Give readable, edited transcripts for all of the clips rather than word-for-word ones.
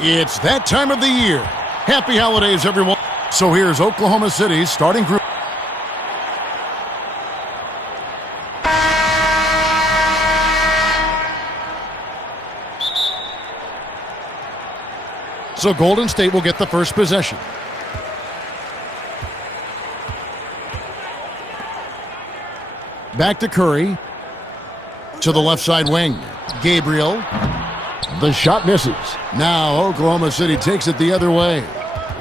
It's that time of the year. Happy holidays, everyone. So here's Oklahoma City's starting group. So Golden State will get the first possession. Back to Curry. To the left side wing. Gabriel. The shot misses. Now Oklahoma City takes it the other way.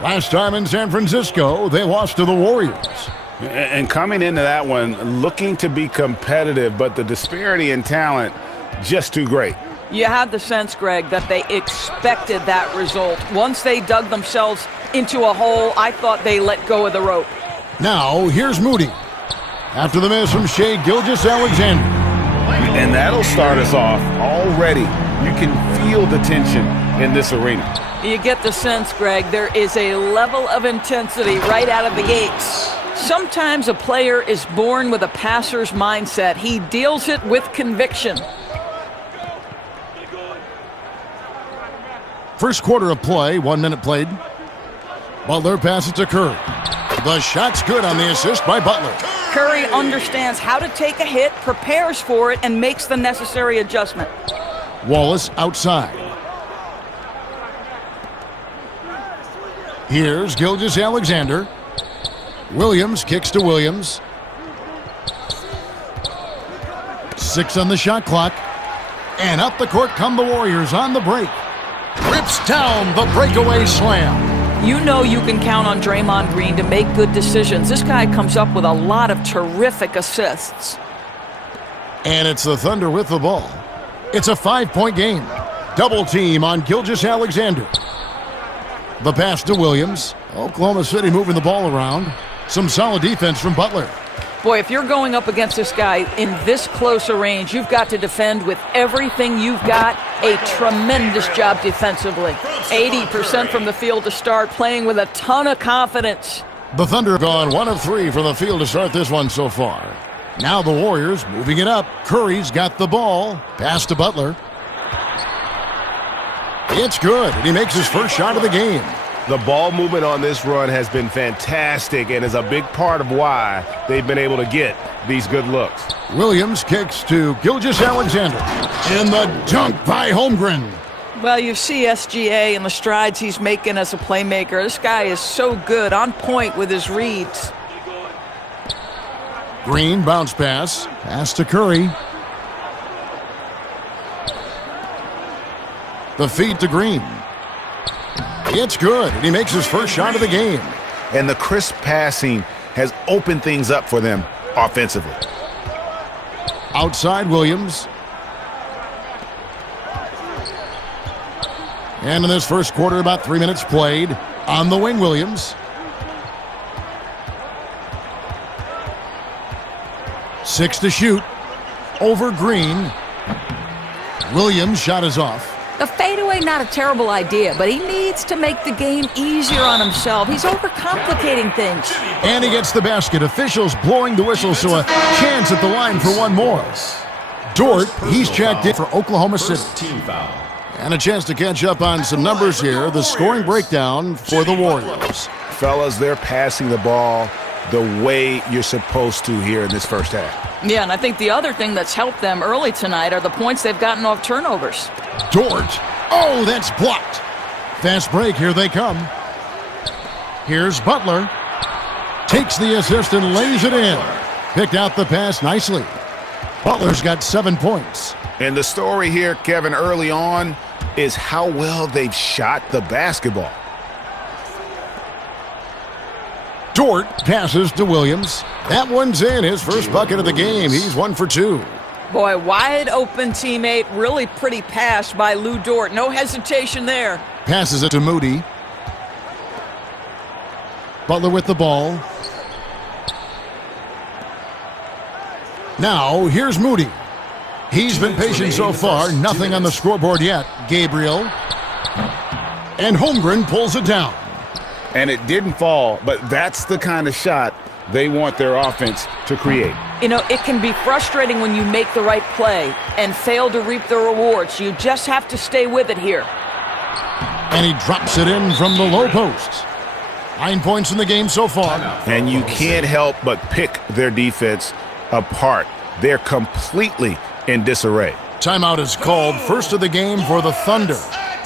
Last time in San Francisco, they lost to the Warriors. And coming into that one, looking to be competitive, but the disparity in talent just too great. You have the sense, Greg, that they expected that result. Once they dug themselves into a hole, I thought they let go of the rope. Now, here's Moody. After the miss from Shai Gilgeous-Alexander. And that'll start us off already. You can feel the tension in this arena. You get the sense, Greg, there is a level of intensity right out of the gates. Sometimes a player is born with a passer's mindset. He deals it with conviction. First quarter of play, 1 minute played. Butler passes to Curry. The shot's good on the assist by Butler. Curry understands how to take a hit, prepares for it, and makes the necessary adjustment. Wallace outside. Here's Gilgeous-Alexander. Williams kicks to Williams. 6 on the shot clock. And up the court come the Warriors on the break. Rips down the breakaway slam. You know you can count on Draymond Green to make good decisions. This guy comes up with a lot of terrific assists. And it's the Thunder with the ball. It's a 5-point game. Double team on Gilgeous-Alexander. The pass to Williams. Oklahoma City moving the ball around. Some solid defense from Butler. Boy, if you're going up against this guy in this close a range, you've got to defend with everything you've got. A tremendous job defensively. 80% from the field to start, playing with a ton of confidence. The Thunder have gone 1 of 3 from the field to start this one so far. Now the Warriors moving it up. Curry's got the ball. Pass to Butler. It's good, and he makes his first shot of the game. The ball movement on this run has been fantastic and is a big part of why they've been able to get these good looks. Williams kicks to Gilgeous-Alexander. And the dunk by Holmgren. Well, you see SGA and the strides he's making as a playmaker. This guy is so good, on point with his reads. Green bounce pass. Pass to Curry. The feed to Green. It's good, and he makes his first shot of the game. And the crisp passing has opened things up for them offensively. Outside Williams. And in this first quarter, about 3 minutes played. On the wing, Williams. 6 to shoot. Over Green. Williams' shot is off. The fadeaway, not a terrible idea, but he needs to make the game easier on himself. He's overcomplicating things. And he gets the basket. Officials blowing the whistle, so a chance at the line for one more. Dort, he's checked in for Oklahoma City. And a chance to catch up on some numbers here. The scoring breakdown for the Warriors. Fellas, they're passing the ball the way you're supposed to here in this first half. Yeah, and I think the other thing that's helped them early tonight are the points they've gotten off turnovers. Dort. Oh, that's blocked. Fast break. Here they come. Here's Butler. Takes the assist and lays it in. Picked out the pass nicely. Butler's got 7 points. And the story here, Kevin, early on is how well they've shot the basketball. Dort passes to Williams. That one's in, his first bucket of the game. He's 1 for 2. Boy, wide open teammate. Really pretty pass by Lou Dort. No hesitation there. Passes it to Moody. Butler with the ball. Now, here's Moody. He's been patient so far. Nothing on the scoreboard yet. Gabriel. And Holmgren pulls it down. And it didn't fall, but that's the kind of shot they want their offense to create. You know, it can be frustrating when you make the right play and fail to reap the rewards. You just have to stay with it here. And he drops it in from the low post. 9 points in the game so far. And you can't help but pick their defense apart. They're completely in disarray. Timeout is called, first of the game for the Thunder.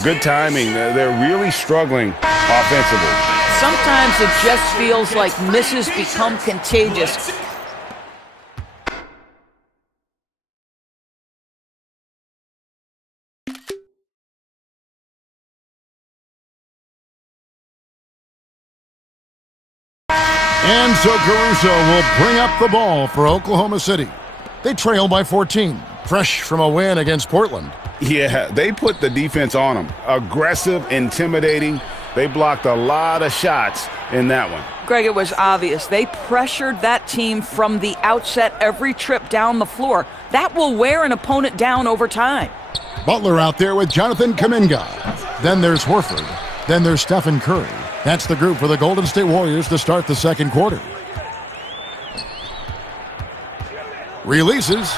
Good timing. They're really struggling offensively. Sometimes it just feels like misses become contagious. And so Caruso will bring up the ball for Oklahoma City. They trail by 14, fresh from a win against Portland. Yeah, they put the defense on them. Aggressive, intimidating. They blocked a lot of shots in that one. Greg, it was obvious. They pressured that team from the outset every trip down the floor. That will wear an opponent down over time. Butler out there with Jonathan Kuminga. Then there's Horford. Then there's Stephen Curry. That's the group for the Golden State Warriors to start the second quarter. Releases.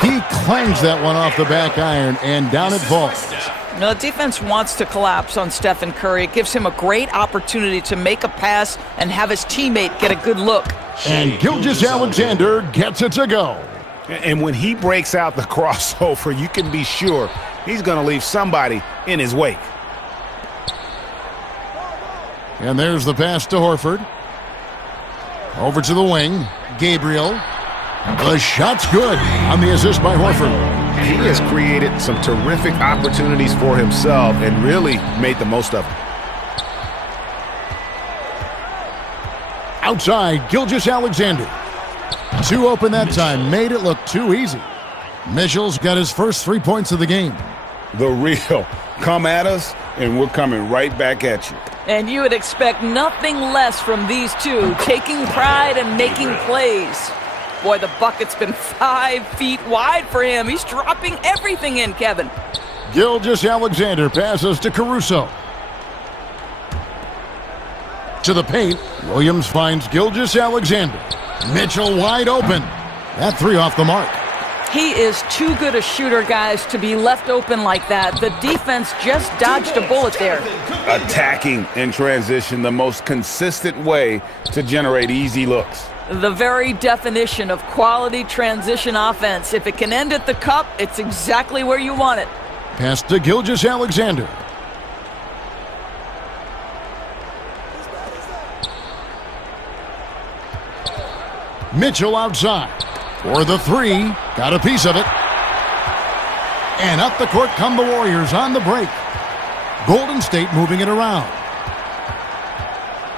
He clangs that one off the back iron, and down it falls. Now, the defense wants to collapse on Stephen Curry. It gives him a great opportunity to make a pass and have his teammate get a good look. And Gilgeous-Alexander gets it to go. And when he breaks out the crossover, you can be sure he's going to leave somebody in his wake. And there's the pass to Horford. Over to the wing. Gabriel. The shot's good on the assist by Horford. He has created some terrific opportunities for himself and really made the most of them. Outside, Gilgeous-Alexander. Too open that time. Made it look too easy. Mitchell's got his first 3 points of the game. The real. Come at us, and we're coming right back at you. And you would expect nothing less from these two, taking pride and making plays. Boy, the bucket's been 5 feet wide for him. He's dropping everything in, Kevin. Gilgeous-Alexander passes to Caruso. To the paint, Williams finds Gilgeous-Alexander. Mitchell wide open. That three off the mark. He is too good a shooter, guys, to be left open like that. The defense just dodged a bullet there. Attacking in transition, the most consistent way to generate easy looks. The very definition of quality transition offense. If it can end at the cup, it's exactly where you want it. Pass to Gilgeous-Alexander. Mitchell outside. For the three. Got a piece of it. And up the court come the Warriors on the break. Golden State moving it around.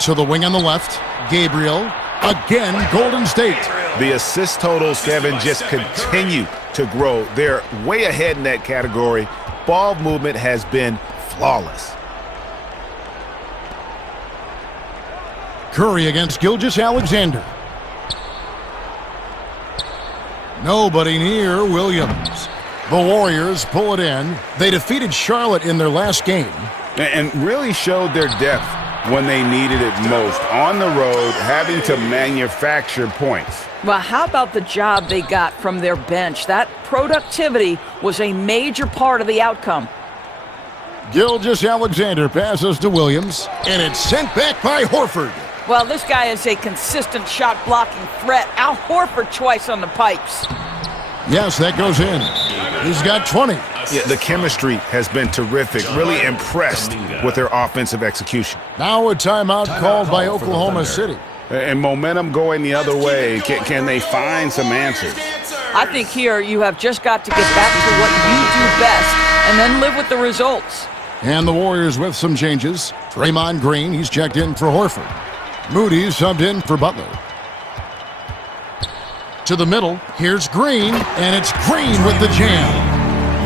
To the wing on the left. Gabriel. Again, Golden State. The assist totals, Kevin, just continue to grow. They're way ahead in that category. Ball movement has been flawless. Curry against Gilgeous-Alexander. Nobody near Williams. The Warriors pull it in. They defeated Charlotte in their last game. And really showed their depth when they needed it most. On the road, having to manufacture points. Well, how about the job they got from their bench? That productivity was a major part of the outcome. Gilgeous-Alexander passes to Williams, and it's sent back by Horford. Well, this guy is a consistent shot-blocking threat. Al Horford twice on the pipes. Yes, that goes in. He's got 20. Yeah, the chemistry has been terrific. Really impressed with their offensive execution. Now a timeout called by Oklahoma City. And momentum going the other way. Can they find some answers? I think here you have just got to get back to what you do best and then live with the results. And the Warriors with some changes. Draymond Green, he's checked in for Horford. Moody subbed in for Butler. To the middle, here's Green, and it's Green with the jam.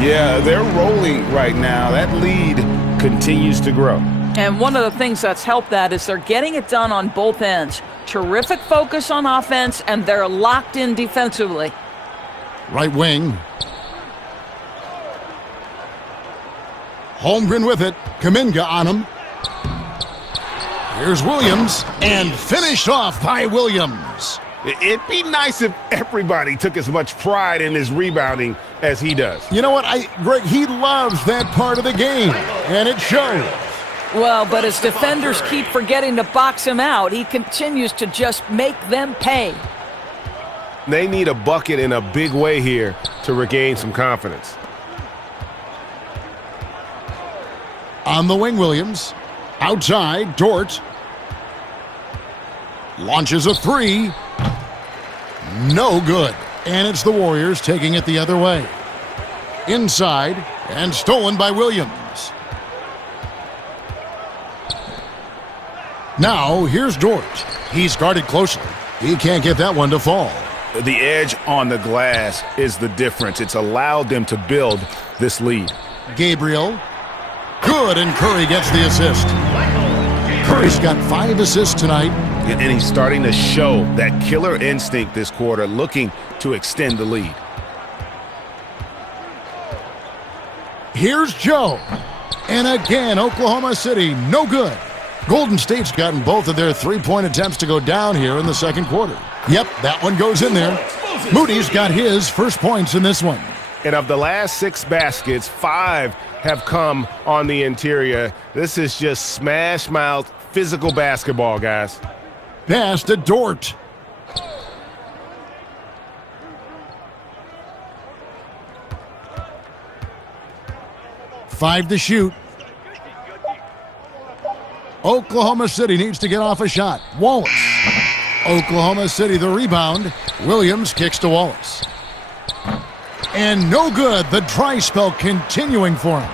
Yeah, they're rolling right now. That lead continues to grow. And one of the things that's helped that is they're getting it done on both ends. Terrific focus on offense, and they're locked in defensively. Right wing. Holmgren with it. Kuminga on him. Here's Williams, and finished off by Williams. It'd be nice if everybody took as much pride in his rebounding as he does. You know what, Greg, he loves that part of the game, and it shows. Well, but as defenders keep forgetting to box him out, he continues to just make them pay. They need a bucket in a big way here to regain some confidence. On the wing, Williams. Outside, Dort. Launches a three. No good. And it's the Warriors taking it the other way. Inside, and stolen by Williams. Now, here's Dort. He's guarded closely. He can't get that one to fall. The edge on the glass is the difference. It's allowed them to build this lead. Gabriel. Good, and Curry gets the assist. Curry's got 5 assists tonight. And he's starting to show that killer instinct this quarter, looking to extend the lead. Here's Joe. And again, Oklahoma City, no good. Golden State's gotten both of their three-point attempts to go down here in the second quarter. Yep, that one goes in there. Moody's got his first points in this one. And of the last 6 baskets, 5 have come on the interior. This is just smash-mouth physical basketball, guys. Pass to Dort. Five to shoot. Oklahoma City needs to get off a shot. Wallace. Oklahoma City the rebound. Williams kicks to Wallace. And no good. The dry spell continuing for him.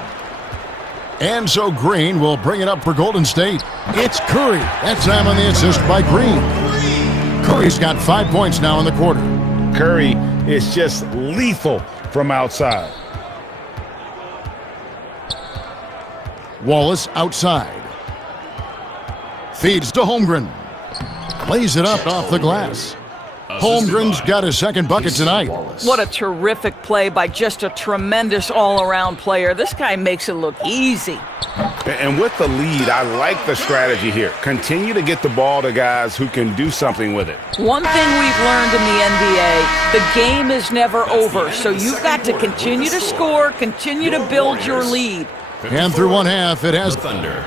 And so Green will bring it up for Golden State. It's Curry. That time on the assist by Green. Curry's got 5 points now in the quarter. Curry is just lethal from outside. Wallace outside. Feeds to Holmgren. Lays it up off the glass. Holmgren's got his second bucket tonight. What a terrific play by just a tremendous all-around player. This guy makes it look easy. And with the lead, I like the strategy here. Continue to get the ball to guys who can do something with it. One thing we've learned in the NBA, the game is never over, so you've got to continue to score, continue to build your lead. And through one half, it has Thunder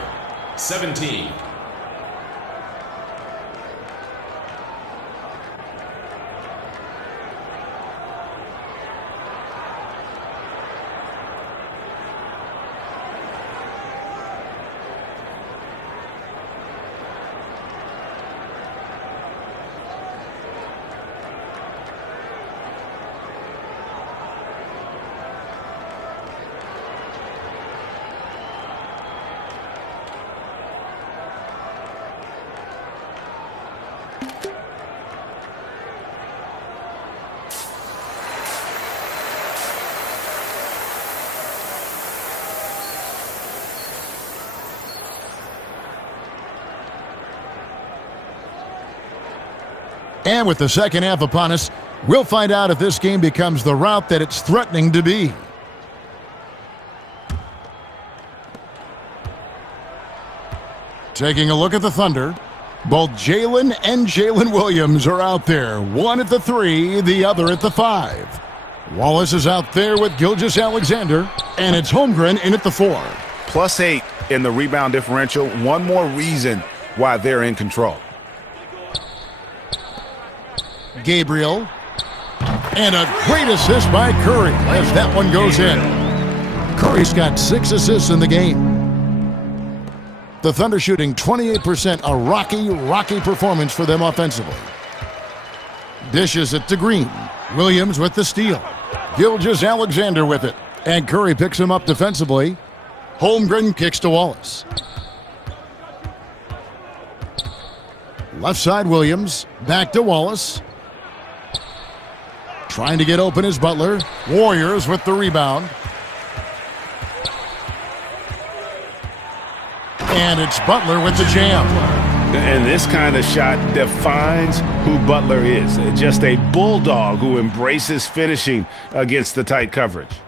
17. And with the second half upon us, we'll find out if this game becomes the route that it's threatening to be. Taking a look at the Thunder, both Jalen and Jalen Williams are out there. One at the 3, the other at the 5. Wallace is out there with Gilgeous-Alexander, and it's Holmgren in at the 4. +8 in the rebound differential. One more reason why they're in control. Gabriel. And a great assist by Curry as that one goes in. Curry's got 6 assists in the game. The Thunder shooting 28%, a rocky performance for them offensively. Dishes it to Green. Williams with the steal. Gilgeous-Alexander with it. And Curry picks him up defensively. Holmgren kicks to Wallace. Left side Williams. Back to Wallace. Trying to get open is Butler. Warriors with the rebound. And it's Butler with the jam. And this kind of shot defines who Butler is. Just a bulldog who embraces finishing against the tight coverage.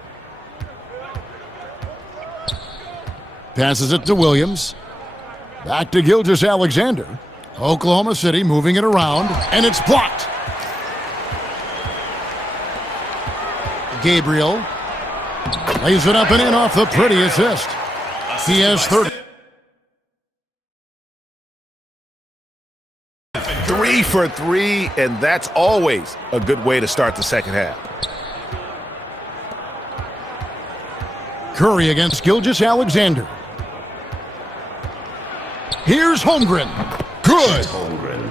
Passes it to Williams. Back to Gilgeous-Alexander. Oklahoma City moving it around, and it's blocked. Gabriel lays it up and in off the pretty assist. He has 30. 3 for 3, and that's always a good way to start the second half. Curry against Gilgeous-Alexander. Here's Holmgren. Good.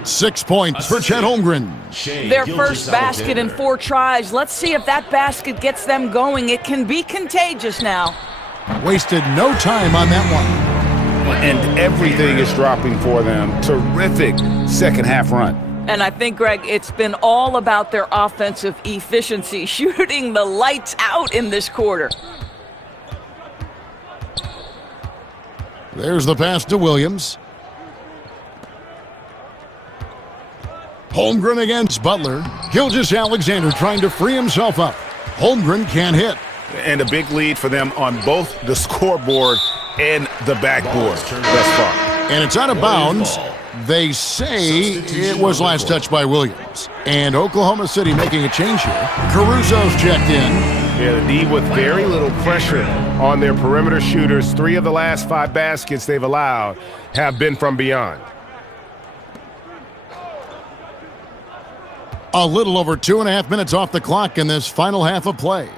6 points for Chet Holmgren. Their first basket in 4 tries. Let's see if that basket gets them going. It can be contagious now. Wasted no time on that one. And everything is dropping for them. Terrific second half run. And I think, Greg, it's been all about their offensive efficiency, shooting the lights out in this quarter. There's the pass to Williams. Holmgren against Butler. Gilgeous-Alexander trying to free himself up. Holmgren can't hit. And a big lead for them on both the scoreboard and the backboard thus far. And it's out of bounds. They say it was last touched by Williams. And Oklahoma City making a change here. Caruso's checked in. Yeah, the D with very little pressure on their perimeter shooters. 3 of the last 5 baskets they've allowed have been from beyond. A little over 2.5 minutes off the clock in this final half of play.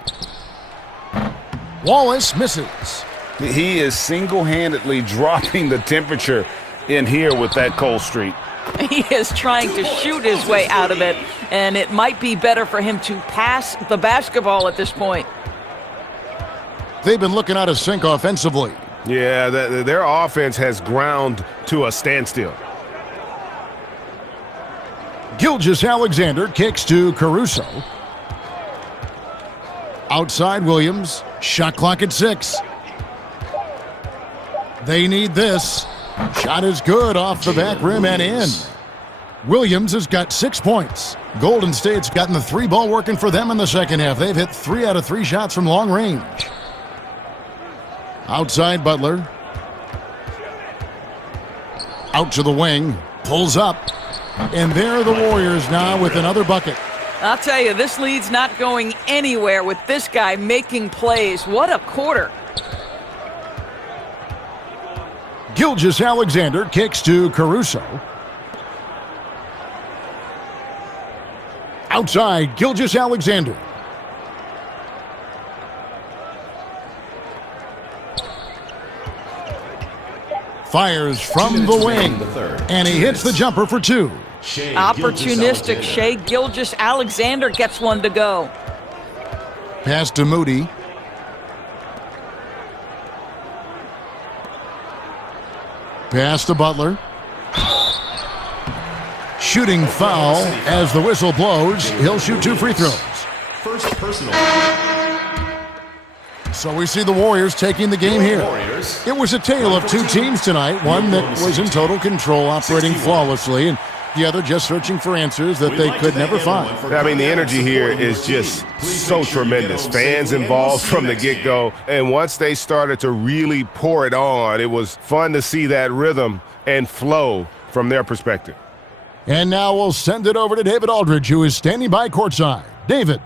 Wallace misses. He is single-handedly dropping the temperature in here with that cold streak. He is trying to shoot his way out of it, and it might be better for him to pass the basketball at this point. They've been looking out of sync offensively. Yeah, their offense has ground to a standstill. Gilgeous-Alexander kicks to Caruso. Outside Williams. Shot clock at 6. They need this. Shot is good off the back rim and in. Williams has got 6 points. Golden State's gotten the 3 ball working for them in the second half. They've hit 3 out of 3 shots from long range. Outside Butler. Out to the wing. Pulls up. And there are the Warriors now with another bucket. I'll tell you, this lead's not going anywhere with this guy making plays. What a quarter. Gilgeous-Alexander kicks to Caruso. Outside, Gilgeous-Alexander. Fires from the wing. And he hits the jumper for 2. Opportunistic Shai Gilgeous-Alexander gets one to go. Pass to Moody. Pass to Butler. Shooting foul as the whistle blows. He'll shoot 2 free throws. First personal. So we see the Warriors taking the game here. It was a tale of 2 teams tonight. One that was in total control, operating flawlessly, and the other just searching for answers that they could never find. I mean, the energy here is just so tremendous. Fans involved from the get-go. And once they started to really pour it on, it was fun to see that rhythm and flow from their perspective. And now we'll send it over to David Aldridge, who is standing by courtside. David.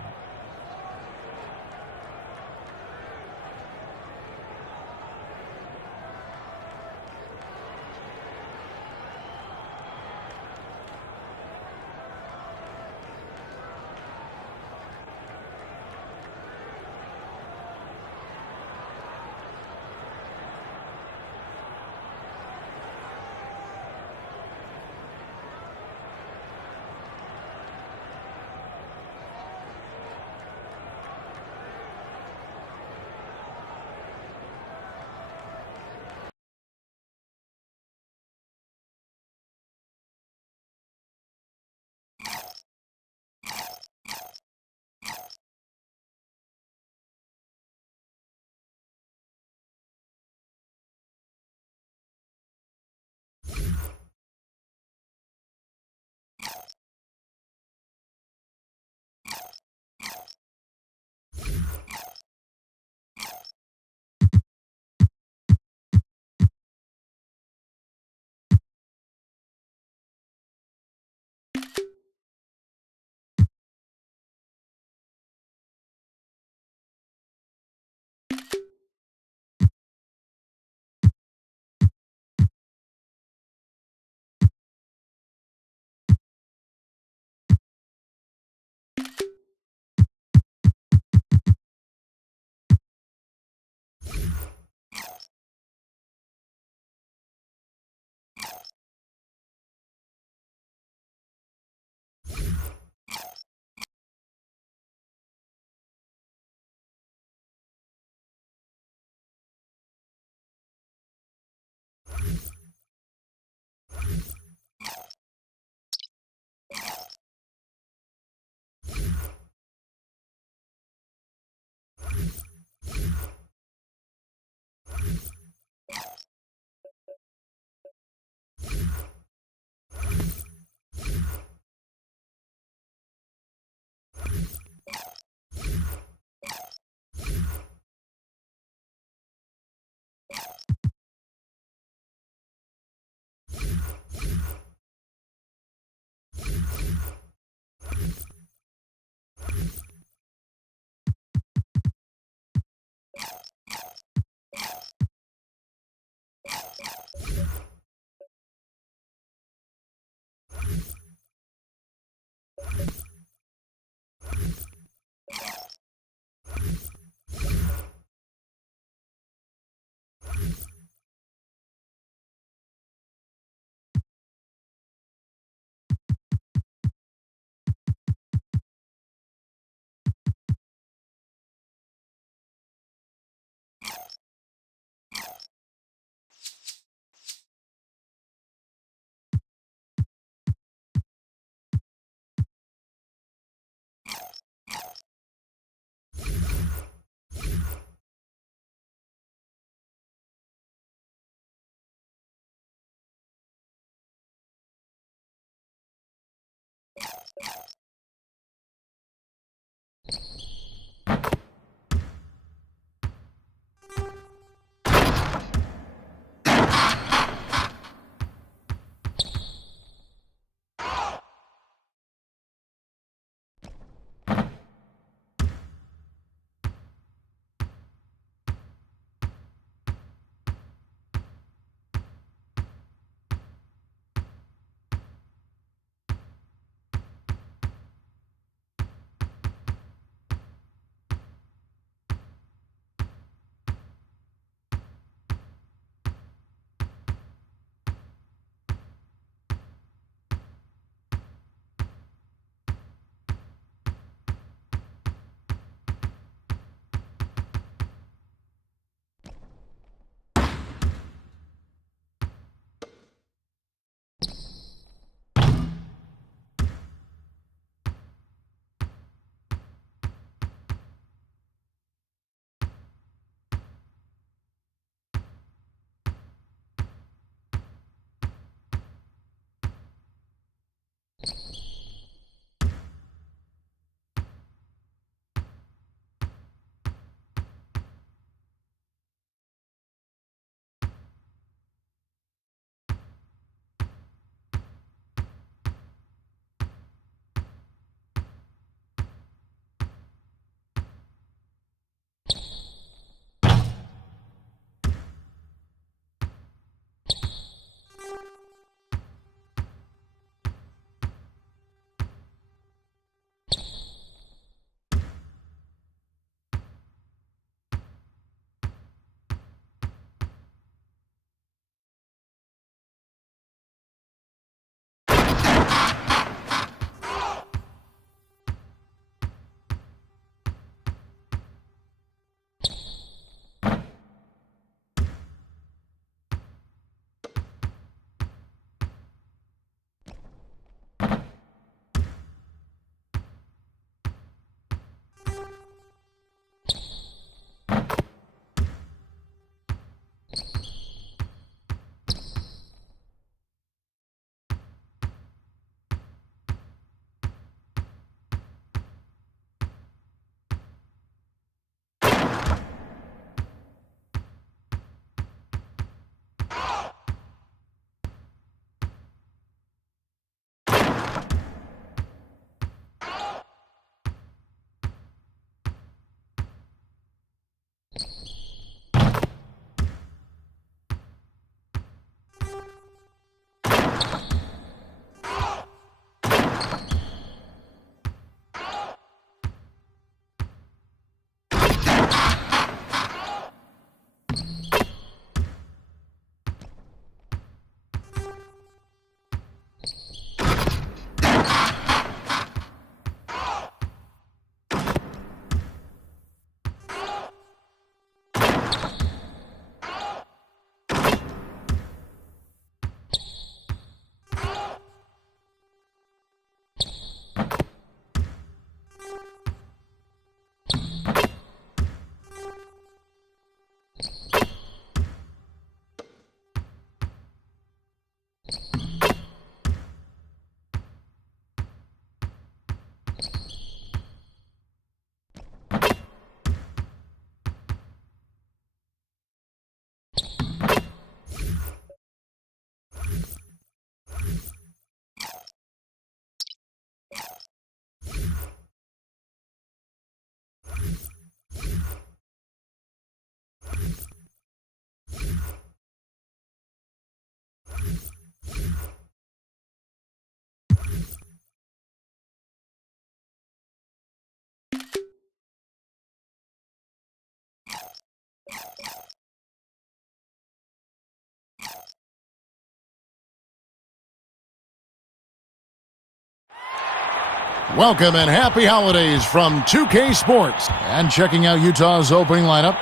Welcome and happy holidays from 2K Sports. And checking out Utah's opening lineup,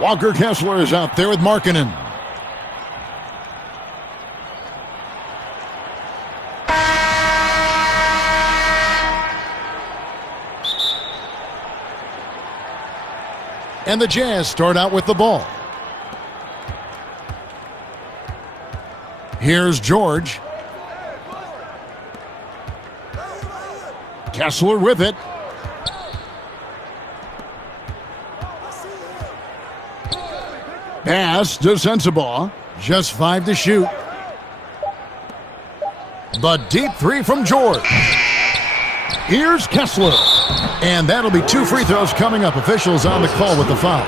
Walker Kessler is out there with Markkanen. And the Jazz start out with the ball. Here's George. Kessler with it. Pass to Sensabaugh. Just 5 to shoot. The deep 3 from George. Here's Kessler. And that'll be 2 free throws coming up. Officials on the call with the foul.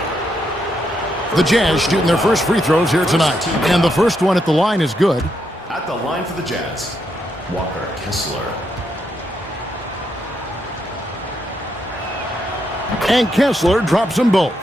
The Jazz shooting their first free throws here tonight. And the first one at the line is good. At the line for the Jazz, Walker Kessler. And Kessler drops them both.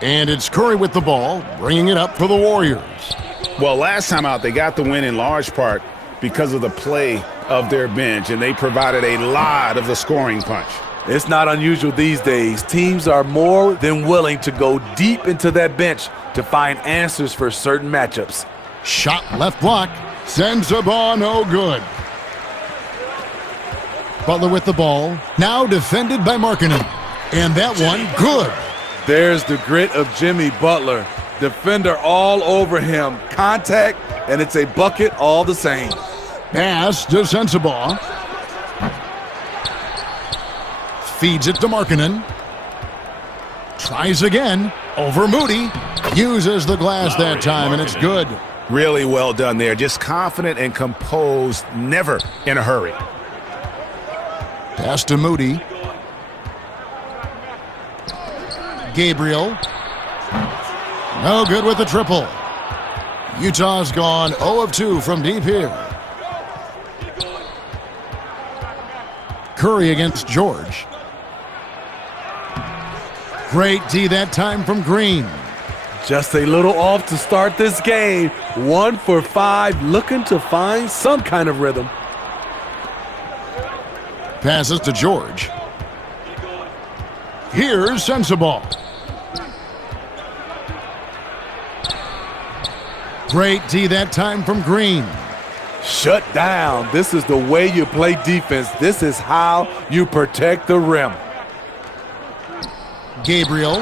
And it's Curry with the ball, bringing it up for the Warriors. Well, last time out, they got the win in large part because of the play of their bench, and they provided a lot of the scoring punch. It's not unusual these days. Teams are more than willing to go deep into that bench to find answers for certain matchups. Shot left block. Sensabaugh no good. Butler with the ball. Now defended by Markkanen. And that one good. There's the grit of Jimmy Butler. Defender all over him. Contact, and it's a bucket all the same. Pass to Sensabaugh. Feeds it to Markkanen. Tries again. Over Moody. Uses the glass that time, and it's good. Really well done there. Just confident and composed, never in a hurry. Pass to Moody. Gabriel. No good with the triple. Utah's gone 0 of 2 from deep here. Curry against George. Great D that time from Green. Just a little off to start this game. 1 for 5, looking to find some kind of rhythm. Passes to George. Here's Sensabaugh. Great D that time from Green. Shut down. This is the way you play defense. This is how you protect the rim. Gabriel.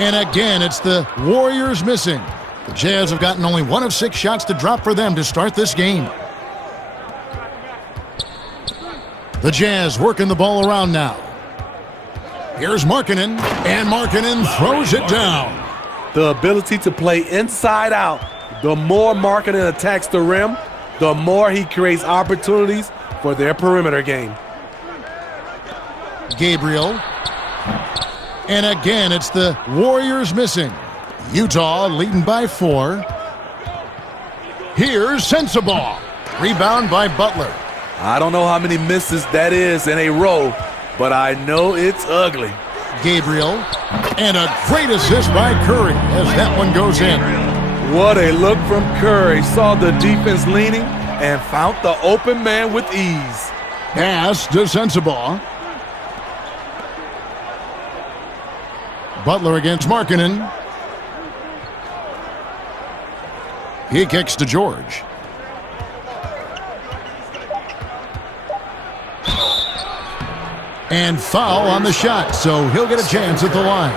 And again, it's the Warriors missing. The Jazz have gotten only 1 of 6 shots to drop for them to start this game. The Jazz working the ball around now. Here's Markkanen, and Markkanen throws it down. The ability to play inside out. The more Markkanen attacks the rim, the more he creates opportunities for their perimeter game. Gabriel. And again, it's the Warriors missing. Utah leading by 4. Here's Sensabaugh. Rebound by Butler. I don't know how many misses that is in a row, but I know it's ugly. Gabriel. And a great assist by Curry as that one goes in. What a look from Curry. Saw the defense leaning and found the open man with ease. Pass to Sensabaugh. Butler against Markkanen. He kicks to George. And foul on the shot, so he'll get a chance at the line.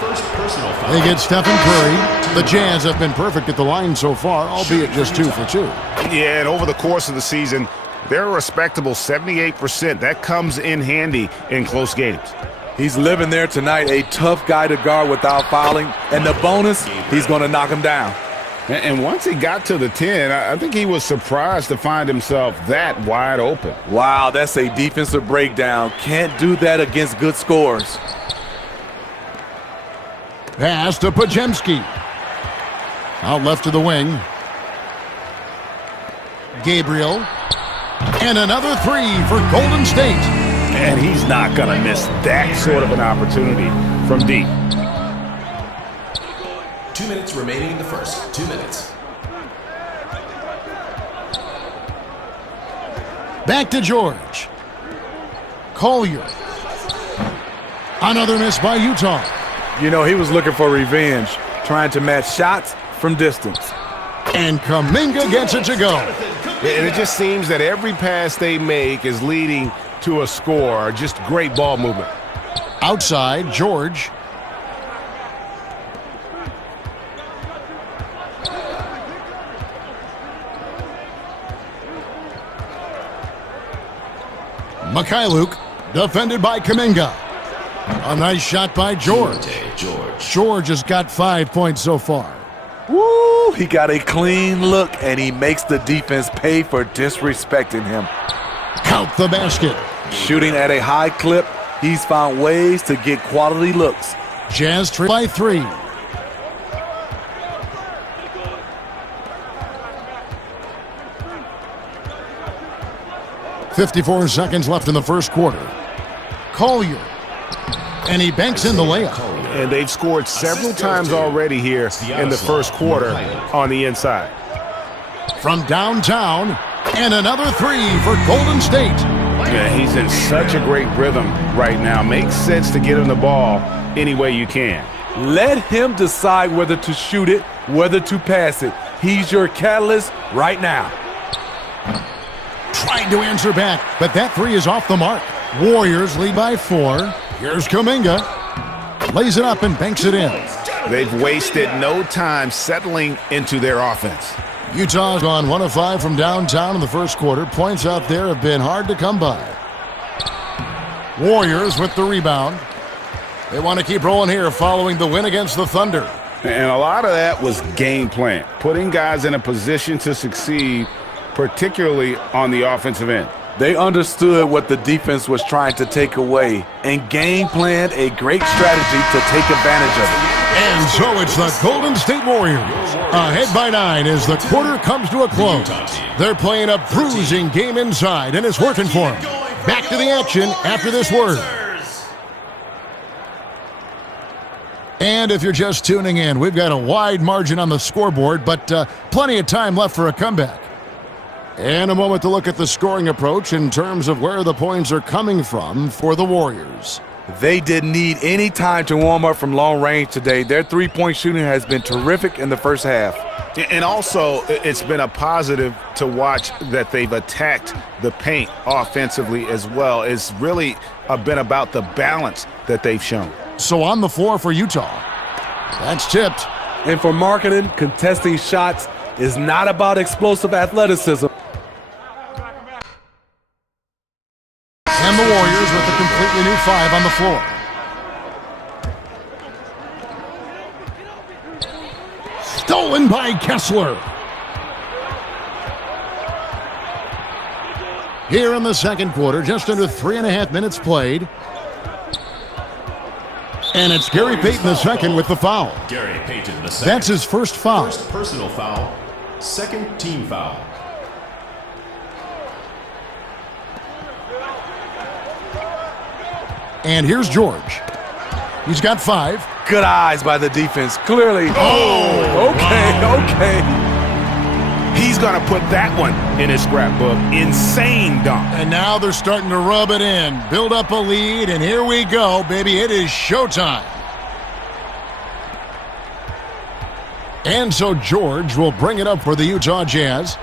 First personal foul. They get Stephen Curry. The Jazz have been perfect at the line so far, albeit just 2 for 2. Yeah, and over the course of the season, they're a respectable 78%. That comes in handy in close games. He's living there tonight, a tough guy to guard without fouling. And the bonus, he's going to knock him down. And once he got to the 10, I think he was surprised to find himself that wide open. Wow, that's a defensive breakdown. Can't do that against good scores. Pass to Podziemski. Out left to the wing. Gabriel. And another 3 for Golden State. And he's not going to miss that sort of an opportunity from deep. 2 minutes remaining in the first. 2 minutes. Back to George. Collier. Another miss by Utah. You know, he was looking for revenge, trying to match shots from distance. And Kuminga gets it to go. And it just seems that every pass they make is leading to a score. Just great ball movement. Outside, George. Mikhailuk, defended by Kuminga. A nice shot by George. George has got 5 points so far. Woo! He got a clean look, and he makes the defense pay for disrespecting him. Count the basket. Shooting at a high clip, he's found ways to get quality looks. Jazz trail by 3. .54 seconds left in the first quarter. Collier. And he banks in the layup. And they've scored several times already here in the first quarter on the inside. From downtown, and another 3 for Golden State. Yeah, he's in such a great rhythm right now. Makes sense to get him the ball any way you can. Let him decide whether to shoot it, whether to pass it. He's your catalyst right now. Tried to answer back, but that 3 is off the mark. Warriors lead by 4. Here's Kuminga. Lays it up and banks it in. They've wasted no time settling into their offense. Utah's gone 1 of 5 from downtown in the first quarter. Points out there have been hard to come by. Warriors with the rebound. They want to keep rolling here following the win against the Thunder. And a lot of that was game plan, putting guys in a position to succeed, particularly on the offensive end. They understood what the defense was trying to take away and game planned a great strategy to take advantage of it. And so it's the Golden State Warriors ahead by 9 as the quarter comes to a close. They're playing a bruising game inside, and it's working for them. Back to the action after this word. And if you're just tuning in, we've got a wide margin on the scoreboard, but plenty of time left for a comeback. And a moment to look at the scoring approach in terms of where the points are coming from for the Warriors. They didn't need any time to warm up from long range today. Their three-point shooting has been terrific in the first half. And also, it's been a positive to watch that they've attacked the paint offensively as well. It's really been about the balance that they've shown. So on the floor for Utah. That's tipped. And for Markkanen, contesting shots is not about explosive athleticism. And the Warriors with a completely new 5 on the floor. Stolen by Kessler. Here in the second quarter, just under 3.5 minutes played. And it's Gary Payton II with the foul. Gary Payton II. That's his first foul. First personal foul, second team foul. And here's George. He's got 5. Good eyes by the defense. Clearly. Okay. He's going to put that one in his scrapbook. Insane dunk. And now they're starting to rub it in, build up a lead, and here we go, baby. It is showtime. And so George will bring it up for the Utah Jazz.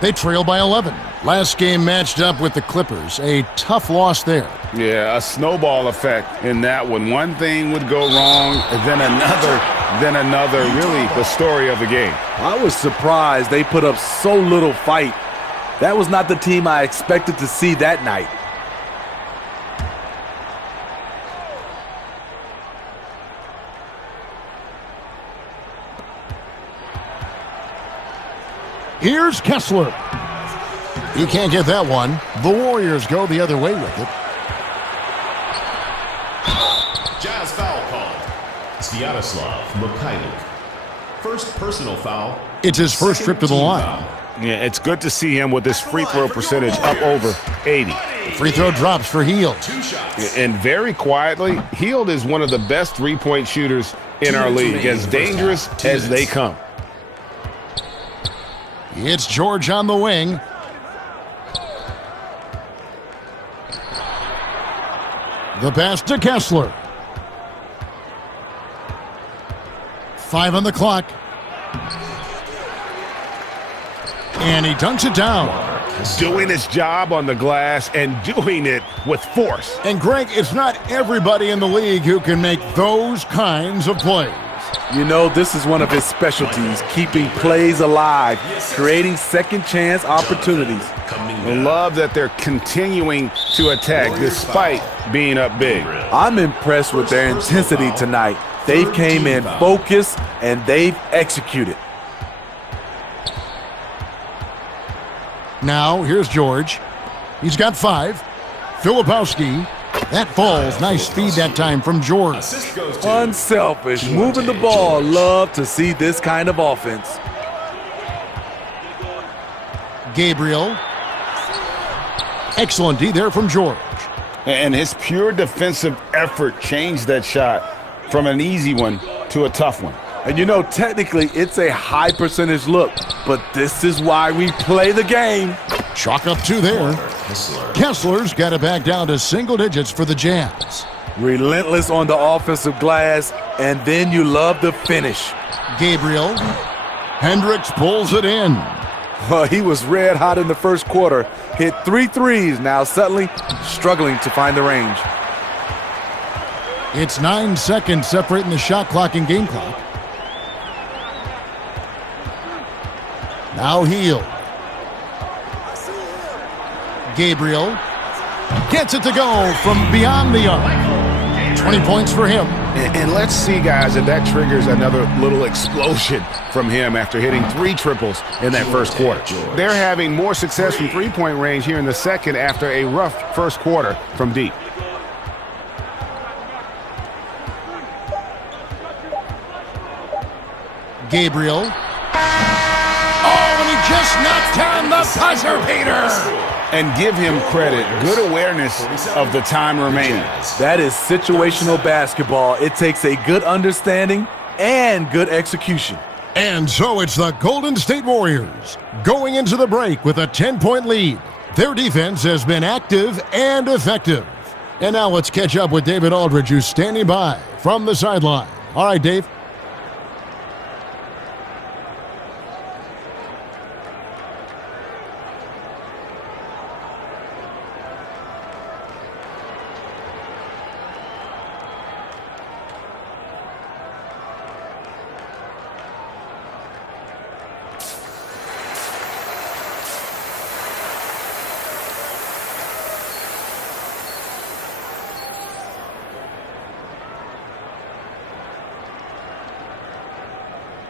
They trail by 11. Last game matched up with the Clippers. A tough loss there. Yeah, a snowball effect in that one. One thing would go wrong, then another. Really the story of the game. I was surprised they put up so little fight. That was not the team I expected to see that night. Here's Kessler. He can't get that one. The Warriors go the other way with it. Jazz foul called. Sviatoslav Mikhailuk. First personal foul. It's his first trip to the line. Foul. Yeah, it's good to see him with his free throw percentage up over 80. Free throw drops for Hield. 2 shots. And very quietly, Hield is one of the best three-point shooters in our league, as dangerous as they come. It's George on the wing. The pass to Kessler. 5 on the clock. And he dunks it down. Doing his job on the glass and doing it with force. And Greg, it's not everybody in the league who can make those kinds of plays. You know, this is one of his specialties, keeping plays alive, creating second chance opportunities. I love that they're continuing to attack despite being up big. I'm impressed with their intensity tonight. They've came in focused and they've executed. Now, here's George. He's got 5. Filipowski. That falls. Nice feed that time from George. Unselfish, moving the ball. Love to see this kind of offense. Gabriel. Excellent D there from George. And his pure defensive effort changed that shot from an easy one to a tough one. And you know, technically, it's a high percentage look, but this is why we play the game. Chalk up 2 there. Kessler's got it back down to single digits for the Jazz. Relentless on the offensive glass, and then you love the finish. Gabriel. Hendricks pulls it in. Well, he was red hot in the first quarter. Hit 3 threes, now suddenly struggling to find the range. It's 9 seconds separating the shot clock and game clock. Now Hield. Gabriel gets it to go from beyond the arc. 20 points for him. And let's see, guys, if that triggers another little explosion from him after hitting 3 triples in that first quarter. They're having more success from three-point range here in the second after a rough first quarter from deep. Gabriel. Oh, and he just knocked down the buzzer beater. And give him credit. Good awareness of the time remaining. That is situational basketball. It takes a good understanding and good execution. And so it's the Golden State Warriors going into the break with a 10-point lead. Their defense has been active and effective. And now let's catch up with David Aldridge, who's standing by from the sideline. All right, Dave.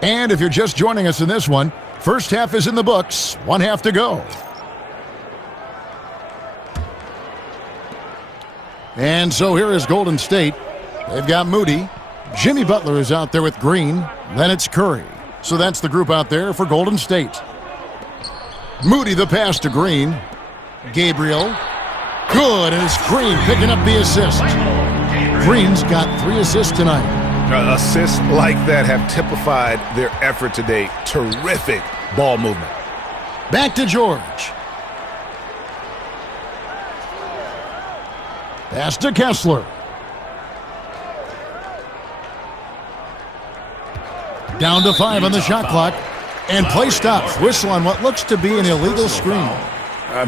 And if you're just joining us in this one, first half is in the books, 1 half to go. And so here is Golden State. They've got Moody. Jimmy Butler is out there with Green. Then it's Curry. So that's the group out there for Golden State. Moody the pass to Green. Gabriel. Good, and it's Green picking up the assist. Green's got 3 assists tonight. Assists like that have typified their effort today. Terrific ball movement. Back to George. Pass to Kessler. Down to 5 on the shot clock. And play stops. Whistle on what looks to be an illegal screen.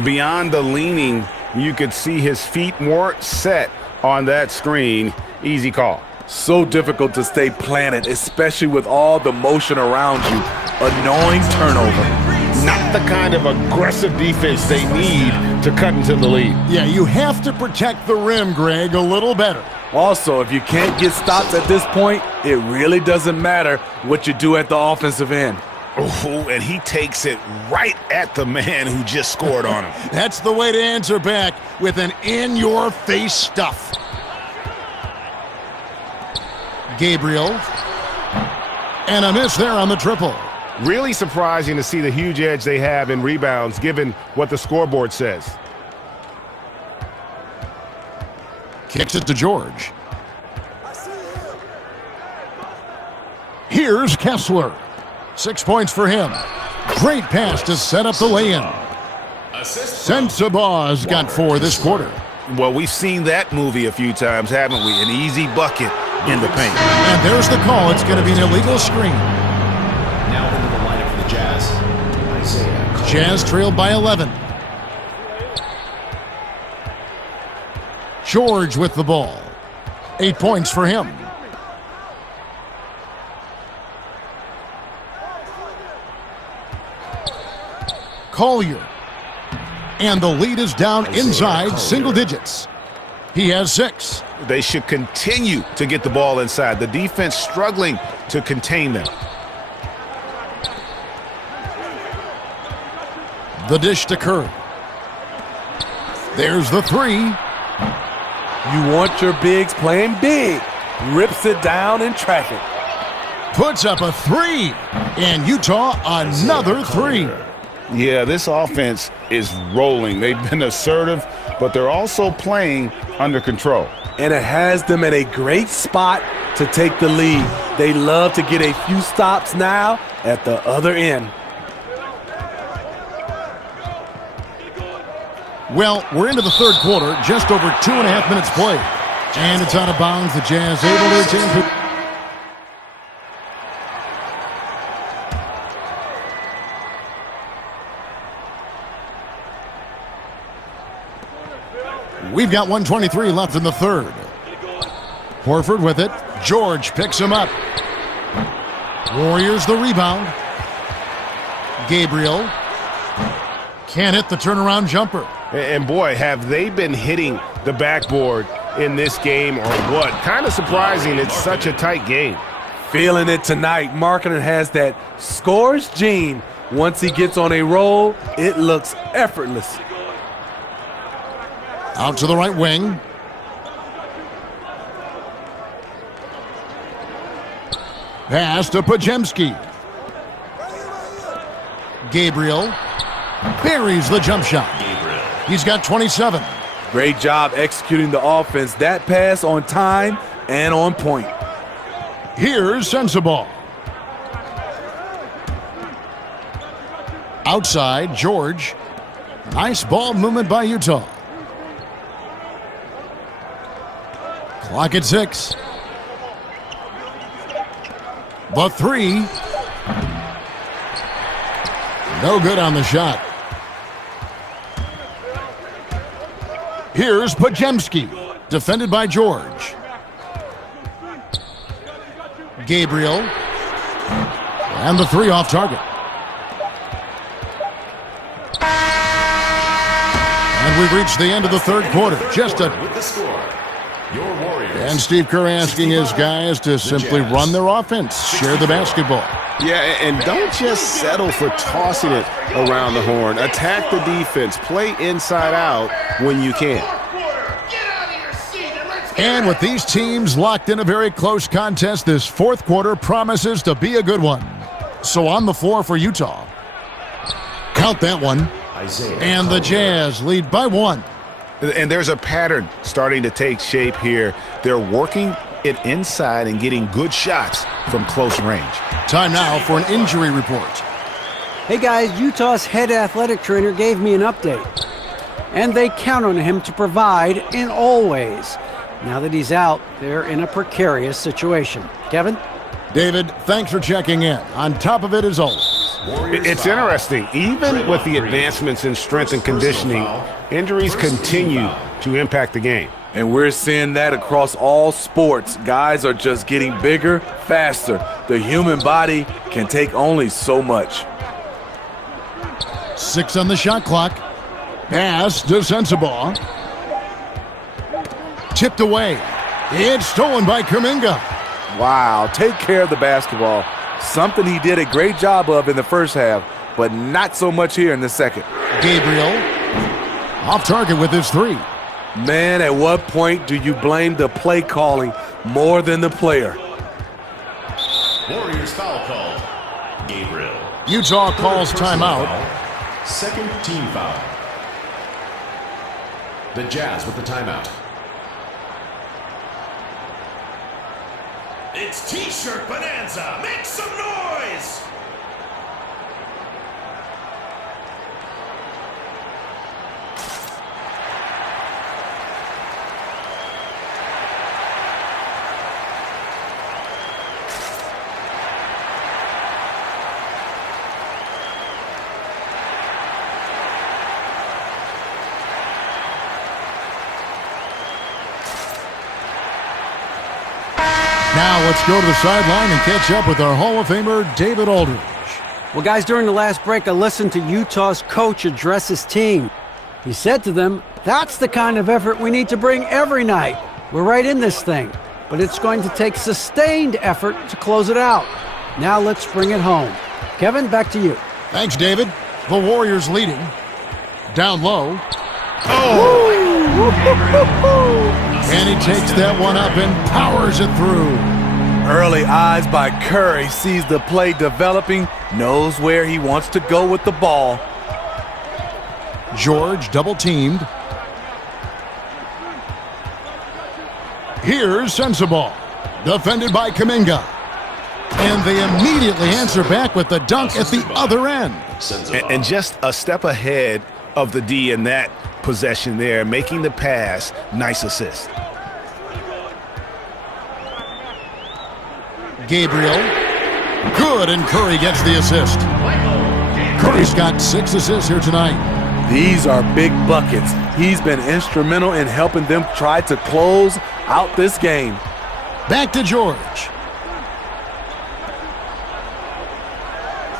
Beyond the leaning, you could see his feet more set on that screen. Easy call. So difficult to stay planted, especially with all the motion around you. Annoying turnover. Not the kind of aggressive defense they need to cut into the lead. Yeah, you have to protect the rim, Greg, a little better. Also, if you can't get stops at this point, it really doesn't matter what you do at the offensive end. Oh, and he takes it right at the man who just scored on him. That's the way to answer back with an in-your-face stuff. Gabriel. And a miss there on the triple. Really surprising to see the huge edge they have in rebounds given what the scoreboard says. Kicks it to George. Here's Kessler. 6 points for him. Great pass to set up the lay-in. Sensabaugh's got 4 this quarter. Well, we've seen that movie a few times, haven't we? An easy bucket in the paint. And there's the call. It's going to be an illegal screen. Now into the lineup for the Jazz. Isaiah Cole. Jazz trailed by 11. George with the ball. 8 points for him. Collier. And the lead is down inside single digits. He has 6. They should continue to get the ball inside. The defense struggling to contain them. The dish to Curry. There's the 3. You want your bigs playing big. Rips it down in traffic. Puts up a 3. And Utah another 3. Yeah, this offense is rolling. They've been assertive, but they're also playing under control. And it has them in a great spot to take the lead. They love to get a few stops now at the other end. Well, we're into the third quarter, just over 2.5 minutes played. And it's out of bounds. The Jazz able to retain. We've got 1:23 left in the third. Horford with it. George picks him up. Warriors the rebound. Gabriel can't hit the turnaround jumper. And boy, have they been hitting the backboard in this game or what? Kind of surprising. It's such a tight game. Feeling it tonight. Markkanen has that scores gene. Once he gets on a roll, it looks effortless. Out to the right wing. Pass to Podziemski. Gabriel buries the jump shot. He's got 27. Great job executing the offense. That pass on time and on point. Here's Sensabaugh. Outside, George. Nice ball movement by Utah. Clock at 6. The 3. No good on the shot. Here's Podziemski, defended by George. Gabriel. And the 3 off target. And we've reached the end of the third quarter. Just a... With the score, your Warriors. And Steve Kerr asking his guys to simply run their offense, share the basketball. Yeah, and don't just settle for tossing it around the horn. Attack the defense. Play inside out when you can. And with these teams locked in a very close contest, this fourth quarter promises to be a good one. So on the floor for Utah. Count that one. Isaiah And the Jazz lead by 1. And there's a pattern starting to take shape here. They're working it inside and getting good shots from close range. Time now for an injury report. Hey guys, Utah's head athletic trainer gave me an update. And they count on him to provide in all ways. Now that he's out, they're in a precarious situation. Kevin? David, thanks for checking in. On top of it as always. It's interesting. Even with the advancements in strength and conditioning, injuries continue to impact the game. And we're seeing that across all sports. Guys are just getting bigger, faster. The human body can take only so much. 6 on the shot clock. Pass to Sensabaugh. Tipped away. It's stolen by Kuminga. Wow, take care of the basketball. Something he did a great job of in the first half, but not so much here in the second. Gabriel off target with his 3. Man, at what point do you blame the play calling more than the player? Warriors foul called. Gabriel. Utah calls timeout. Second team foul. The Jazz with the timeout. It's T-shirt Bonanza. Make some noise. Now let's go to the sideline and catch up with our Hall of Famer, David Aldridge. Well, guys, during the last break, I listened to Utah's coach address his team. He said to them, that's the kind of effort we need to bring every night. We're right in this thing, but it's going to take sustained effort to close it out. Now let's bring it home. Kevin, back to you. Thanks, David. The Warriors leading. Down low. And he takes that one up and powers it through. Early eyes by Curry, sees the play developing, knows where he wants to go with the ball. George double-teamed. Here's Sensabaugh, defended by Kuminga. And they immediately answer back with the dunk at the other end. And just a step ahead of the D in that possession there, making the pass. Nice assist. Gabriel, good, and Curry gets the assist. Curry's got 6 assists here tonight. These are big buckets. He's been instrumental in helping them try to close out this game. Back to George.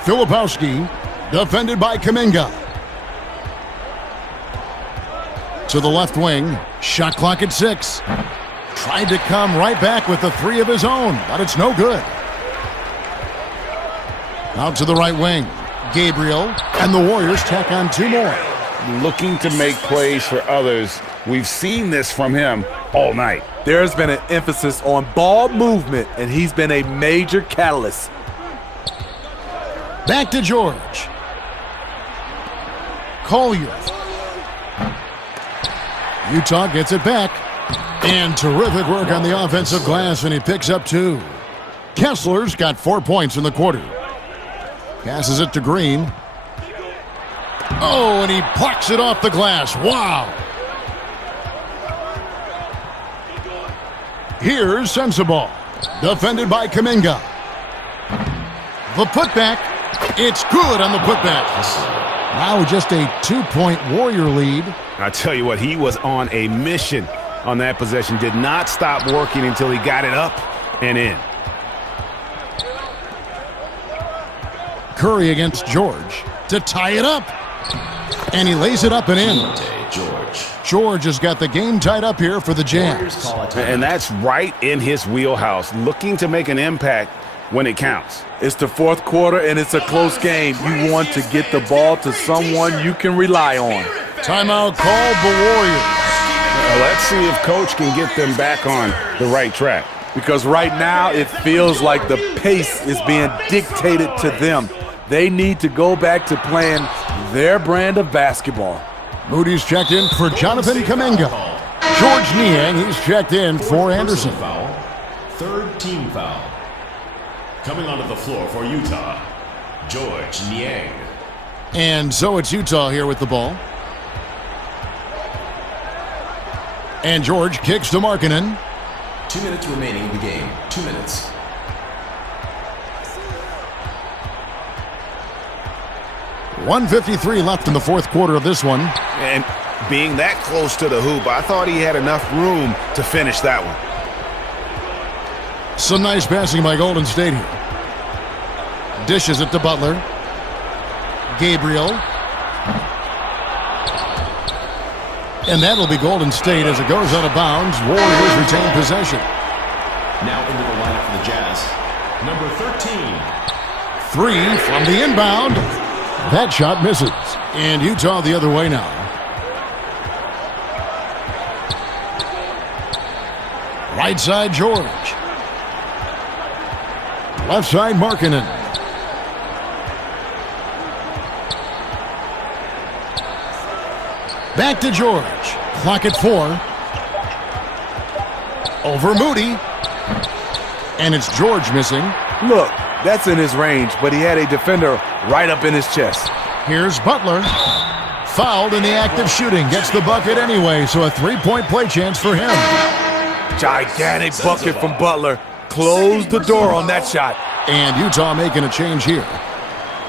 Filipowski, defended by Kuminga. To the left wing, shot clock at 6. Tried to come right back with the 3 of his own, but it's no good. Out to the right wing, Gabriel, and the Warriors tack on 2 more. Looking to make plays for others. We've seen this from him all night. There's been an emphasis on ball movement, and he's been a major catalyst. Back to George. Collier. Utah gets it back. And terrific work on the offensive glass, and he picks up 2. Kessler's got 4 points in the quarter. Passes it to Green. Oh, and he plucks it off the glass. Wow. Here's Sensabaugh, defended by Kuminga. The putback. It's good on the putback. Now just a 2-point Warrior lead. I tell you what, he was on a mission on that possession. Did not stop working until he got it up and in. Curry against George to tie it up. And he lays it up and in. George has got the game tied up here for the Jazz. And that's right in his wheelhouse, looking to make an impact when it counts. It's the 4th quarter, and it's a close game. You want to get the ball to someone you can rely on. Timeout called the Warriors. Let's see if Coach can get them back on the right track. Because right now it feels like the pace is being dictated to them. They need to go back to playing their brand of basketball. Moody's checked in for Jonathan Kuminga. George Niang, he's checked in for Anderson. Foul. 3rd team foul. Coming onto the floor for Utah, George Niang. And so it's Utah here with the ball. And George kicks to Markkanen. 2 minutes remaining in the game. 2 minutes. .153 left in the 4th quarter of this one. And being that close to the hoop, I thought he had enough room to finish that one. Some nice passing by Golden State here. Dishes it to Butler. Gabriel. And that'll be Golden State as it goes out of bounds. Warriors retain possession. Now into the lineup for the Jazz, number 13. 3 from the inbound. That shot misses. And Utah the other way now. Right side, George. Left side, Markkanen. Back to George. Clock at 4. Over Moody. And it's George missing. Look, that's in his range, but he had a defender right up in his chest. Here's Butler. Fouled in the act of shooting. Gets the bucket anyway, so a 3-point play chance for him. Gigantic bucket from Butler. Closed the door on that shot. And Utah making a change here.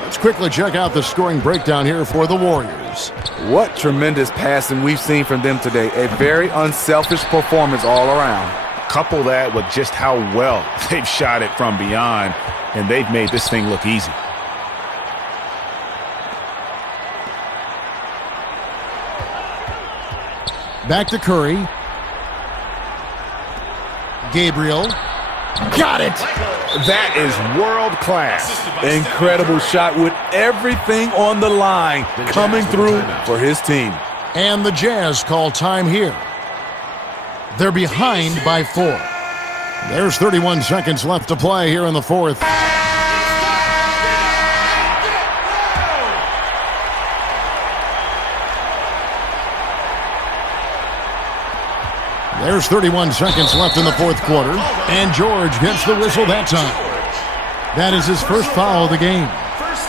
Let's quickly check out the scoring breakdown here for the Warriors. What tremendous passing we've seen from them today. A very unselfish performance all around. Couple that with just how well they've shot it from beyond, and they've made this thing look easy. Back to Curry. Gabriel. Got it! That is world class. Incredible shot with everything on the line coming through for his team. And the Jazz call time here. They're behind by 4. There's 31 seconds left to play here in the fourth. There's 31 seconds left in the fourth quarter, and George gets the whistle that time. That is his first foul of the game.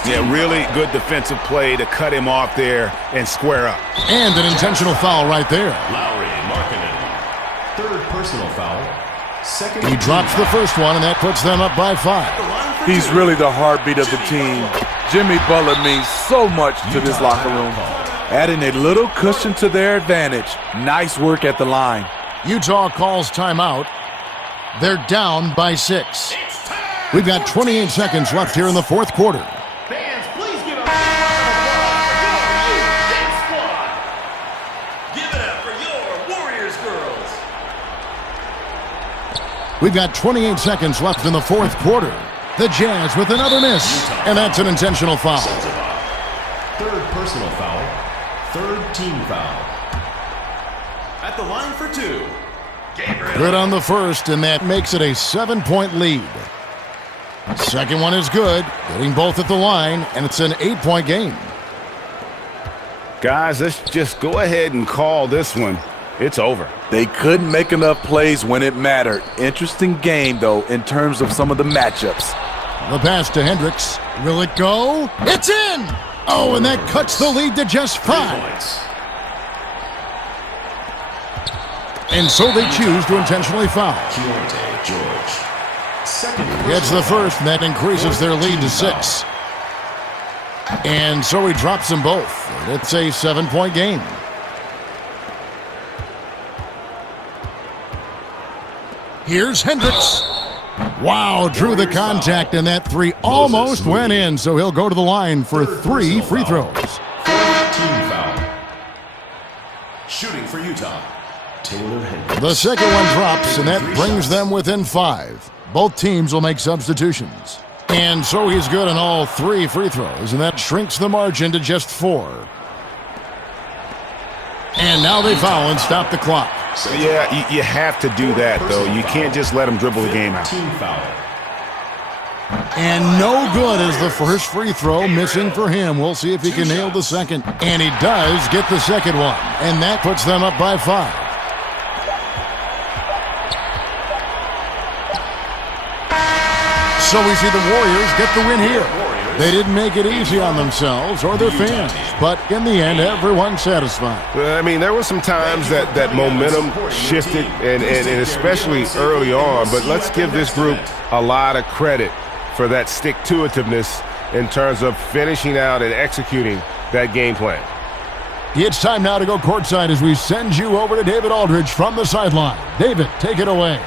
Yeah, really good defensive play to cut him off there and square up. And an intentional foul right there. Lowry Markkanen. Third personal foul. Second. He drops the first one, and that puts them up by 5. He's really the heartbeat of the team. Jimmy Butler means so much to this locker room. Adding a little cushion to their advantage. Nice work at the line. Utah calls timeout. They're down by 6. We've got 28 seconds left here in the fourth quarter. Fans, please give a round of applause for your Ute Dance Squad. Give it up for your Warriors girls. We've got 28 seconds left in the fourth quarter. The Jazz with another miss, and that's an intentional foul. Third personal foul. Third team foul. At the line for 2. Gabriel. Good on the first, and that makes it a 7-point lead. Second one is good, getting both at the line, and it's an 8-point game. Guys, let's just go ahead and call this one. It's over. They couldn't make enough plays when it mattered. Interesting game, though, in terms of some of the matchups. The pass to Hendricks. Will it go? It's in! Oh, and that cuts the lead to just 5. Points. And so they choose to intentionally foul. Keontae George. Second. Gets the first, and that increases their lead to 6. And so he drops them both. It's a 7-point game. Here's Hendricks. Wow, drew the contact, and that 3 almost went in, so he'll go to the line for 3 free throws. Third team foul. Shooting for Utah. Taylor Hendricks. The second one drops, and that brings them within 5. Both teams will make substitutions. And so he's good on all 3 free throws, and that shrinks the margin to just 4. And now they foul and stop the clock. Yeah, you have to do that, though. You can't just let them dribble the game out. Team foul. And no good is the first free throw, missing for him. We'll see if he can nail the second. And he does get the second one, and that puts them up by 5. So we see the Warriors get the win here. They didn't make it easy on themselves or their fans, but in the end, everyone's satisfied. Well, I mean, there were some times that momentum shifted, and especially early on, but let's give this group a lot of credit for that stick-to-itiveness in terms of finishing out and executing that game plan. It's time now to go courtside as we send you over to David Aldridge from the sideline. David, take it away.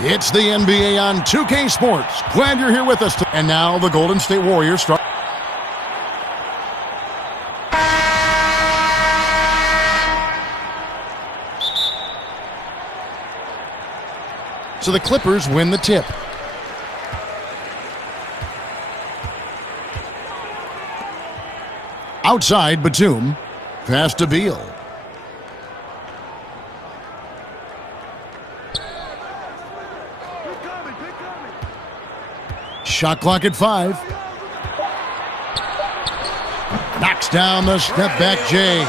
It's the NBA on 2K Sports. Glad you're here with us. And now the Golden State Warriors start. So the Clippers win the tip. Outside, Batum. Pass to Beal. Shot clock at 5. Knocks down the step-back J.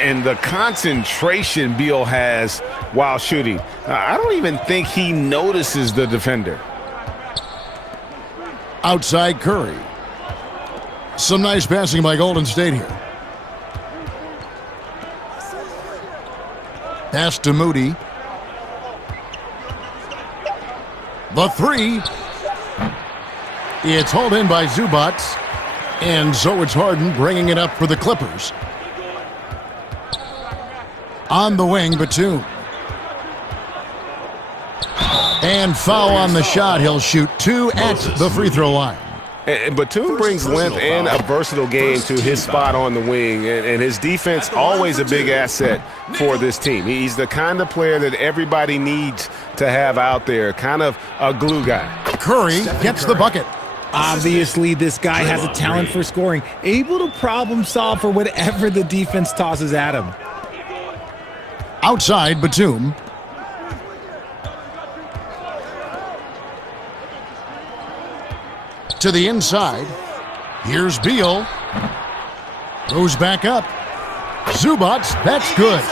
And the concentration Beal has while shooting. I don't even think he notices the defender. Outside Curry. Some nice passing by Golden State here. Pass to Moody. The 3. It's hauled in by Zubac. And so it's Harden bringing it up for the Clippers. On the wing, Batum. And foul on the shot. He'll shoot 2 at the free throw line. And Batum brings length and a versatile game to his spot on the wing, and his defense always a big asset for this team. He's the kind of player that everybody needs to have out there, kind of a glue guy. Curry gets the bucket. Obviously, this guy has a talent for scoring, able to problem solve for whatever the defense tosses at him. Outside, Batum. To the inside. Here's Beal. Goes back up. Zubac, that's good.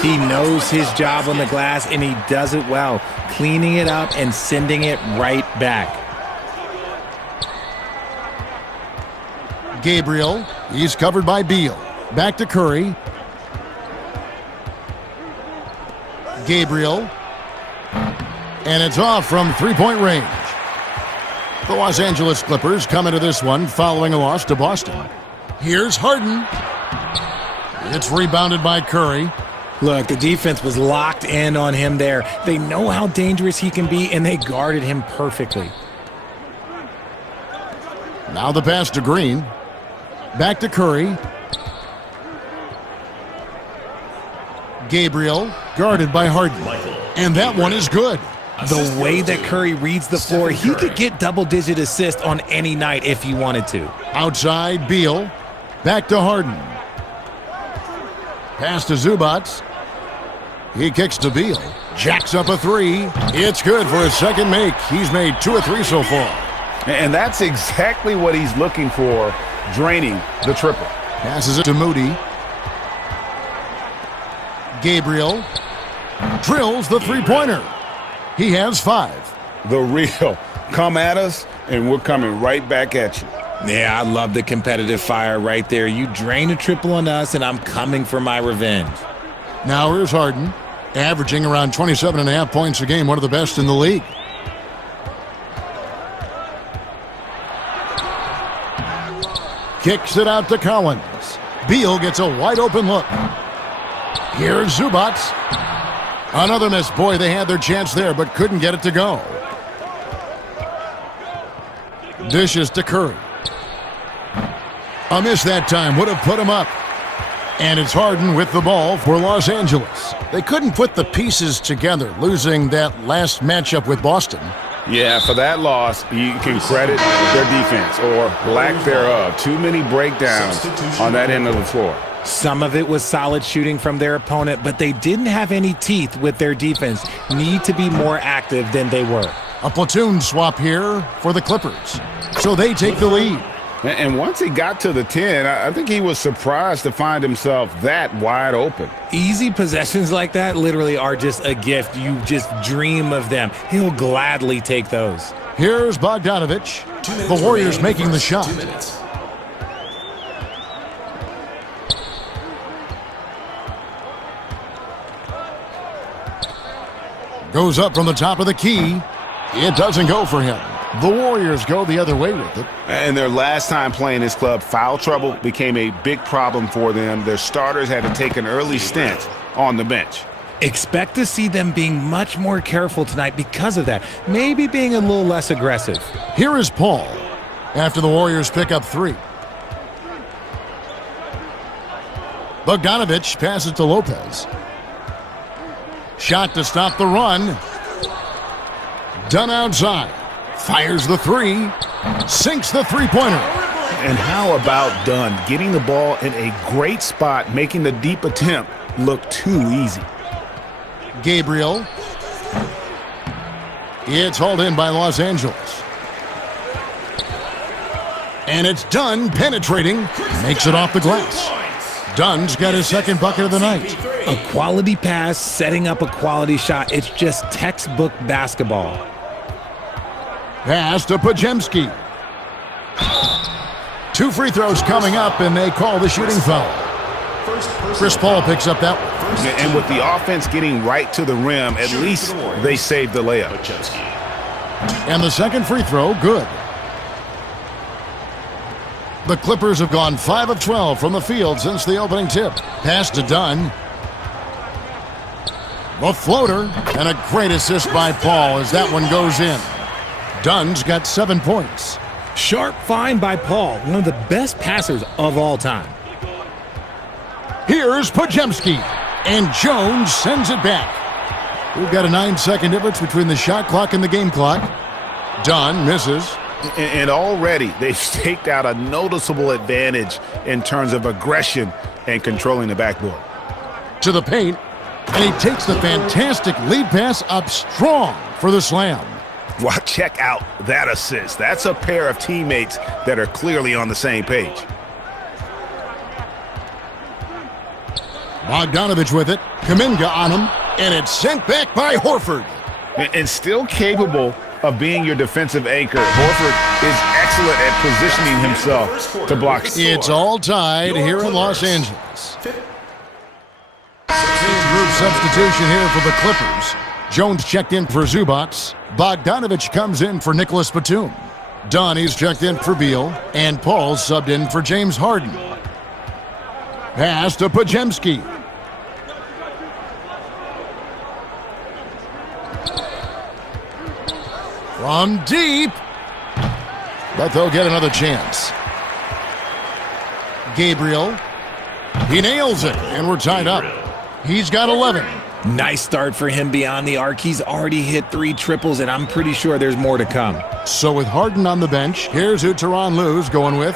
He knows his job on the glass, and he does it well, cleaning it up and sending it right back. Gabriel, he's covered by Beal. Back to Curry. Gabriel. And it's off from three-point range. The Los Angeles Clippers come into this one following a loss to Boston. Here's Harden. It's rebounded by Curry. Look, the defense was locked in on him there. They know how dangerous he can be, and they guarded him perfectly. Now the pass to Green. Back to Curry. Gabriel, guarded by Harden. And that one is good. The way that Curry reads the floor, he could get double-digit assists on any night if he wanted to. Outside, Beal. Back to Harden. Pass to Zubac. He kicks to Beal. Jacks up a 3. It's good for his second make. He's made 2 of 3 so far. And that's exactly what he's looking for, draining the triple. Passes it to Moody. Gabriel drills the three-pointer. He has 5. The real. Come at us, and we're coming right back at you. Yeah, I love the competitive fire right there. You drain a triple on us, and I'm coming for my revenge. Now here's Harden, averaging around 27.5 points a game, one of the best in the league. Kicks it out to Collins. Beal gets a wide-open look. Here's Zubac. Another miss. Boy, they had their chance there, but couldn't get it to go. Dishes to Curry. A miss that time. Would have put him up. And it's Harden with the ball for Los Angeles. They couldn't put the pieces together, losing that last matchup with Boston. Yeah, for that loss, you can credit their defense or lack thereof. Too many breakdowns on that end of the floor. Some of it was solid shooting from their opponent, but they didn't have any teeth with their defense. Need to be more active than they were. A platoon swap here for the Clippers. So they take the lead. And once he got to the 10, I think he was surprised to find himself that wide open. Easy possessions like that literally are just a gift. You just dream of them. He'll gladly take those. Here's Bogdanovich. The Warriors making the shot. 2 minutes. Goes up from the top of the key. It doesn't go for him. The Warriors go the other way with it. And their last time playing this club, foul trouble became a big problem for them. Their starters had to take an early stint on the bench. Expect to see them being much more careful tonight because of that. Maybe being a little less aggressive. Here is Paul after the Warriors pick up 3. Bogdanovich passes to Lopez. Shot to stop the run. Dunn outside. Fires the 3. Sinks the three-pointer. And how about Dunn getting the ball in a great spot, making the deep attempt look too easy. Gabriel. It's hauled in by Los Angeles. And it's Dunn penetrating. Makes it off the glass. Dunn's got his second bucket of the night. A quality pass, setting up a quality shot. It's just textbook basketball. Pass to Podziemski. 2 free throws coming up, and they call the shooting foul. Chris Paul picks up that one. And with the offense getting right to the rim, at least they saved the layup. And the second free throw, good. The Clippers have gone 5 of 12 from the field since the opening tip. Pass to Dunn. The floater, and a great assist by Paul as that one goes in. Dunn's got 7 points. Sharp find by Paul, one of the best passers of all time. Here's Podziemski, and Jones sends it back. We've got a 9-second difference between the shot clock and the game clock. Dunn misses. And already they've staked out a noticeable advantage in terms of aggression and controlling the backboard. To the paint, and he takes the fantastic lead pass up strong for the slam. Well, check out that assist. That's a pair of teammates that are clearly on the same page. Bogdanovich with it. Kuminga on him, and it's sent back by Horford. And still capable of being your defensive anchor, Horford is excellent at positioning himself to block. It's all tied here in Los Angeles. Group substitution here for the Clippers. Jones checked in for Zubac. Bogdanovich comes in for Nicholas Batum. Donnie's checked in for Beal. And Paul subbed in for James Harden. Pass to Podziemski. From deep. But they'll get another chance. Gabriel. He nails it, and we're tied up. He's got 11. Nice start for him beyond the arc. He's already hit 3 triples, and I'm pretty sure there's more to come. So with Harden on the bench, here's who Tyronn Lue's going with.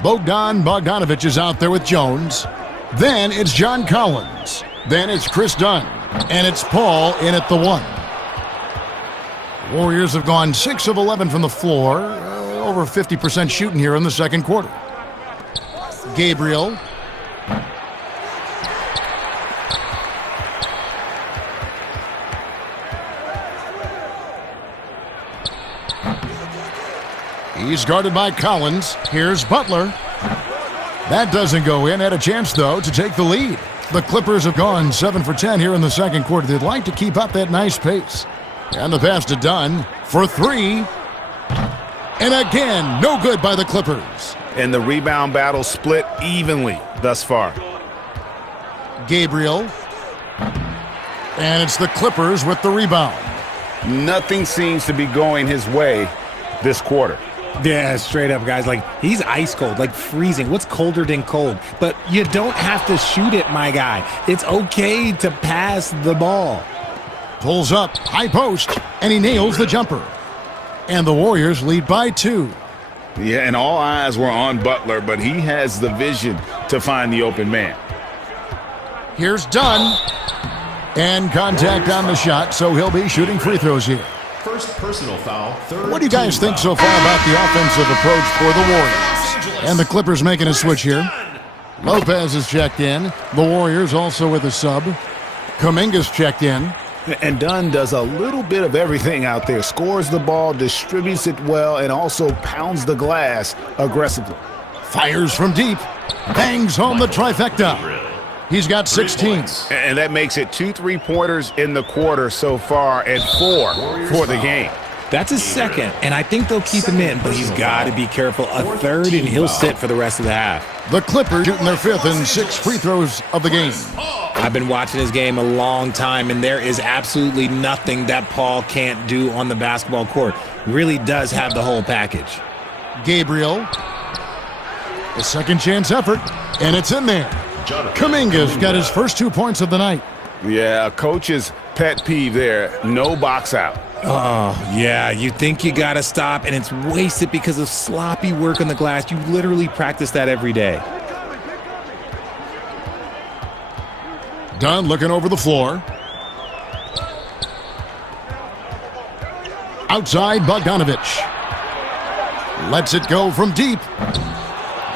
Bogdanovich is out there with Jones. Then it's John Collins. Then it's Chris Dunn. And it's Paul in at the 1. Warriors have gone 6 of 11 from the floor. Over 50% shooting here in the second quarter. Gabriel. He's guarded by Collins. Here's Butler. That doesn't go in. Had a chance, though, to take the lead. The Clippers have gone 7 for 10 here in the second quarter. They'd like to keep up that nice pace. And the pass to Dunn for 3. And again, no good by the Clippers. And the rebound battle split evenly thus far. Gabriel. And it's the Clippers with the rebound. Nothing seems to be going his way this quarter. Yeah, straight up, guys. Like, he's ice cold, like freezing. What's colder than cold? But you don't have to shoot it, my guy. It's okay to pass the ball. Pulls up, high post, and he nails the jumper. And the Warriors lead by 2. Yeah, and all eyes were on Butler, but he has the vision to find the open man. Here's Dunn. And contact on the shot, so he'll be shooting free throws here. First personal foul. What do you guys think so far about the offensive approach for the Warriors? And the Clippers making a switch here. Lopez is checked in. The Warriors also with a sub. Kuminga's checked in. And Dunn does a little bit of everything out there. Scores the ball, distributes it well, and also pounds the glass aggressively. Fires from deep. Bangs home the trifecta. He's got 16. And that makes it 2 3-pointers in the quarter so far and 4 for the game. That's his second, and I think they'll keep him in, but he's got to be careful. A third, and he'll sit for the rest of the half. The Clippers shooting their 5th and 6 free throws of the game. I've been watching his game a long time, and there is absolutely nothing that Paul can't do on the basketball court. Really does have the whole package. Gabriel. A second chance effort, and it's in there. Kuminga's got his first 2 points of the night. Yeah, coach's pet peeve there. No box out. Oh, yeah, you think you got to stop, and it's wasted because of sloppy work on the glass. You literally practice that every day. Dunn looking over the floor. Outside, Bogdanovich. Lets it go from deep.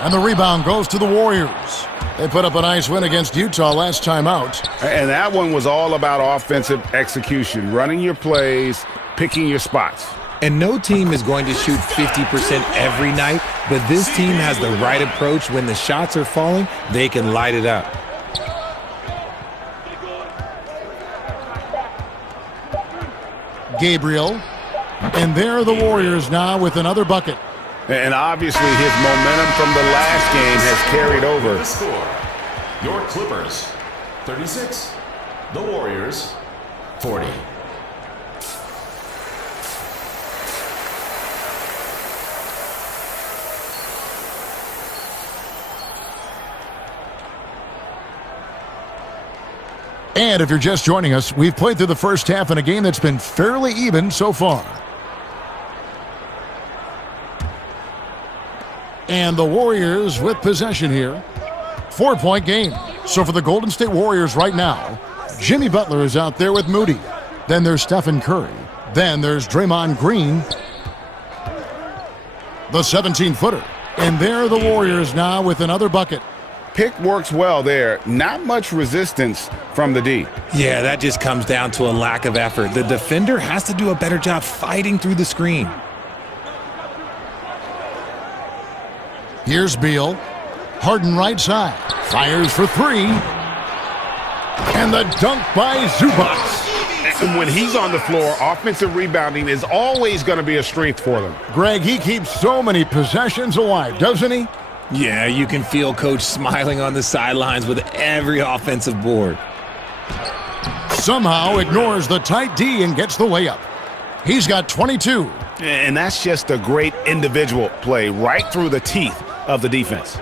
And the rebound goes to the Warriors. They put up a nice win against Utah last time out. And that one was all about offensive execution, running your plays, picking your spots. And no team is going to shoot 50% every night, but this team has the right approach. When the shots are falling, they can light it up. Gabriel. And there are the Warriors now with another bucket. And obviously his momentum from the last game has carried over. The score, your Clippers, 36. The Warriors, 40. And if you're just joining us, we've played through the first half in a game that's been fairly even so far. And the Warriors with possession here. 4-point game. So for the Golden State Warriors right now, Jimmy Butler is out there with Moody. Then there's Stephen Curry. Then there's Draymond Green. The 17-footer. And there are the Warriors now with another bucket. Pick works well there. Not much resistance from the D. Yeah, that just comes down to a lack of effort. The defender has to do a better job fighting through the screen. Here's Beal. Harden right side. Fires for three. And the dunk by Zubac. And when he's on the floor, offensive rebounding is always going to be a strength for them. Greg, he keeps so many possessions alive, doesn't he? Yeah, you can feel Coach smiling on the sidelines with every offensive board. Somehow ignores the tight D and gets the layup. He's got 22. And that's just a great individual play right through the teeth of the defense.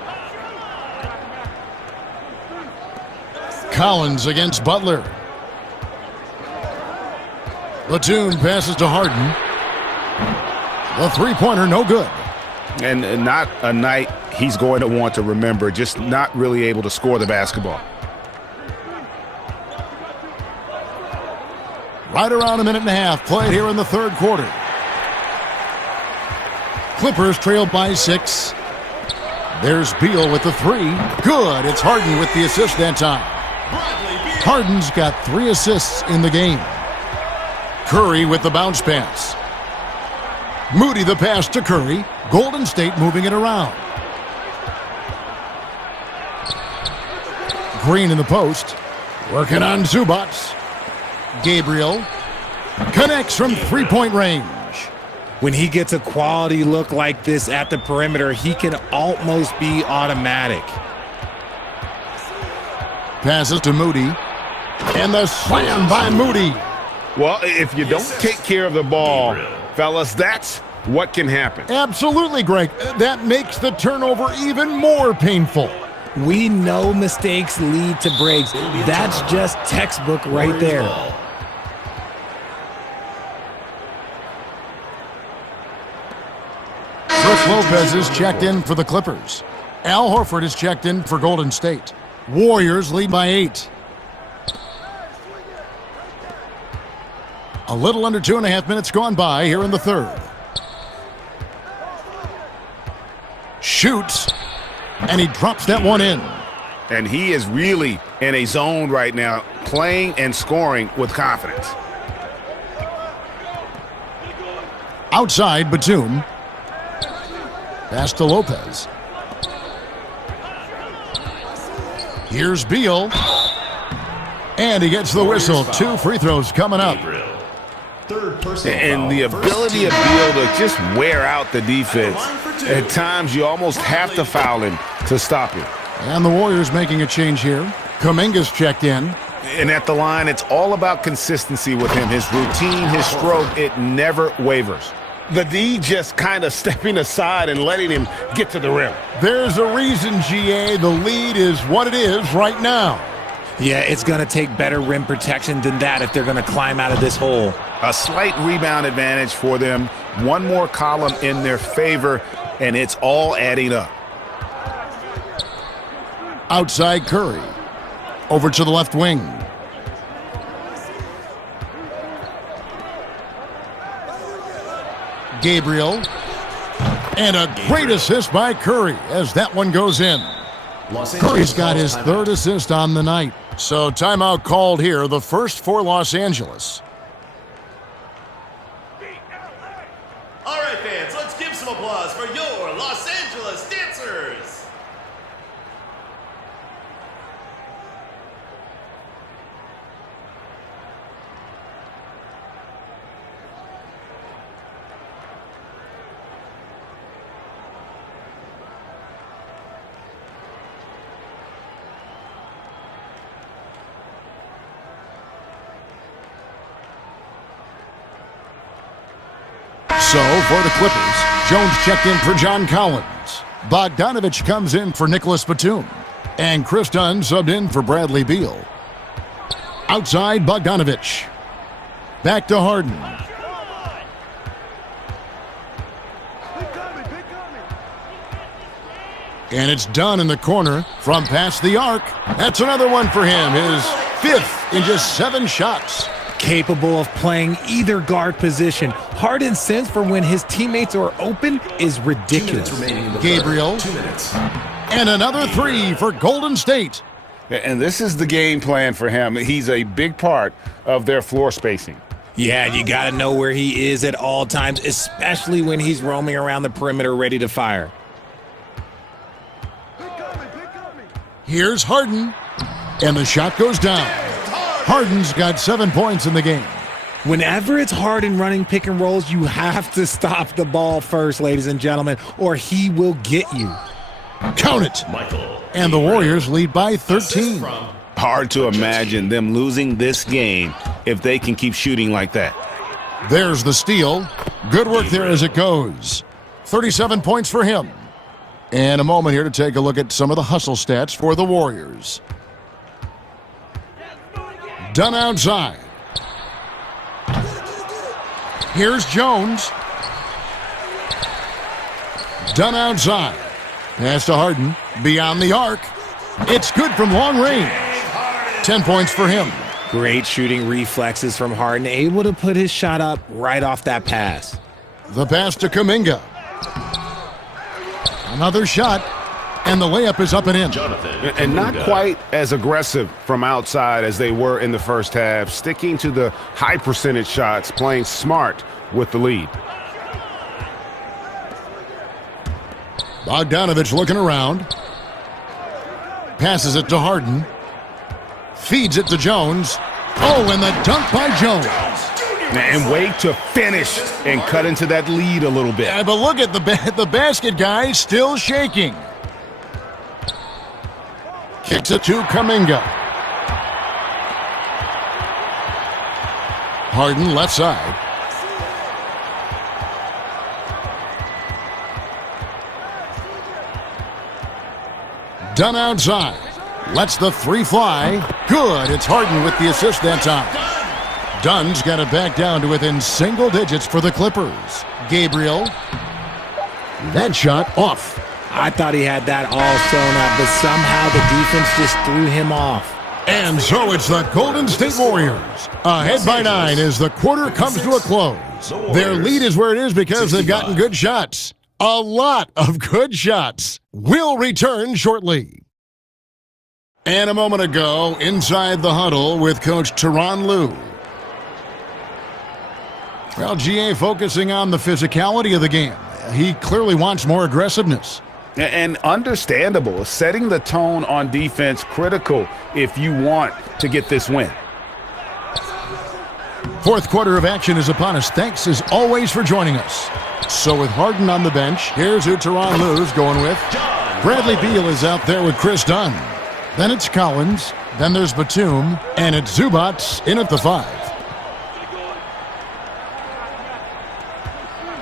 Collins against Butler. Batum passes to Harden. The three-pointer no good. And not a night he's going to want to remember, just not really able to score the basketball. Right around a minute and a half played here in the third quarter. Clippers trailed by 6. There's Beal with the three. Good. It's Harden with the assist that time. Harden's got 3 assists in the game. Curry with the bounce pass. Moody the pass to Curry. Golden State moving it around. Green in the post. Working on Zubac. Gabriel connects from three-point range. When he gets a quality look like this at the perimeter, he can almost be automatic. Passes to Moody. And the slam by Moody. Well, if you don't take care of the ball, fellas, that's what can happen. Absolutely, Greg. That makes the turnover even more painful. We know mistakes lead to breaks. That's just textbook right there. Brook Lopez is checked in for the Clippers. Al Horford is checked in for Golden State. Warriors lead by 8. A little under 2.5 minutes gone by here in the third. Shoots, and he drops that one in. And he is really in a zone right now, playing and scoring with confidence. Outside, Batum. Pass to Lopez. Here's Beal. And he gets the whistle. 2 free throws coming up. Third personal And foul. the ability of Beal to just wear out the defense. At times, you almost have to foul him to stop him. And the Warriors making a change here. Kuminga's checked in. And at the line, it's all about consistency with him. His routine, his stroke, it never wavers. The D just kind of stepping aside and letting him get to the rim. There's a reason, GA. The lead is what it is right now. Yeah, it's going to take better rim protection than that if they're going to climb out of this hole. A slight rebound advantage for them. One more column in their favor, and it's all adding up. Outside Curry. Over to the left wing. Gabriel. And a great assist by Curry as that one goes in. Curry's got his third assist on the night. So timeout called here, the first for Los Angeles. All right, fans, let's give some applause for your Los Angeles Dancers. So, for the Clippers, Jones checked in for John Collins. Bogdanovich comes in for Nicholas Batum. And Chris Dunn subbed in for Bradley Beal. Outside, Bogdanovich. Back to Harden. And it's Dunn in the corner from past the arc. That's another one for him, his fifth in just 7 shots. Capable of playing either guard position. Harden's sense for when his teammates are open is ridiculous. Gabriel. 2 minutes. And another 3 for Golden State. And this is the game plan for him. He's a big part of their floor spacing. Yeah, you got to know where he is at all times, especially when he's roaming around the perimeter ready to fire. Here's Harden. And the shot goes down. Harden's got 7 points in the game. Whenever it's Harden running pick and rolls, you have to stop the ball first, ladies and gentlemen, or he will get you. Count it. Michael. And the Warriors lead by 13. Hard to imagine them losing this game if they can keep shooting like that. There's the steal. Good work there as it goes. 37 points for him. And a moment here to take a look at some of the hustle stats for the Warriors. Dunn outside. Here's Jones. Dunn outside. Pass to Harden. Beyond the arc. It's good from long range. 10 points for him. Great shooting reflexes from Harden, able to put his shot up right off that pass. The pass to Kuminga. Another shot. And the layup is up and in. And not quite as aggressive from outside as they were in the first half, sticking to the high percentage shots, playing smart with the lead. Bogdanovich looking around. Passes it to Harden. Feeds it to Jones. Oh, and the dunk by Jones. And wait to finish and cut into that lead a little bit. Yeah, but look at the basket guy still shaking. Kicks it to Kuminga. Harden left side. Dunn outside. Lets the 3 fly. Good. It's Harden with the assist that time. Dunn's got it back down to within single digits for the Clippers. Gabriel. That shot off. I thought he had that all sewn up, but somehow the defense just threw him off. And so it's the Golden State Warriors ahead by 9 as the quarter comes to a close. Their lead is where it is because they've gotten good shots. A lot of good shots. We'll return shortly. And a moment ago, inside the huddle with Coach Tyronn Lue. Well, GA focusing on the physicality of the game. He clearly wants more aggressiveness. And understandable. Setting the tone on defense critical if you want to get this win. Fourth quarter of action is upon us. Thanks as always for joining us. So with Harden on the bench, here's who Tyronn Lue's going with. Bradley Beal is out there with Chris Dunn. Then it's Collins, Then there's Batum, and it's Zubats in at the 5.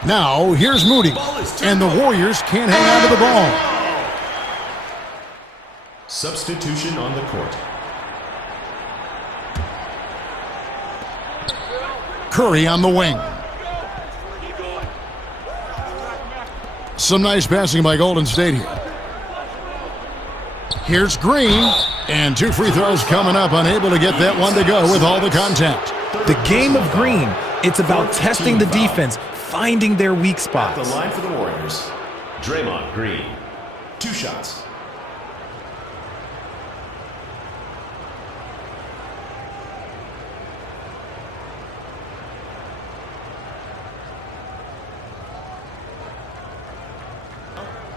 Now, here's Moody, and the Warriors can't hang on to the ball. Substitution on the court. Curry on the wing. Some nice passing by Golden State here. Here's Green, and 2 free throws coming up, unable to get that one to go with all the contact. The game of Green, it's about testing the defense, finding their weak spots. The line for the Warriors. Draymond Green. 2 shots.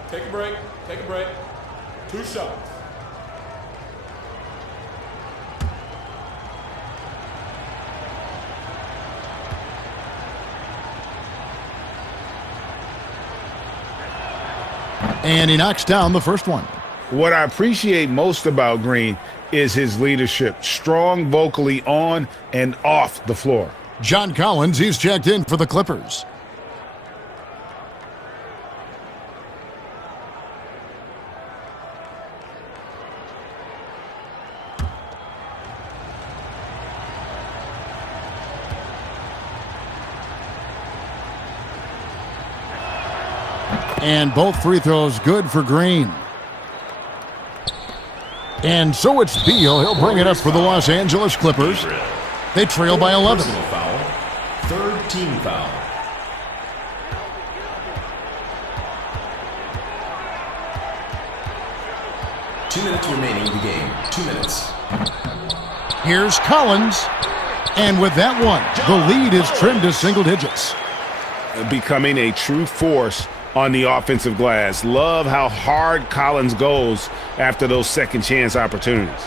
Take a break. Take a break. 2 shots. And he knocks down the first one. What I appreciate most about Green is his leadership, strong vocally on and off the floor. John Collins, he's checked in for the Clippers. And both free throws good for Green. And so it's Beal. He'll bring it up for the Los Angeles Clippers. They trail by 11. Personal foul. 3rd team foul. Two minutes remaining in the game. 2 minutes. Here's Collins. And with that one, the lead is trimmed to single digits. Becoming a true force on the offensive glass. Love how hard Collins goes after those second chance opportunities.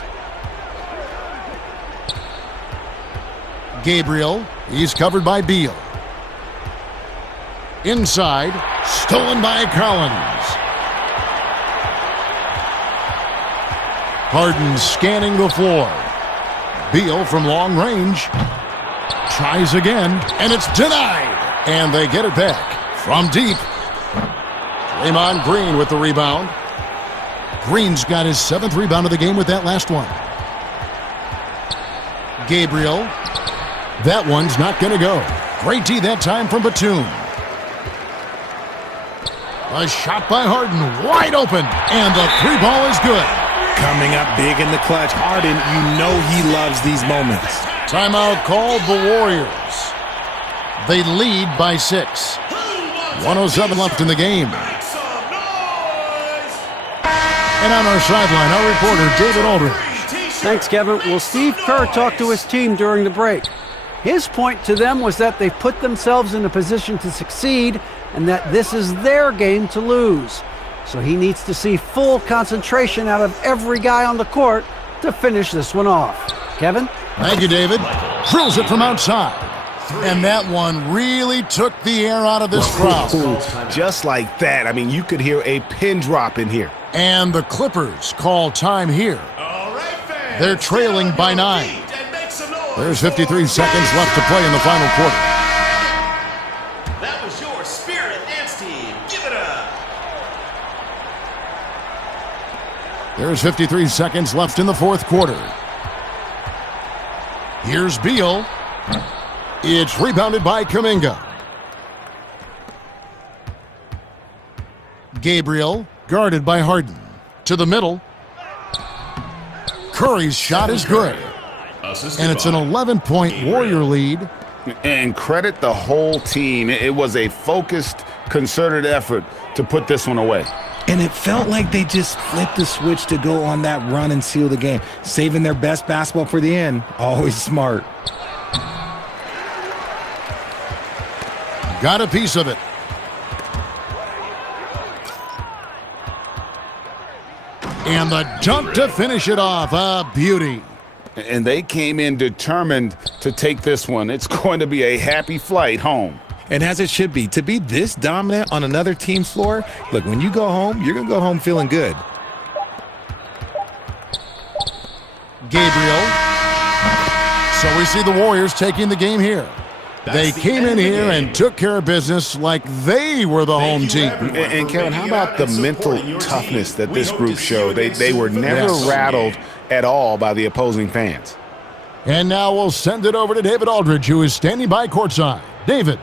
Gabriel, he's covered by Beal. Inside, stolen by Collins. Harden scanning the floor. Beal from long range. Tries again, and it's denied. And they get it back from deep. Draymond Green with the rebound. Green's got his 7th rebound of the game with that last one. Gabriel. That one's not going to go. Great D that time from Batum. A shot by Harden, wide open, and the 3 ball is good. Coming up big in the clutch. Harden, you know he loves these moments. Timeout called the Warriors. They lead by 6. 1:07 left in the game. And on our sideline, our reporter, David Aldridge. Thanks, Kevin. Well, Steve Kerr talked to his team during the break. His point to them was that they've put themselves in a position to succeed and that this is their game to lose. So he needs to see full concentration out of every guy on the court to finish this one off. Kevin? Thank you, David. Drills it from outside. And that one really took the air out of this crowd. Just like that. I mean, you could hear a pin drop in here. And the Clippers call time here. They're trailing by 9. There's 53 seconds left to play in the final quarter. That was your Spirit Dance Team. Give it up. There's 53 seconds left in the 4th quarter. Here's Beal. It's rebounded by Kuminga. Gabriel, guarded by Harden. To the middle. Curry's shot is good. And it's an 11-point Warrior lead. And credit the whole team. It was a focused, concerted effort to put this one away. And it felt like they just flipped the switch to go on that run and seal the game. Saving their best basketball for the end. Always smart. Got a piece of it. And the dunk to finish it off. A beauty. And they came in determined to take this one. It's going to be a happy flight home. And as it should be, to be this dominant on another team's floor, look, when you go home, you're going to go home feeling good. Gabriel. So we see the Warriors taking the game here. They came in here and took care of business like they were the home team. And Kevin, how about the mental toughness that this group showed? They were never rattled at all by the opposing fans. And now we'll send it over to David Aldridge, who is standing by courtside. David.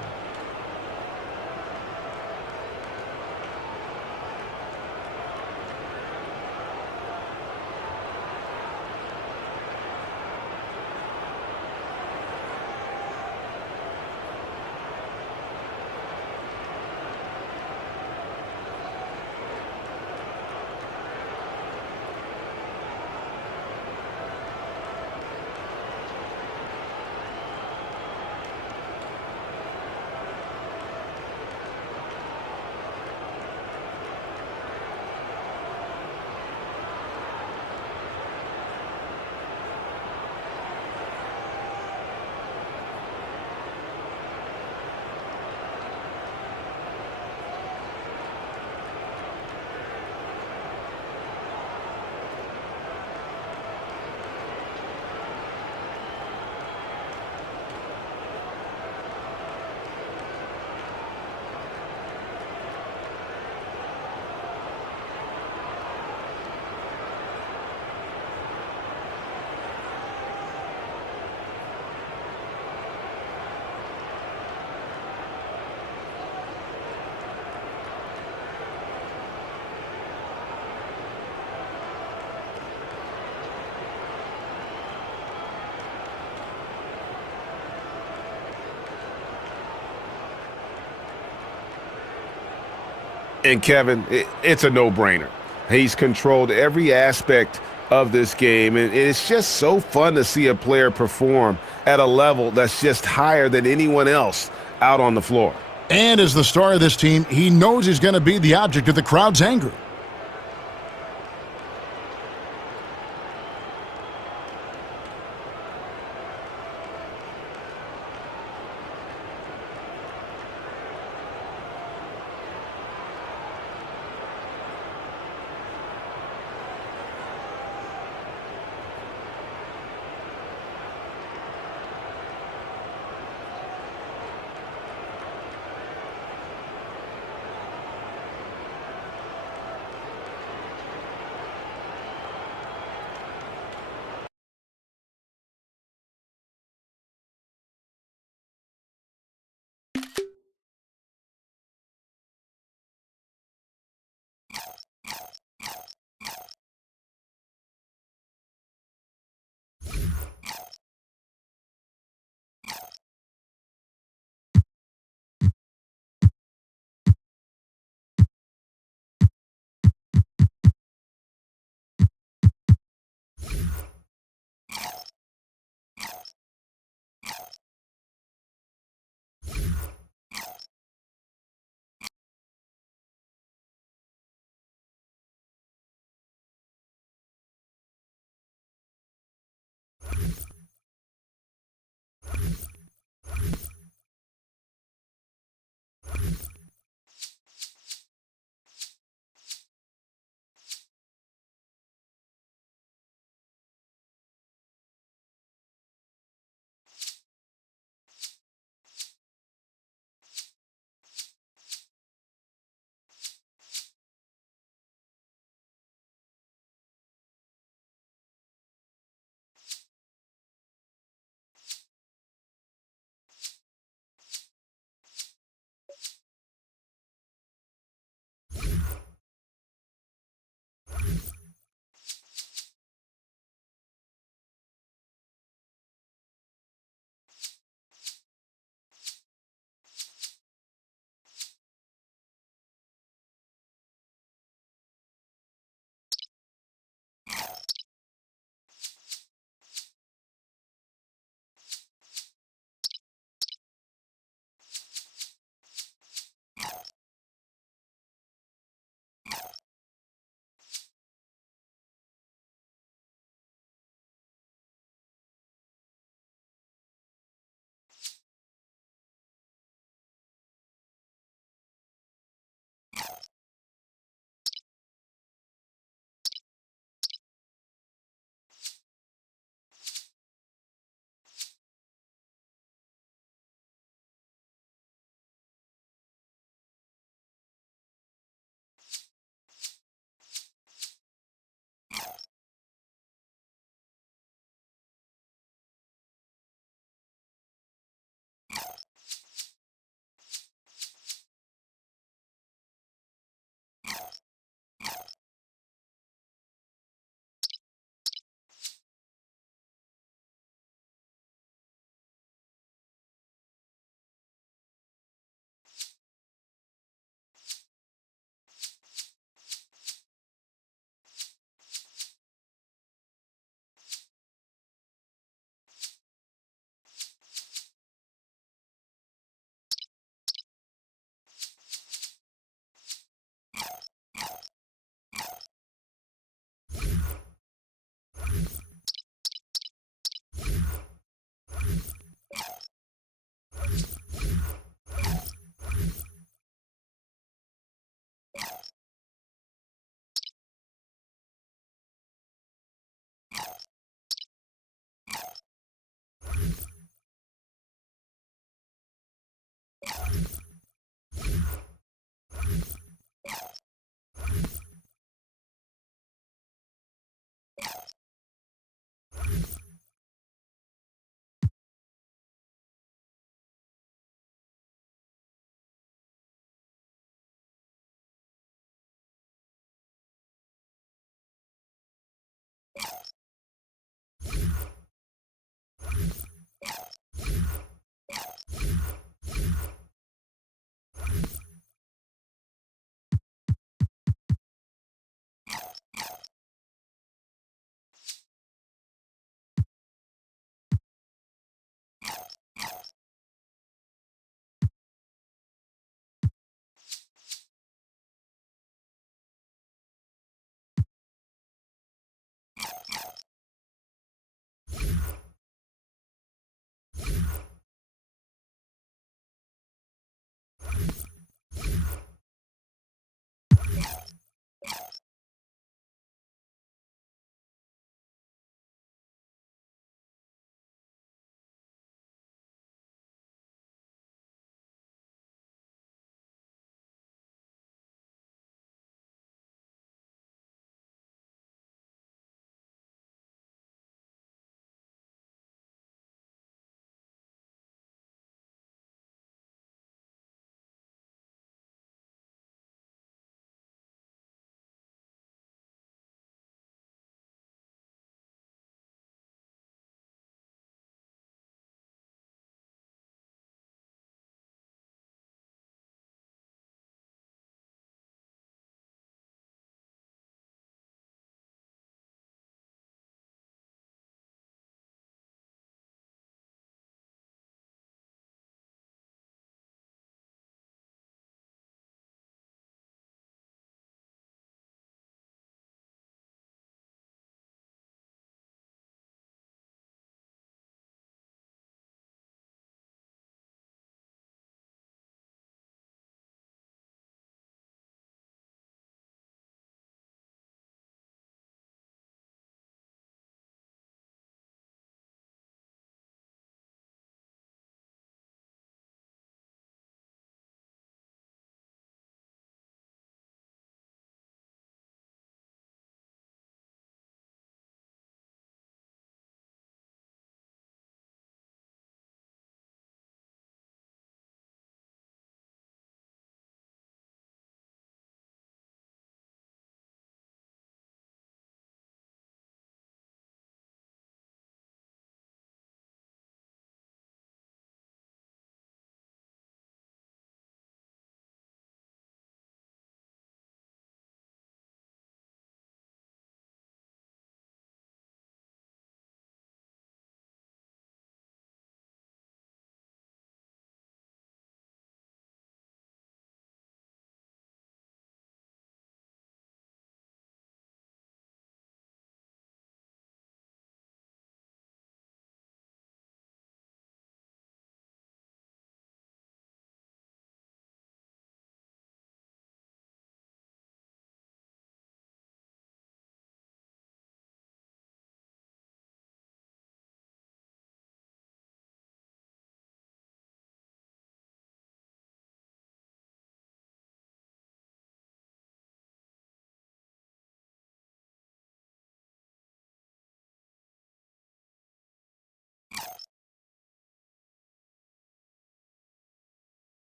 And Kevin, it's a no-brainer. He's controlled every aspect of this game, and it's just so fun to see a player perform at a level that's just higher than anyone else out on the floor. And as the star of this team, he knows he's going to be the object of the crowd's anger.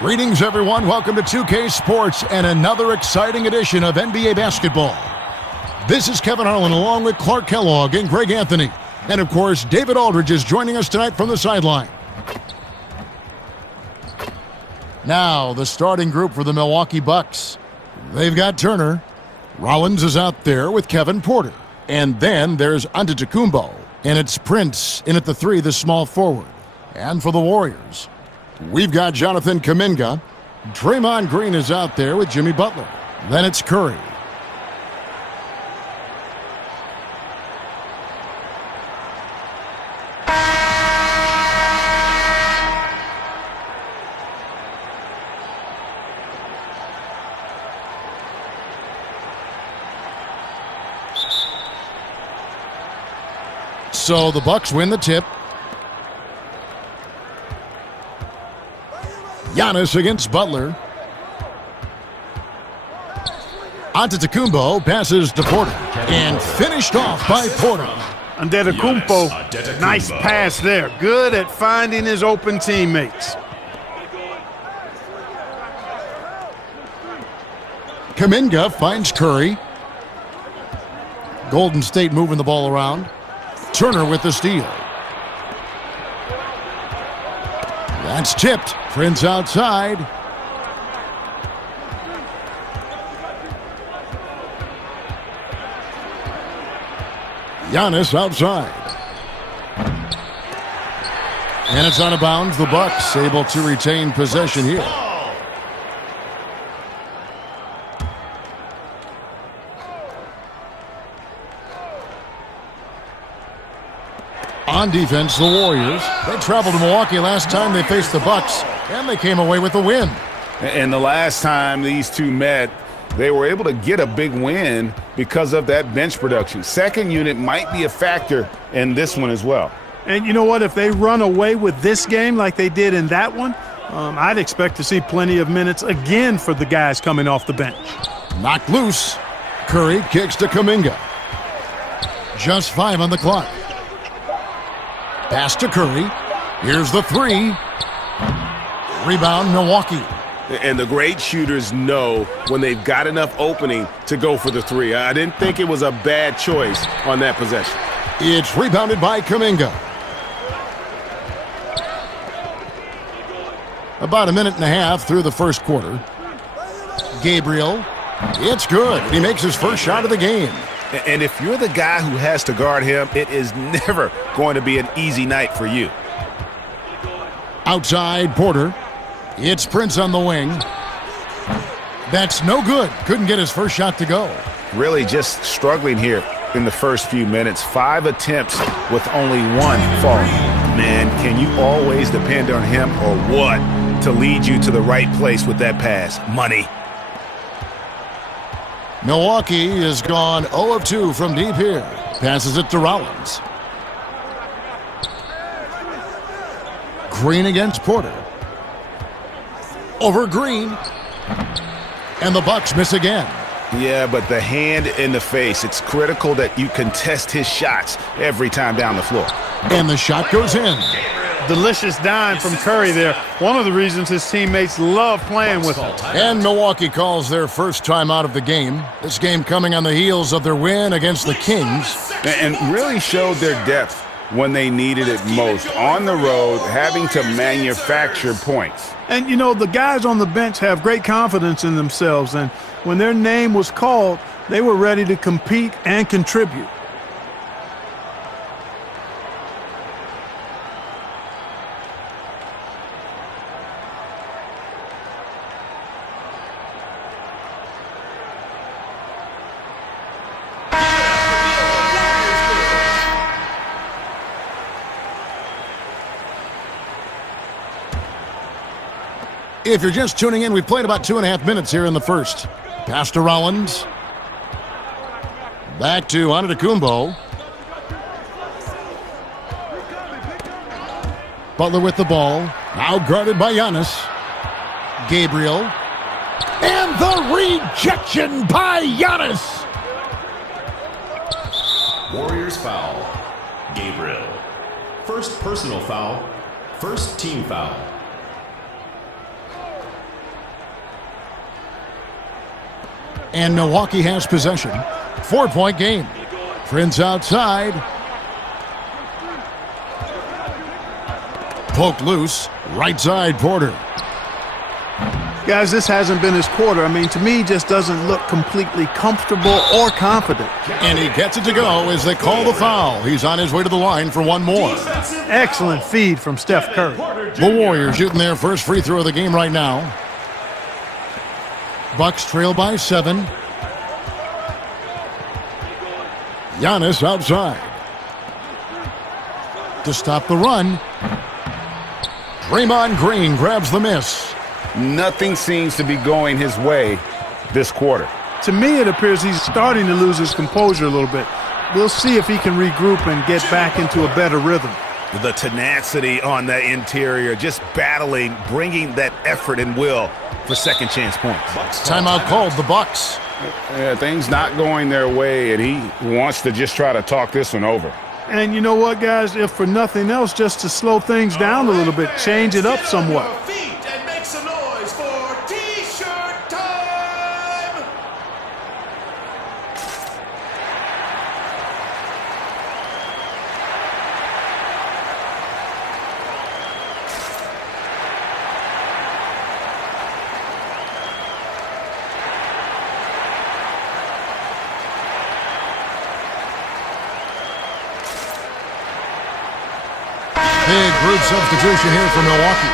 Greetings, everyone. Welcome to 2K Sports and another exciting edition of NBA basketball. This is Kevin Harlan along with Clark Kellogg and Greg Anthony. And, of course, David Aldridge is joining us tonight from the sideline. Now, the starting group for the Milwaukee Bucks. They've got Turner. Rollins is out there with Kevin Porter. And then there's Antetokounmpo. And it's Prince in at the 3, the small forward. And for the Warriors, we've got Jonathan Kuminga. Draymond Green is out there with Jimmy Butler. Then it's Curry. So the Bucks win the tip. Giannis against Butler. Antetokounmpo passes to Porter and finished off by Porter. Antetokounmpo, nice pass there. Good at finding his open teammates. Kuminga finds Curry. Golden State moving the ball around. Turner with the steal. That's tipped. Prince outside. Giannis outside. And it's out of bounds. The Bucks able to retain possession here. On defense, the Warriors. They traveled to Milwaukee last time they faced the Bucks, and they came away with a win. And the last time these two met, they were able to get a big win because of that bench production. Second unit might be a factor in this one as well. And you know what? If they run away with this game like they did in that one, I'd expect to see plenty of minutes again for the guys coming off the bench. Knocked loose. Curry kicks to Kuminga. Just 5 on the clock. Pass to Curry. Here's the 3. Rebound, Milwaukee. And the great shooters know when they've got enough opening to go for the 3. I didn't think it was a bad choice on that possession. It's rebounded by Kuminga. About a minute and a half through the first quarter. Gabriel. It's good. He makes his first shot of the game. And if you're the guy who has to guard him, it is never going to be an easy night for you. Outside, Porter. It's Prince on the wing. That's no good. Couldn't get his first shot to go. Really just struggling here in the first few minutes. 5 attempts with only 1 falling. Man, can you always depend on him or what to lead you to the right place with that pass? Money. Milwaukee has gone 0 of 2 from deep here. Passes it to Rollins. Green against Porter. Over Green. And the Bucks miss again. Yeah, but the hand in the face, it's critical that you contest his shots every time down the floor. And the shot goes in. Delicious dime from Curry there. One of the reasons his teammates love playing with him. And Milwaukee calls their first time out of the game. This game coming on the heels of their win against the Kings. And really showed their depth when they needed it most. On the road, having to manufacture points. And, you know, the guys on the bench have great confidence in themselves. And when their name was called, they were ready to compete and contribute. If you're just tuning in, we've played about 2.5 minutes here in the first. Pass to Rollins. Back to Antetokounmpo. Butler with the ball. Now guarded by Giannis. Gabriel. And the rejection by Giannis. Warriors foul. Gabriel. First personal foul. First team foul. And Milwaukee has possession. 4-point game. Prince outside. Poked loose. Right side, Porter. Guys, this hasn't been his quarter. I mean, to me, he just doesn't look completely comfortable or confident. And he gets it to go as they call the foul. He's on his way to the line for one more. Excellent feed from Steph Curry. The Warriors shooting their first free throw of the game right now. Bucks trail by 7. Giannis outside. To stop the run. Draymond Green grabs the miss. Nothing seems to be going his way this quarter. To me, it appears he's starting to lose his composure a little bit. We'll see if he can regroup and get back into a better rhythm. The tenacity on that interior, just battling, bringing that effort and will for second chance points. Timeout called, the Bucks. Yeah, things not going their way, and he wants to just try to talk this one over. And you know what, guys? If for nothing else, just to slow things down a little bit, change it up somewhat. And make some noise for T-shirt time! Big group substitution here for Milwaukee.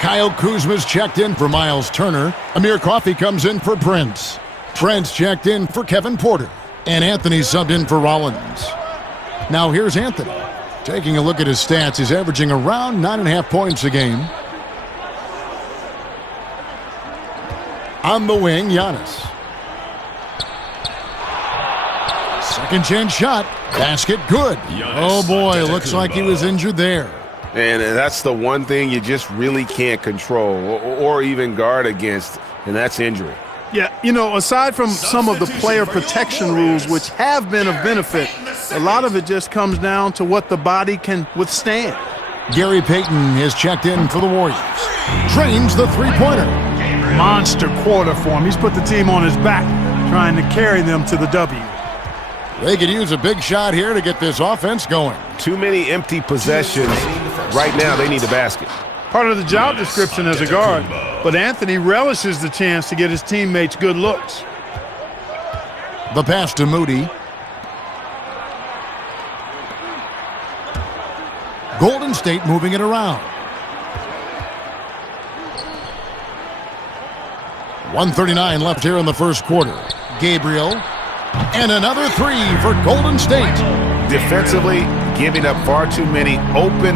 Kyle Kuzma's checked in for Miles Turner. Amir Coffey comes in for Prince. Trent's checked in for Kevin Porter. And Anthony subbed in for Rollins. Now here's Anthony. Taking a look at his stats, he's averaging around 9.5 points a game. On the wing, Giannis. Second chance shot. Basket good. Oh boy, looks like he was injured there. And that's the one thing you just really can't control or even guard against, and that's injury. Yeah, you know, aside from some of the player protection rules, which have been of benefit, a lot of it just comes down to what the body can withstand. Gary Payton has checked in for the Warriors. Drains the three-pointer. Monster quarter for him. He's put the team on his back, trying to carry them to the W. They could use a big shot here to get this offense going. Too many empty possessions. Right now, they need a basket. Part of the job description as a guard, but Anthony relishes the chance to get his teammates good looks. The pass to Moody. Golden State moving it around. 1:39 left here in the first quarter. Gabriel. And another three for Golden State. Defensively, giving up far too many open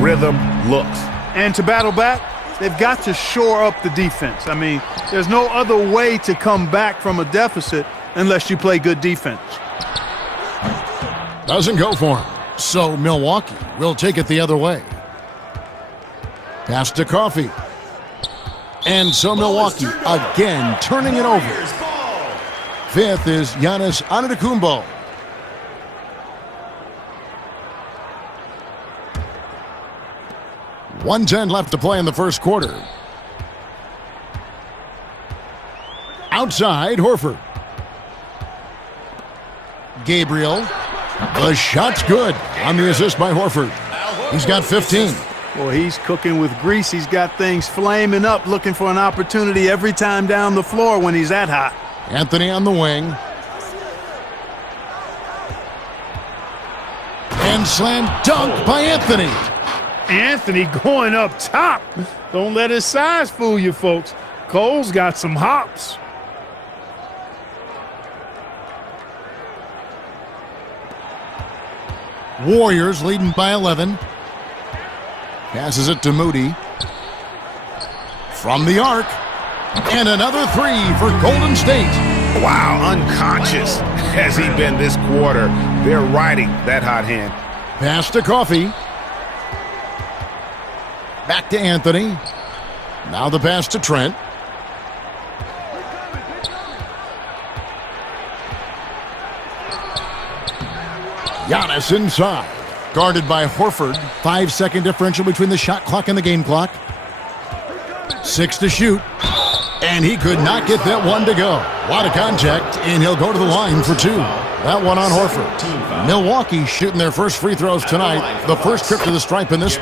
rhythm looks. And to battle back, they've got to shore up the defense. I mean, there's no other way to come back from a deficit unless you play good defense. Doesn't go for him. So Milwaukee will take it the other way. Pass to Coffey. And so Milwaukee again turning it over. Fifth is Giannis Antetokounmpo. .110 left to play in the first quarter. Outside, Horford. Gabriel. The shot's good on the assist by Horford. He's got 15. Well, he's cooking with grease. He's got things flaming up, looking for an opportunity every time down the floor when he's that hot. Anthony on the wing. And slam dunk by Anthony. Anthony going up top. Don't let his size fool you, folks. Cole's got some hops. Warriors leading by 11. Passes it to Moody. From the arc. And another three for Golden State. Wow, unconscious has he been this quarter. They're riding that hot hand. Pass to Coffey. Back to Anthony. Now the pass to Trent. Giannis inside. Guarded by Horford. 5-second differential between the shot clock and the game clock. 6 to shoot. And he could not get that one to go. A lot of contact, and he'll go to the line for 2. That one on Horford. Milwaukee shooting their first free throws tonight. The first trip to the stripe in this.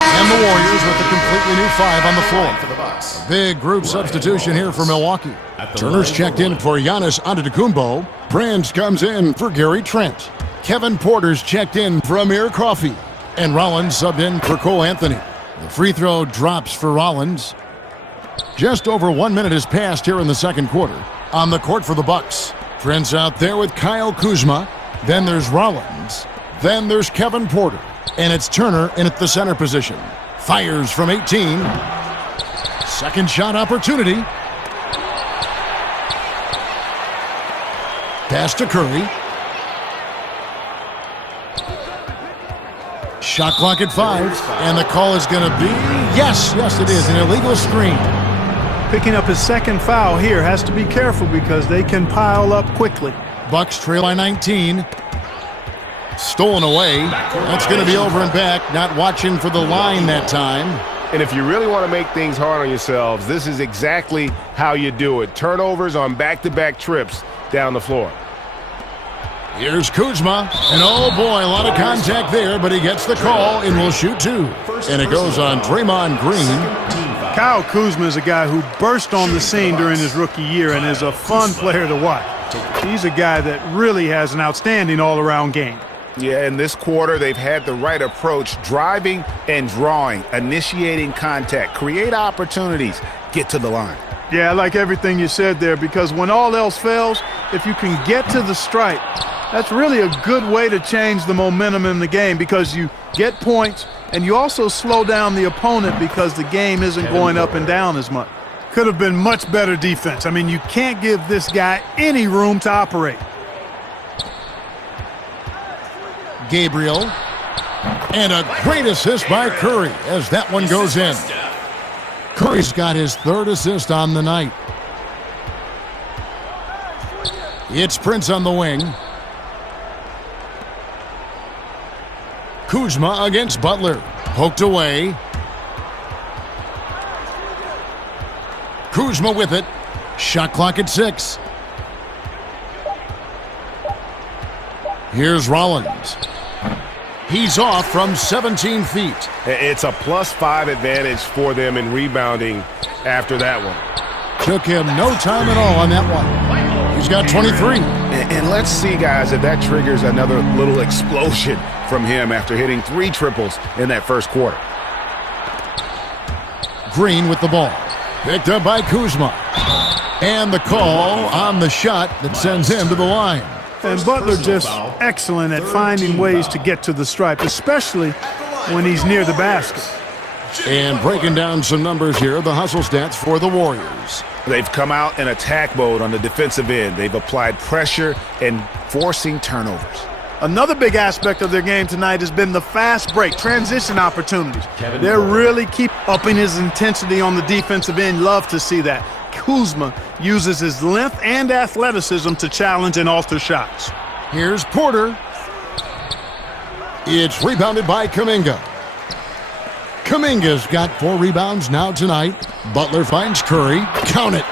And the Warriors with a completely new 5 on the floor. A big group substitution here for Milwaukee. Turner's checked in for Giannis Antetokounmpo. Brands comes in for Gary Trent. Kevin Porter's checked in for Amir Coffey. And Rollins subbed in for Cole Anthony. The free throw drops for Rollins. Just over 1 minute has passed here in the second quarter. On the court for the Bucks. Trent's out there with Kyle Kuzma. Then there's Rollins. Then there's Kevin Porter. And it's Turner in at the center position. Fires from 18. Second shot opportunity. Pass to Curry. Shot clock at 5. And the call is going to be, yes, it is, an illegal screen. Picking up his second foul here. Has to be careful because they can pile up quickly. Bucks trail by 19. Stolen away. That's going to be over and back. Not watching for the line that time. And if you really want to make things hard on yourselves, this is exactly how you do it. Turnovers on back-to-back trips down the floor. Here's Kuzma. And oh boy, a lot of contact there, but he gets the call and will shoot 2. And it goes on Draymond Green. Kyle Kuzma is a guy who burst on the scene during his rookie year and is a fun player to watch. He's a guy that really has an outstanding all-around game. Yeah, in this quarter, they've had the right approach, driving and drawing, initiating contact, create opportunities, get to the line. Yeah, I like everything you said there because when all else fails, if you can get to the stripe, that's really a good way to change the momentum in the game because you get points and you also slow down the opponent because the game isn't going up and down as much. Could have been much better defense. I mean, you can't give this guy any room to operate. Gabriel. And a great assist by Curry as that one goes in. Curry's got his 3rd assist on the night. It's Prince on the wing. Kuzma against Butler. Poked away. Kuzma with it. Shot clock at 6. Here's Rollins. He's off from 17 feet. It's a +5 advantage for them in rebounding after that one. Took him no time at all on that one. He's got 23. And let's see, guys, if that triggers another little explosion from him after hitting 3 triples in that first quarter. Green with the ball. Picked up by Kuzma. And the call on the shot that sends him to the line. And Butler just excellent at finding ways to get to the stripe, especially when he's near the basket. And breaking down some numbers here, the hustle stats for the Warriors. They've come out in attack mode on the defensive end. They've applied pressure and forcing turnovers. Another big aspect of their game tonight has been the fast break, transition opportunities. They're really keep upping his intensity on the defensive end. Love to see that. Kuzma uses his length and athleticism to challenge and alter shots. Here's Porter. It's rebounded by Kuminga. Kuminga's got 4 rebounds now tonight. Butler finds Curry. Count it.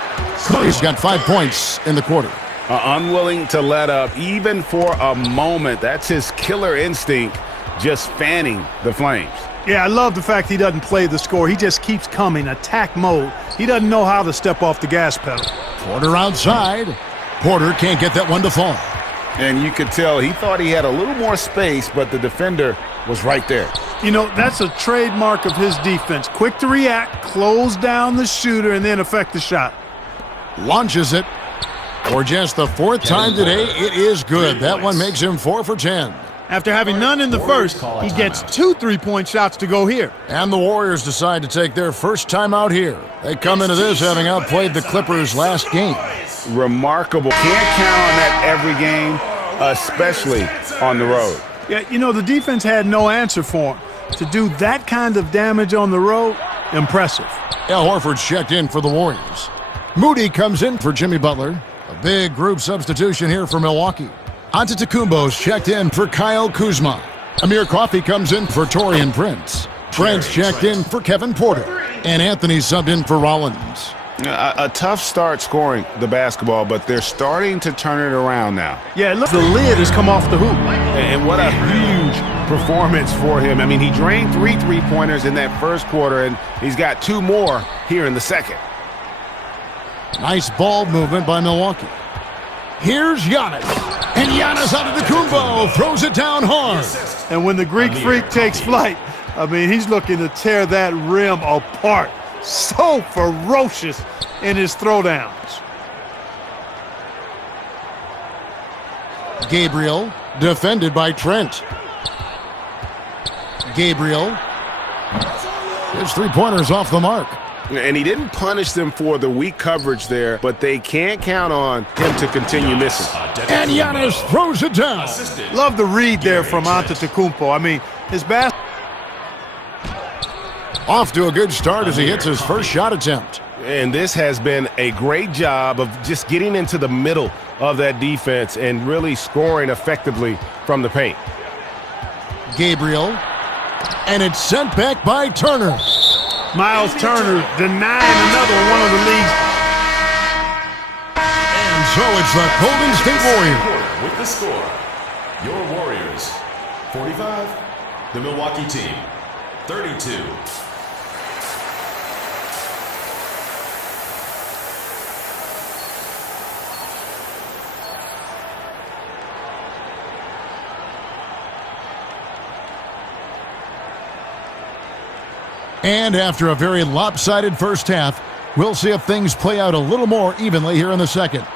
Curry's got 5 points in the quarter. Unwilling to let up even for a moment. That's his killer instinct, just fanning the flames. Yeah, I love the fact he doesn't play the score. He just keeps coming, attack mode. He doesn't know how to step off the gas pedal. Porter outside. Porter can't get that one to fall. And you could tell he thought he had a little more space, but the defender was right there. You know, that's a trademark of his defense. Quick to react, close down the shooter, and then affect the shot. Launches it. For just the 4th time today, it is good. That one makes him 4 for 10. After having none in the first, he gets 2 3-point shots to go here. And the Warriors decide to take their first time out here. They come into this having outplayed the Clippers last game. Remarkable. Can't count on that every game, especially on the road. Yeah, you know, the defense had no answer for him. To do that kind of damage on the road, impressive. Al Horford's checked in for the Warriors. Moody comes in for Jimmy Butler. A big group substitution here for Milwaukee. Antetokounmpo's checked in for Kyle Kuzma. Amir Coffey comes in for Taurean Prince. Trent's checked in for Kevin Porter. And Anthony subbed in for Rollins. A tough start scoring the basketball, but they're starting to turn it around now. Yeah, look, the lid has come off the hoop. And what a huge performance for him. I mean, he drained 3 3-pointers in that first quarter, and he's got 2 more here in the second. Nice ball movement by Milwaukee. Here's Giannis. And Giannis Antetokounmpo throws it down hard. And when the Greek Freak takes flight, I mean, he's looking to tear that rim apart. So ferocious in his throwdowns. Gabriel defended by Trent. Gabriel. His three-pointers off the mark. And he didn't punish them for the weak coverage there, but they can't count on him to continue missing. And Giannis throws it down. Love the read there from Antetokounmpo. I mean, his basket. Off to a good start as he hits his first shot attempt. And this has been a great job of just getting into the middle of that defense and really scoring effectively from the paint. Gabriel. And it's sent back by Turner. Miles Turner denying another one of the league's. And so it's the Golden State Warriors. With the score, your Warriors, 45, the Milwaukee team, 32. And after a very lopsided first half, we'll see if things play out a little more evenly here in the second.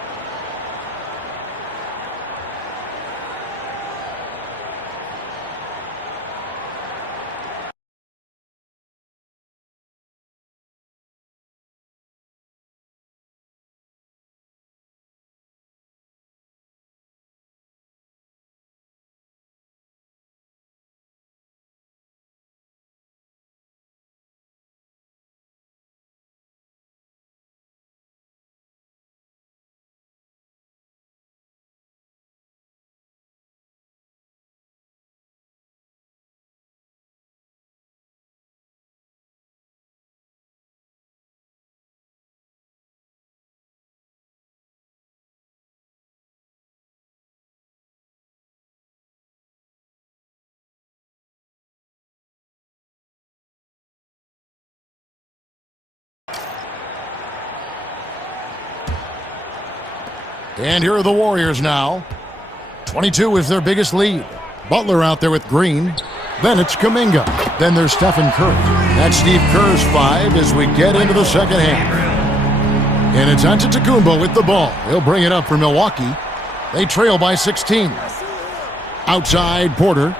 And here are the Warriors now. 22 is their biggest lead. Butler out there with Green. Then it's Kuminga. Then there's Stephen Curry. That's Steve Kerr's 5 as we get into the second half. And it's Antetokounmpo with the ball. He'll bring it up for Milwaukee. They trail by 16. Outside, Porter.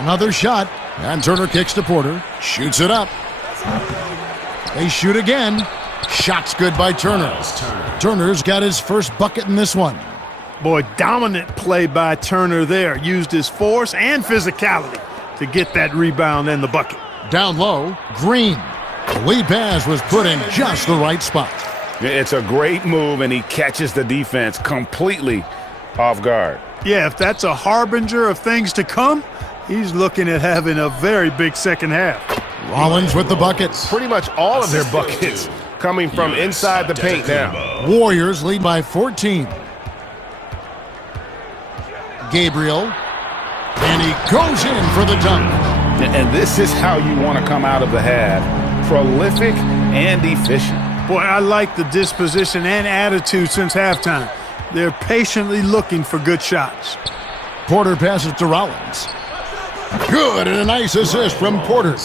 Another shot, and Turner kicks to Porter, shoots it up. They shoot again. Shot's good by Turner. Turner's got his first bucket in this one. Boy, dominant play by Turner there. Used his force and physicality to get that rebound and the bucket. Down low, Green. The lead pass was put in just the right spot. It's a great move, and he catches the defense completely off guard. Yeah, if that's a harbinger of things to come, he's looking at having a very big second half. Rollins with the buckets. Pretty much all of their buckets coming from inside the paint now. Warriors lead by 14. Gabriel. And he goes in for the dunk. And this is how you want to come out of the half. Prolific and efficient. Boy, I like the disposition and attitude since halftime. They're patiently looking for good shots. Porter passes to Rollins. Good, and a nice assist from Porter.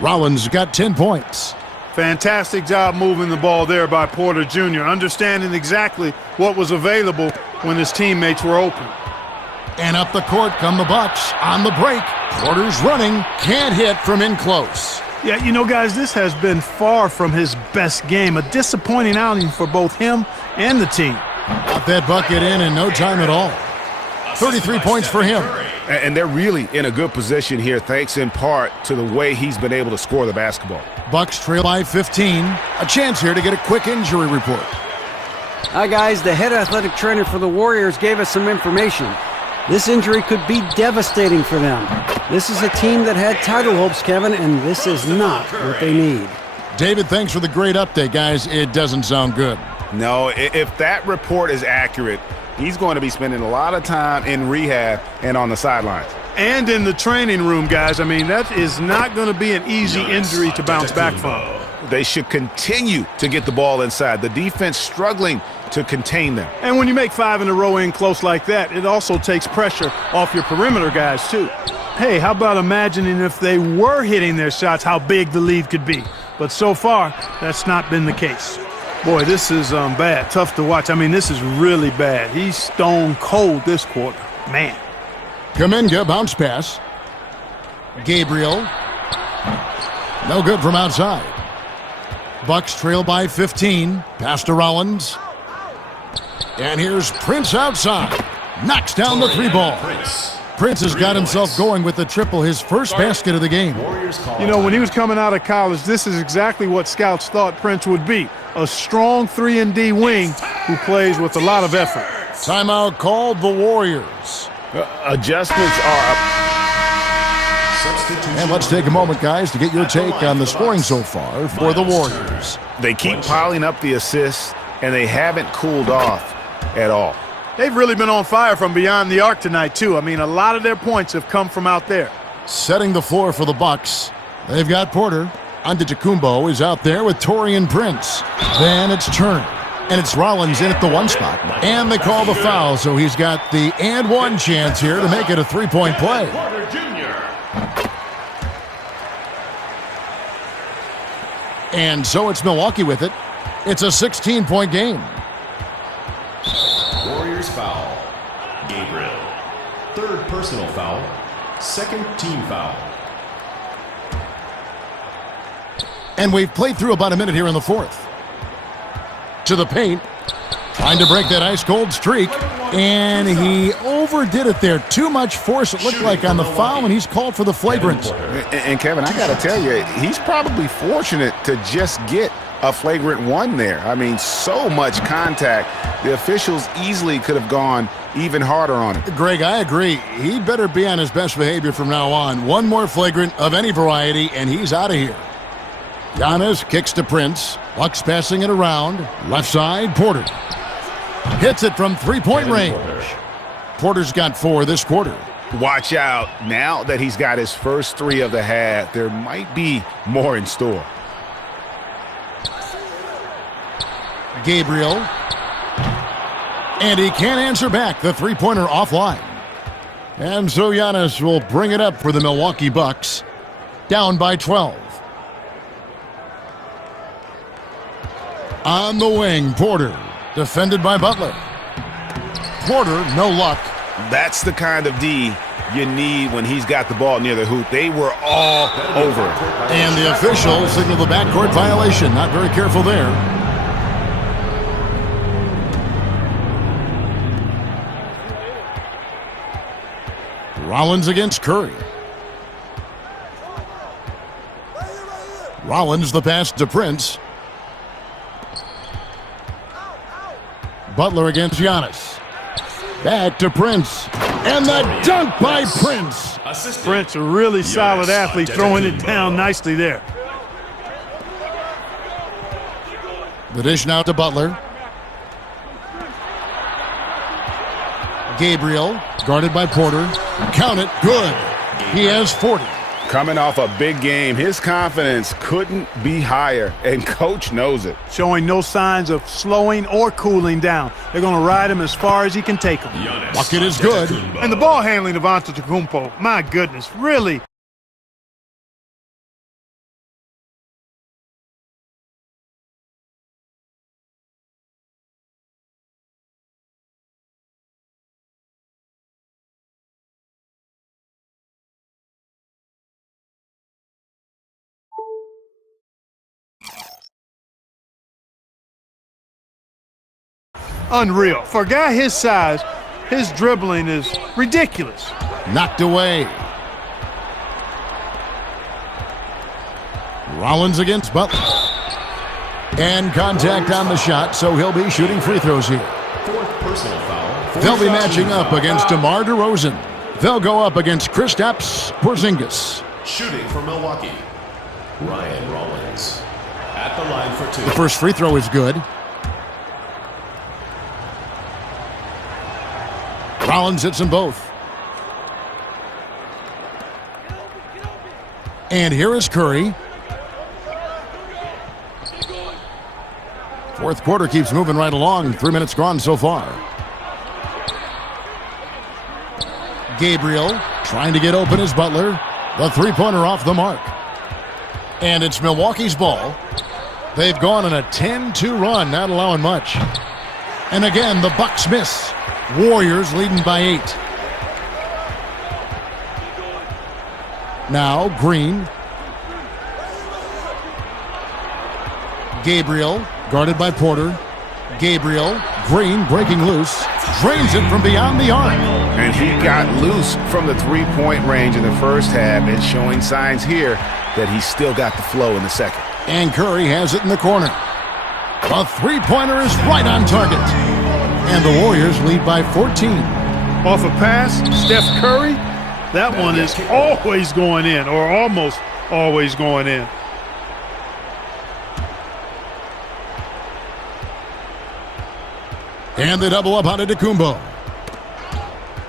Rollins got 10 points. Fantastic job moving the ball there by Porter Jr., understanding exactly what was available when his teammates were open. And up the court come the Bucks on the break. Porter's running, can't hit from in close. Yeah, you know, guys, this has been far from his best game. A disappointing outing for both him and the team. Got that bucket in no time at all. 33 points for him. And they're really in a good position here, thanks in part to the way he's been able to score the basketball. Bucks trail by 15. A chance here to get a quick injury report. Hi, guys. The head athletic trainer for the Warriors gave us some information. This injury could be devastating for them. This is a team that had title hopes, Kevin, and this is not what they need. David, thanks for the great update, guys. It doesn't sound good. No, if that report is accurate, he's going to be spending a lot of time in rehab and on the sidelines. And in the training room, guys. I mean, that is not going to be an easy injury to bounce back from. They should continue to get the ball inside. The defense struggling to contain them. And when you make 5 in a row in close like that, it also takes pressure off your perimeter guys, too. Hey, how about imagining if they were hitting their shots, how big the lead could be? But so far, that's not been the case. Boy, this is bad. Tough to watch. I mean, this is really bad. He's stone cold this quarter. Man. Kuminga, bounce pass. Gabriel. No good from outside. Bucks trail by 15. Pass to Rollins. And here's Prince outside. Knocks down the 3-ball. Prince has got himself going with the triple, his first basket of the game. You know, when he was coming out of college, this is exactly what scouts thought Prince would be. A strong 3-and-D wing who plays with a lot of effort. Timeout called the Warriors. Adjustments are up. And let's take a moment, guys, to get your take on the scoring so far for the Warriors. They keep piling up the assists, and they haven't cooled off at all. They've really been on fire from beyond the arc tonight, too. I mean, a lot of their points have come from out there. Setting the floor for the Bucks. They've got Porter. Antetokounmpo is out there with Taurean Prince. Then it's Turner. And it's Rollins in at the 1 spot. And they call the foul, so he's got the and 1 chance here to make it a 3-point play. And so it's Milwaukee with it. It's a 16-point game. Warriors foul. Gabriel. 3rd personal foul. 2nd team foul. And we've played through about a minute here in the 4th. To the paint. Trying to break that ice-cold streak. And he overdid it there. Too much force, it looked like, on the foul, and he's called for the flagrant. And Kevin, I got to tell you, he's probably fortunate to just get a flagrant 1 there. I mean, so much contact. The officials easily could have gone even harder on it. Greg, I agree. He better be on his best behavior from now on. One more flagrant of any variety, and he's out of here. Giannis kicks to Prince. Bucks passing it around. Left side, Porter. Hits it from 3-point range. Porter's got 4 this quarter. Watch out. Now that he's got his first 3 of the half, there might be more in store. Gabriel. And he can't answer back. The 3-pointer offline. And so Giannis will bring it up for the Milwaukee Bucks. Down by 12. On the wing, Porter. Defended by Butler. Porter, no luck. That's the kind of D you need when he's got the ball near the hoop. They were all over. And the official signaled the backcourt violation. Not very careful there. Rollins against Curry. Rollins the pass to Prince. Butler against Giannis. Back to Prince. And the dunk by Prince. Prince, a really solid athlete, throwing it down nicely there. The dish now to Butler. Gabriel, guarded by Porter. Count it, good. He has 40. Coming off a big game, his confidence couldn't be higher, and coach knows it. Showing no signs of slowing or cooling down. They're going to ride him as far as he can take him. Bucket is good. And the ball handling of Antetokounmpo, my goodness, really. Unreal. For a guy his size, his dribbling is ridiculous. Knocked away. Rollins against Butler. And contact on the shot, so he'll be shooting free throws here. Fourth personal foul. They'll be matching up against DeMar DeRozan. They'll go up against Kristaps Porzingis. Shooting for Milwaukee, Ryan Rollins. At the line for 2. The first free throw is good. Rollins hits them both. And here is Curry. Fourth quarter keeps moving right along. 3 minutes gone so far. Gabriel trying to get open as Butler. The three-pointer off the mark. And it's Milwaukee's ball. They've gone on a 10-2 run, not allowing much. And again, the Bucks miss. Warriors leading by 8. Now, Green. Gabriel, guarded by Porter. Gabriel, Green breaking loose. Drains it from beyond the arc. And he got loose from the three-point range in the first half and showing signs here that he's still got the flow in the second. And Curry has it in the corner. The three-pointer is right on target. And the Warriors lead by 14. Off a pass, Steph Curry, that one is always going in, or almost always going in. And they double up on Antetokounmpo.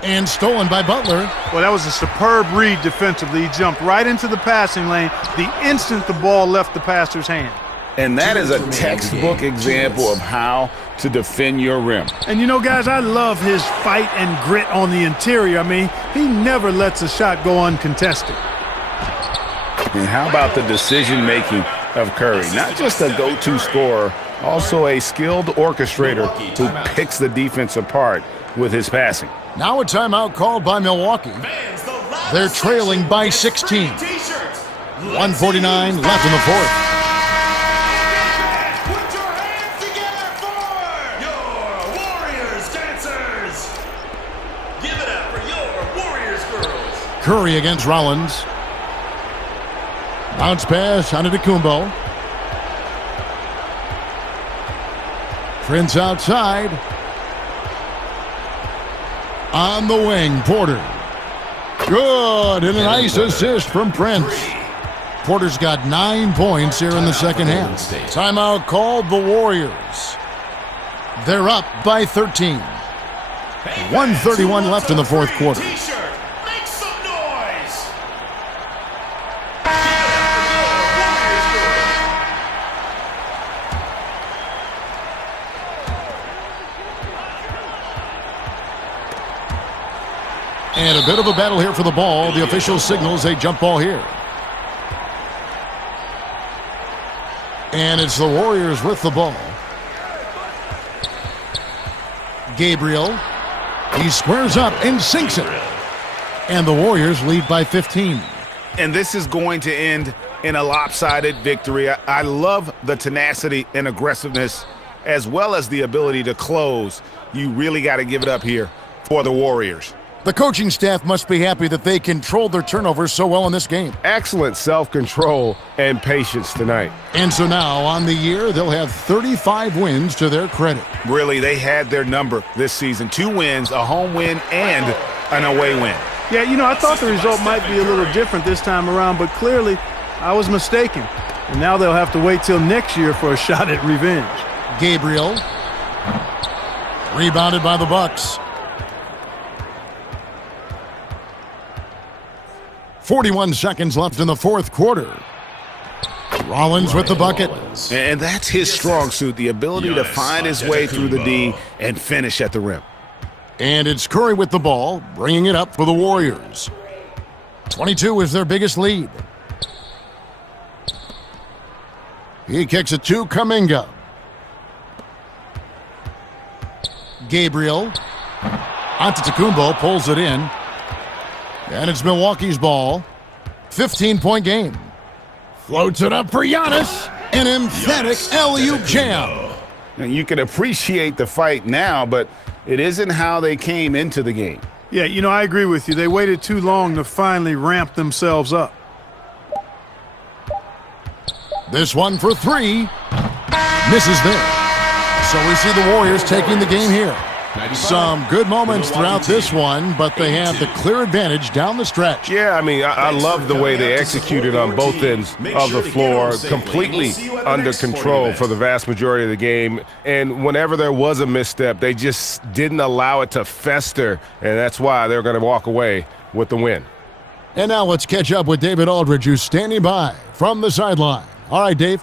And stolen by Butler. Well, that was a superb read defensively. He jumped right into the passing lane the instant the ball left the passer's hand. And that is a textbook example of how to defend your rim. And you know, guys, I love his fight and grit on the interior. I mean, he never lets a shot go uncontested. And how about the decision-making of Curry? Not just a go-to scorer, also a skilled orchestrator who picks the defense apart with his passing. Now a timeout called by Milwaukee. They're trailing by 16. 1:49 left in the fourth. Put your hands together for your Warriors dancers. Give it up for your Warriors girls. Curry against Rollins. Bounce pass on Antetokounmpo. Prince outside. On the wing, Porter. Good, and a nice assist from Prince. Porter's got 9 points here in the second half. Timeout called the Warriors. They're up by 13. 1:31 left in the fourth quarter. Make some noise. And a bit of a battle here for the ball. The official signals a jump ball here. And it's the Warriors with the ball. Gabriel. He squares up and sinks it. And the Warriors lead by 15. And this is going to end in a lopsided victory. I love the tenacity and aggressiveness as well as the ability to close. You really got to give it up here for the Warriors. The coaching staff must be happy that they controlled their turnovers so well in this game. Excellent self-control and patience tonight. And so now, on the year, they'll have 35 wins to their credit. Really, they had their number this season. 2 wins, a home win, and an away win. Yeah, you know, I thought the result might be a little different this time around, but clearly I was mistaken. And now they'll have to wait till next year for a shot at revenge. Gabriel. Rebounded by the Bucks. 41 seconds left in the fourth quarter. Rollins with the bucket. And that's his strong suit, the ability to find his way through the D and finish at the rim. And it's Curry with the ball, bringing it up for the Warriors. 22 is their biggest lead. He kicks it to Kuminga. Gabriel. Antetokounmpo pulls it in. And it's Milwaukee's ball. 15-point game. Floats it up for Giannis. An emphatic alley-oop jam. And you can appreciate the fight now, but it isn't how they came into the game. Yeah, you know, I agree with you. They waited too long to finally ramp themselves up. This one for 3. Misses there. So we see the Warriors taking the game here. Some good moments throughout this one, but they have the clear advantage down the stretch. Yeah, I mean, I love the way they executed on both ends of the floor, completely under control for the vast majority of the game. And whenever there was a misstep, they just didn't allow it to fester, and that's why they're going to walk away with the win. And now let's catch up with David Aldridge, who's standing by from the sideline. All right, Dave.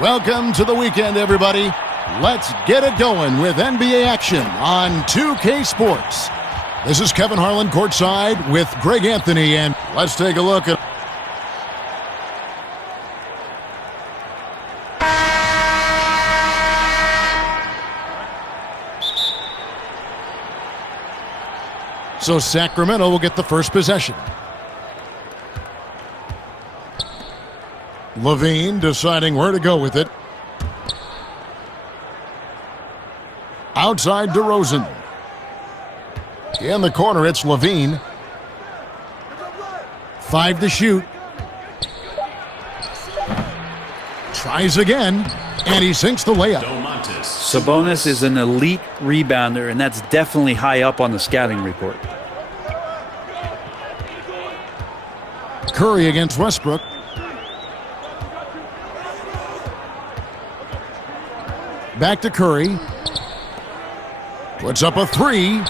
Welcome to the weekend, everybody. Let's get it going with NBA action on 2K Sports. This is Kevin Harlan courtside with Greg Anthony, and let's take a look at so Sacramento will get the first possession. LaVine deciding where to go with it. Outside DeRozan. In the corner, it's LaVine. 5 to shoot. Tries again, and he sinks the layup. Sabonis is an elite rebounder, and that's definitely high up on the scouting report. Curry against Westbrook. Back to Curry. Puts up a 3.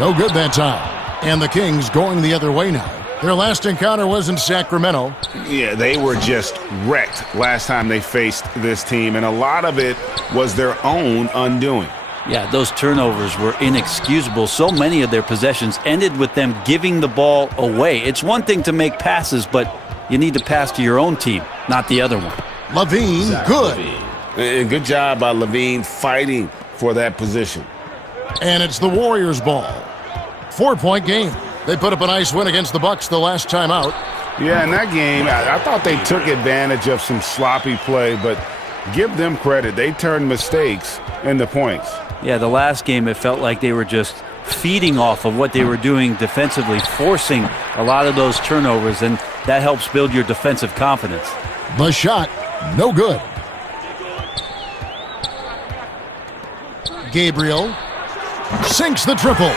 No good that time. And the Kings going the other way now. Their last encounter was in Sacramento. Yeah, they were just wrecked last time they faced this team, and a lot of it was their own undoing. Yeah, those turnovers were inexcusable. So many of their possessions ended with them giving the ball away. It's one thing to make passes, but you need to pass to your own team, not the other one. Levine, good. And good job by Levine fighting for that position. And it's the Warriors' ball. 4-point game. They put up a nice win against the Bucks the last time out. Yeah, in that game, I thought they took advantage of some sloppy play, but give them credit. They turned mistakes into points. Yeah, the last game it felt like they were just feeding off of what they were doing defensively, forcing a lot of those turnovers, and that helps build your defensive confidence. The shot, no good. Gabriel sinks the triple.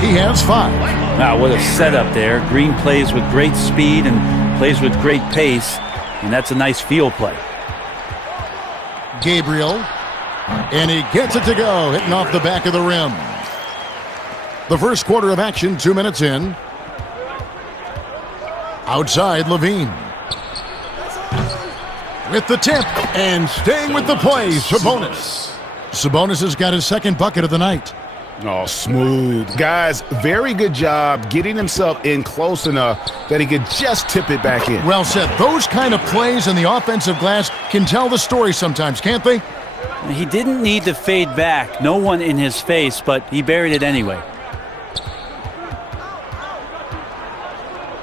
He has 5. Wow, what a setup there. Green plays with great speed and plays with great pace, and that's a nice field play. Gabriel, and he gets it to go, hitting off the back of the rim. The first quarter of action, 2 minutes in. Outside, Levine. With the tip, and staying with the play, Sabonis. Sabonis has got his second bucket of the night. Oh, smooth. Guys, very good job getting himself in close enough that he could just tip it back in. Well said. Those kind of plays in the offensive glass can tell the story sometimes, can't they? He didn't need to fade back. No one in his face, but he buried it anyway.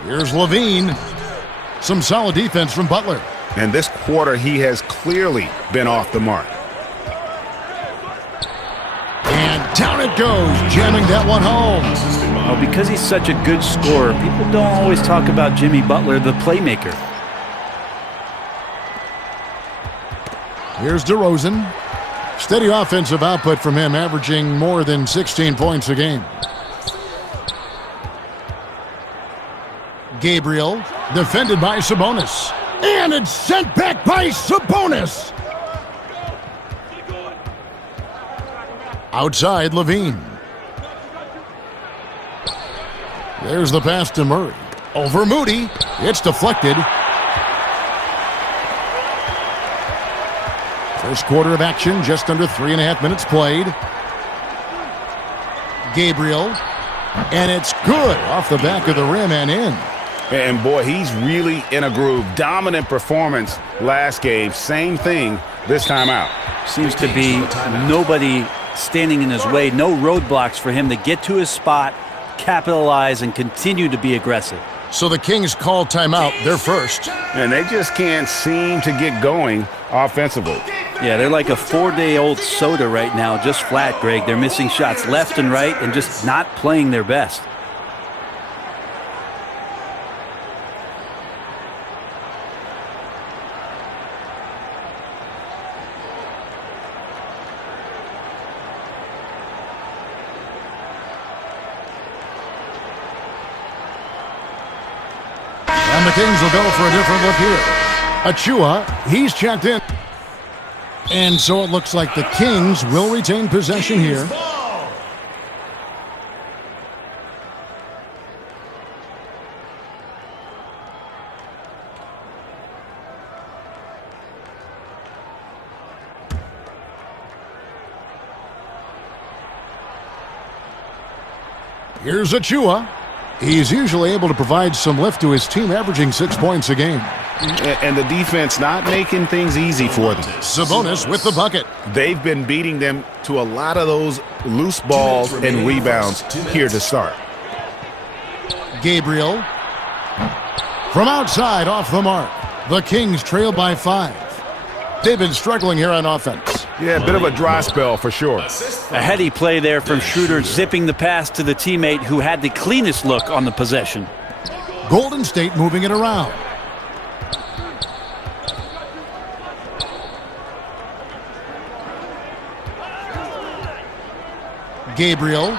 Here's Levine. Some solid defense from Butler. And this quarter, he has clearly been off the mark. And down it goes, jamming that one home. Well, because he's such a good scorer, people don't always talk about Jimmy Butler, the playmaker. Here's DeRozan. Steady offensive output from him, averaging more than 16 points a game. Gabriel, defended by Sabonis. And it's sent back by Sabonis. Outside, Levine. There's the pass to Murray. Over Moody. It's deflected. First quarter of action, just under 3.5 minutes played. Gabriel. And it's good off the back of the rim and in. And boy, he's really in a groove. Dominant performance last game. Same thing this time out. Seems to be nobody standing in his way. No roadblocks for him to get to his spot, capitalize, and continue to be aggressive. So the Kings call timeout. They're first. And they just can't seem to get going offensively. Yeah, they're like a 4-day-old soda right now, just flat, Greg. They're missing shots left and right and just not playing their best. And the Kings will go for a different look here. Achua, he's checked in. And so it looks like the Kings will retain possession here. Here's Achua. He's usually able to provide some lift to his team, averaging 6 points a game. And the defense not making things easy for them. Sabonis with the bucket. They've been beating them to a lot of those loose balls and rebounds here to start. Gabriel. From outside, off the mark. The Kings trail by 5. They've been struggling here on offense. Yeah, a bit of a dry spell for sure. A heady play there from Schroeder, zipping the pass to the teammate who had the cleanest look on the possession. Golden State moving it around. Gabriel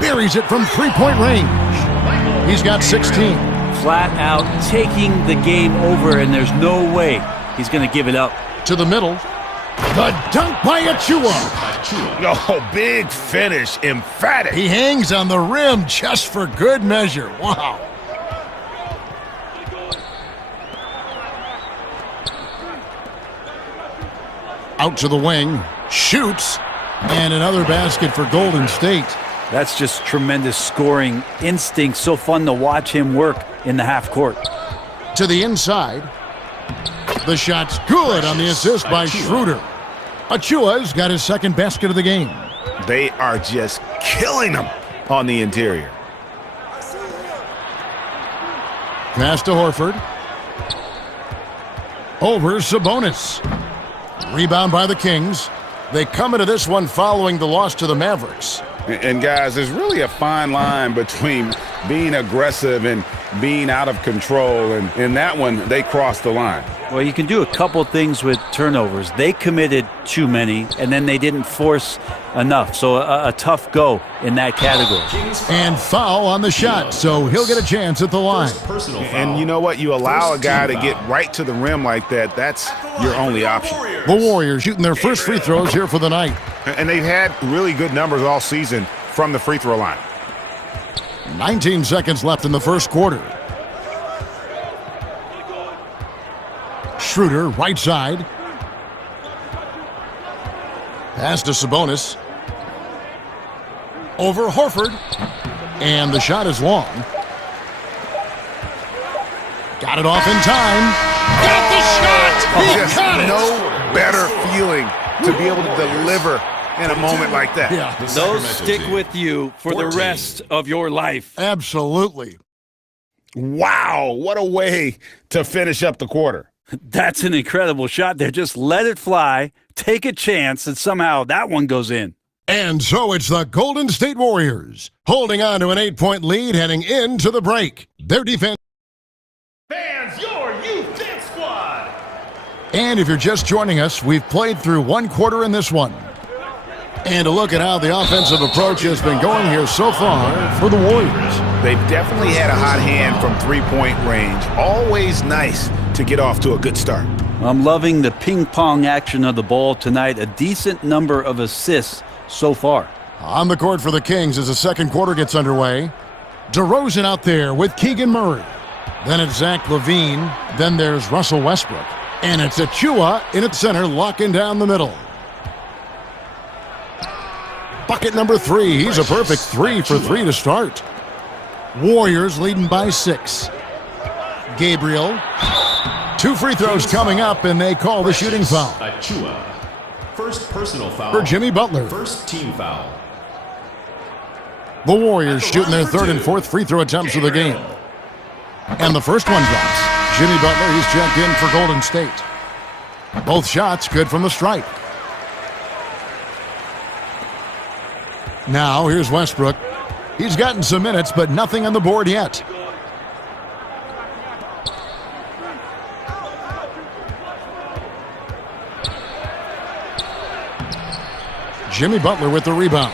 buries it from 3-point range. He's got 16. Flat out taking the game over, and there's no way he's going to give it up. To the middle. The dunk by Achua. Oh, big finish, emphatic. He hangs on the rim just for good measure. Wow. Out to the wing. Shoots. And another basket for Golden State. That's just tremendous scoring instinct. So fun to watch him work in the half court. To the inside. The shot's good on the assist by Schroeder. Achua's got his second basket of the game. They are just killing them on the interior. Pass to Horford. Over Sabonis. Rebound by the Kings. They come into this one following the loss to the Mavericks. And guys, there's really a fine line between being aggressive and being out of control. And in that one, they crossed the line. Well, you can do a couple things with turnovers. They committed too many, and then they didn't force enough. So a tough go in that category. And foul on the shot, so he'll get a chance at the line. And you know what? You allow a guy to get right to the rim like that, that's your only option. The Warriors shooting their first free throws here for the night. And they've had really good numbers all season from the free throw line. 19 seconds left in the first quarter. Schroeder, right side. Pass to Sabonis. Over Horford. And the shot is long. Got it off in time. Got the shot! He Just got it! no better feeling to be able to deliver in a moment like that. Yeah, Those stick with you for the rest of your life. absolutely. Wow, what a way to finish up the quarter. That's an incredible shot there. Just let it fly, take a chance, and somehow that one goes in. And so it's the Golden State Warriors holding on to an 8-point lead heading into the break. Their defense. Fans, your youth dance squad. And if you're just joining us, we've played through one quarter in this one. And a look at how the offensive approach has been going here so far for the Warriors. They've definitely had a hot hand from three-point range. Always nice to get off to a good start. I'm loving the ping-pong action of the ball tonight. A decent number of assists so far. On the court for the Kings as the second quarter gets underway. DeRozan out there with Keegan Murray. Then it's Zach LaVine. Then there's Russell Westbrook. And it's Achua in at center, locking down the middle. Bucket number 3. He's a perfect 3 for 3 to start. Warriors leading by 6. Gabriel. 2 free throws coming up, and they call the shooting foul. Achua. First personal foul. For Jimmy Butler. First team foul. The Warriors shooting their third and fourth free throw attempts of the game. And the first one drops. Jimmy Butler, he's checked in for Golden State. Both shots good from the stripe. Now, here's Westbrook. He's gotten some minutes, but nothing on the board yet. Jimmy Butler with the rebound.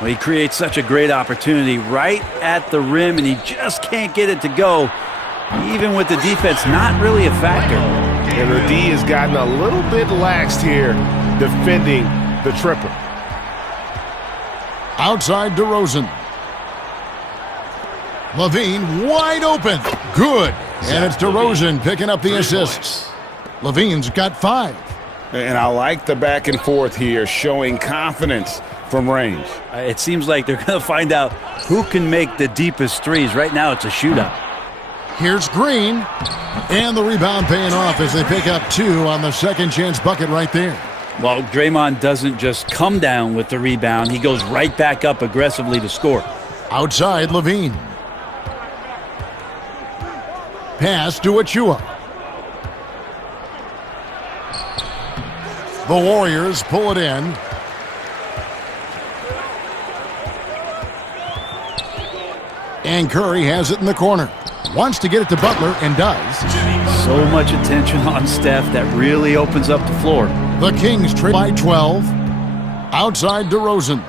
Well, he creates such a great opportunity right at the rim, and he just can't get it to go, even with the defense not really a factor. And the D has gotten a little bit laxed here defending the triple. Outside DeRozan. LaVine wide open. Good. And it's DeRozan picking up the assists. LaVine's got 5. And I like the back and forth here, showing confidence from range. It seems like they're going to find out who can make the deepest threes. Right now, it's a shootout. Here's Green. And the rebound paying off as they pick up 2 on the second chance bucket right there. Well, Draymond doesn't just come down with the rebound. He goes right back up aggressively to score. Outside LaVine. Pass to Achua. The Warriors pull it in. And Curry has it in the corner. Wants to get it to Butler and does. So much attention on Steph that really opens up the floor. The Kings trail by 12. Outside DeRozan.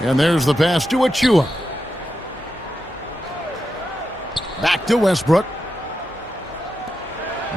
And there's the pass to Achua. Back to Westbrook.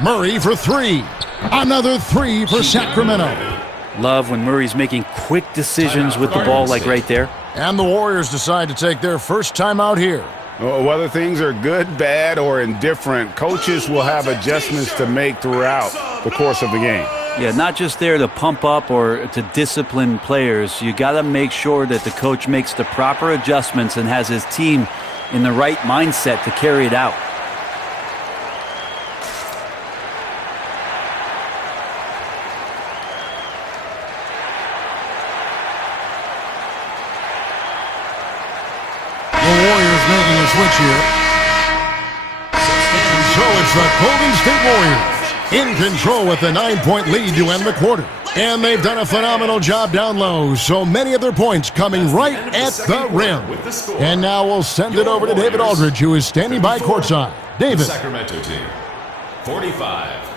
Murray for 3. Another 3 for Sacramento. Love when Murray's making quick decisions with the ball like right there. And the Warriors decide to take their first timeout here. Whether things are good, bad, or indifferent, coaches will have adjustments to make throughout the course of the game. Yeah, not just there to pump up or to discipline players. You got to make sure that the coach makes the proper adjustments and has his team in the right mindset to carry it out. The Warriors making a switch here. And so it's the Golden State Warriors in control with a 9-point lead to end the quarter. And they've done a phenomenal job down low. So many of their points coming right at the rim. And now we'll send it over to David Aldridge, who is standing by courtside. David. Sacramento team, 45.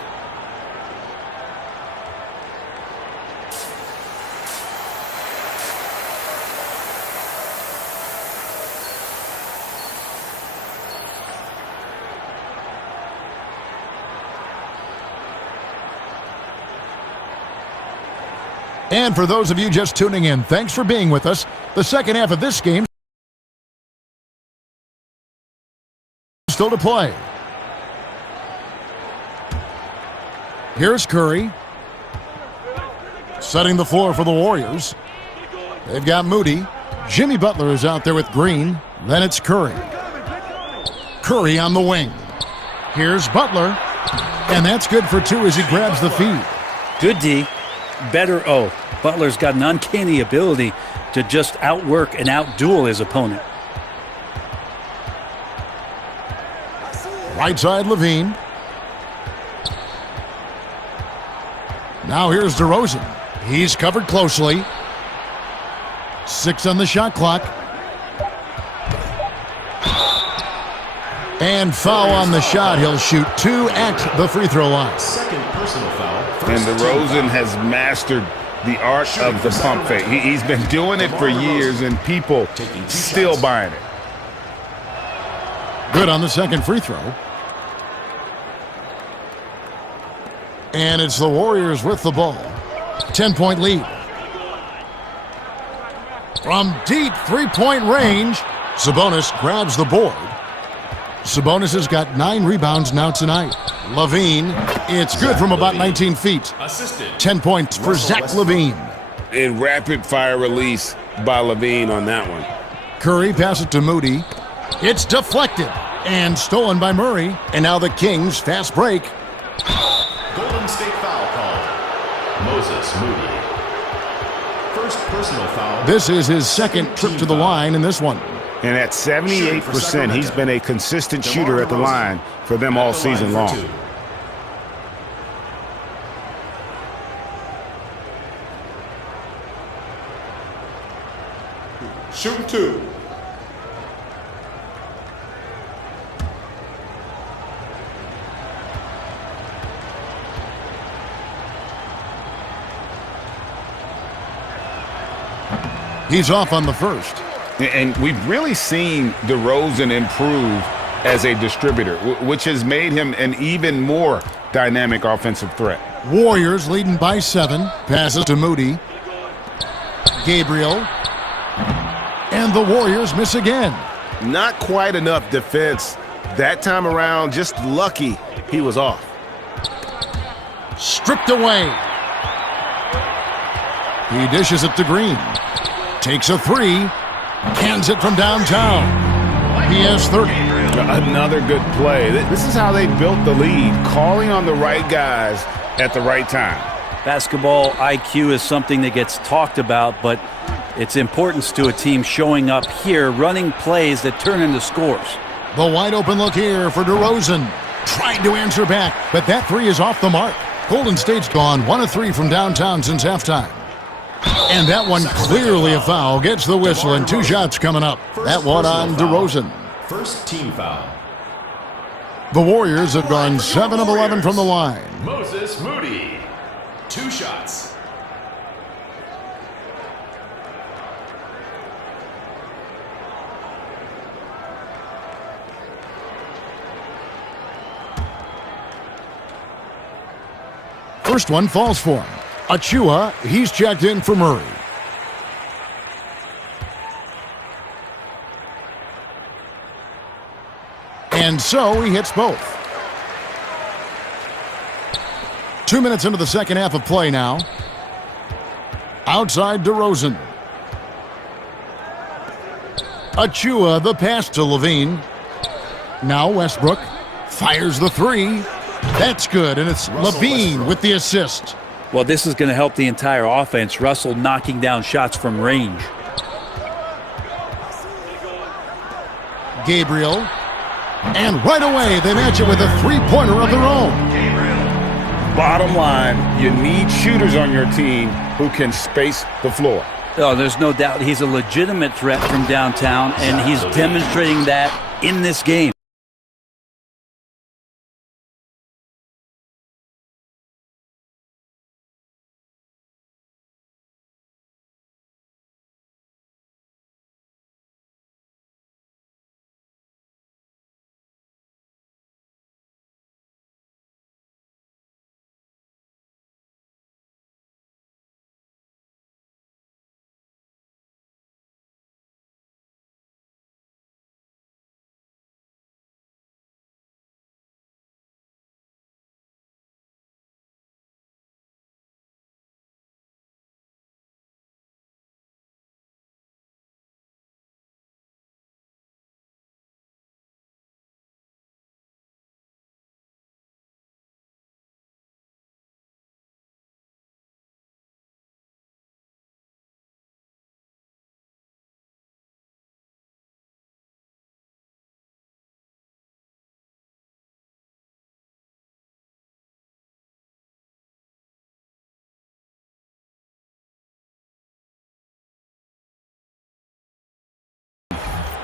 And for those of you just tuning in, thanks for being with us. The second half of this game still to play. Here's Curry. Setting the floor for the Warriors. They've got Moody. Jimmy Butler is out there with Green. Then it's Curry. Curry on the wing. Here's Butler. And that's good for two as he grabs the feed. Good D. Better O. Butler's got an uncanny ability to just outwork and outduel his opponent. Right side, Levine. Now here's DeRozan. He's covered closely. 6 on the shot clock. And foul on the shot. He'll shoot 2 at the free throw line. Second personal foul. And DeRozan has mastered the art of the pump fake. He's been doing it for years, and people still buying it. Good on the second free throw. And it's the Warriors with the ball. 10-point lead. From deep three-point range, Sabonis grabs the board. Sabonis has got 9 rebounds now tonight. Levine, it's good from about 19 feet. 10 points for Zach LaVine. In rapid-fire release by Levine on that one. Curry passes it to Moody. It's deflected and stolen by Murray. And now the Kings fast break. Golden State foul called. Moses Moody. First personal foul. This is his second trip to the line in this one. And at 78%, he's been a consistent shooter at the line for them all season long. Shooting 2. He's off on the first. And we've really seen DeRozan improve as a distributor, which has made him an even more dynamic offensive threat. Warriors leading by 7. Passes to Moody. Gabriel. And the Warriors miss again. Not quite enough defense that time around. Just lucky he was off. Stripped away. He dishes it to Green. Takes a 3. Cans it from downtown. He has 30. Another good play. This is how they built the lead, calling on the right guys at the right time. Basketball IQ is something that gets talked about, but its importance to a team showing up here, running plays that turn into scores. The wide open look here for DeRozan. Trying to answer back, but that 3 is off the mark. Golden State's gone 1 of 3 from downtown since halftime. And that one clearly a foul. Gets the whistle and 2 shots coming up. That one on DeRozan. First team foul. The Warriors have gone 7 of 11 from the line. Moses Moody. 2 shots. First one falls for him. Achua, he's checked in for Murray. And so he hits both. 2 minutes into the second half of play now. Outside DeRozan. Achua, the pass to Levine. Now Westbrook fires the three. That's good, and it's Levine with the assist. Well, this is going to help the entire offense. Russell knocking down shots from range. Gabriel. And right away, they match it with a three-pointer of their own. Bottom line, you need shooters on your team who can space the floor. Oh, there's no doubt he's a legitimate threat from downtown, and he's demonstrating that in this game.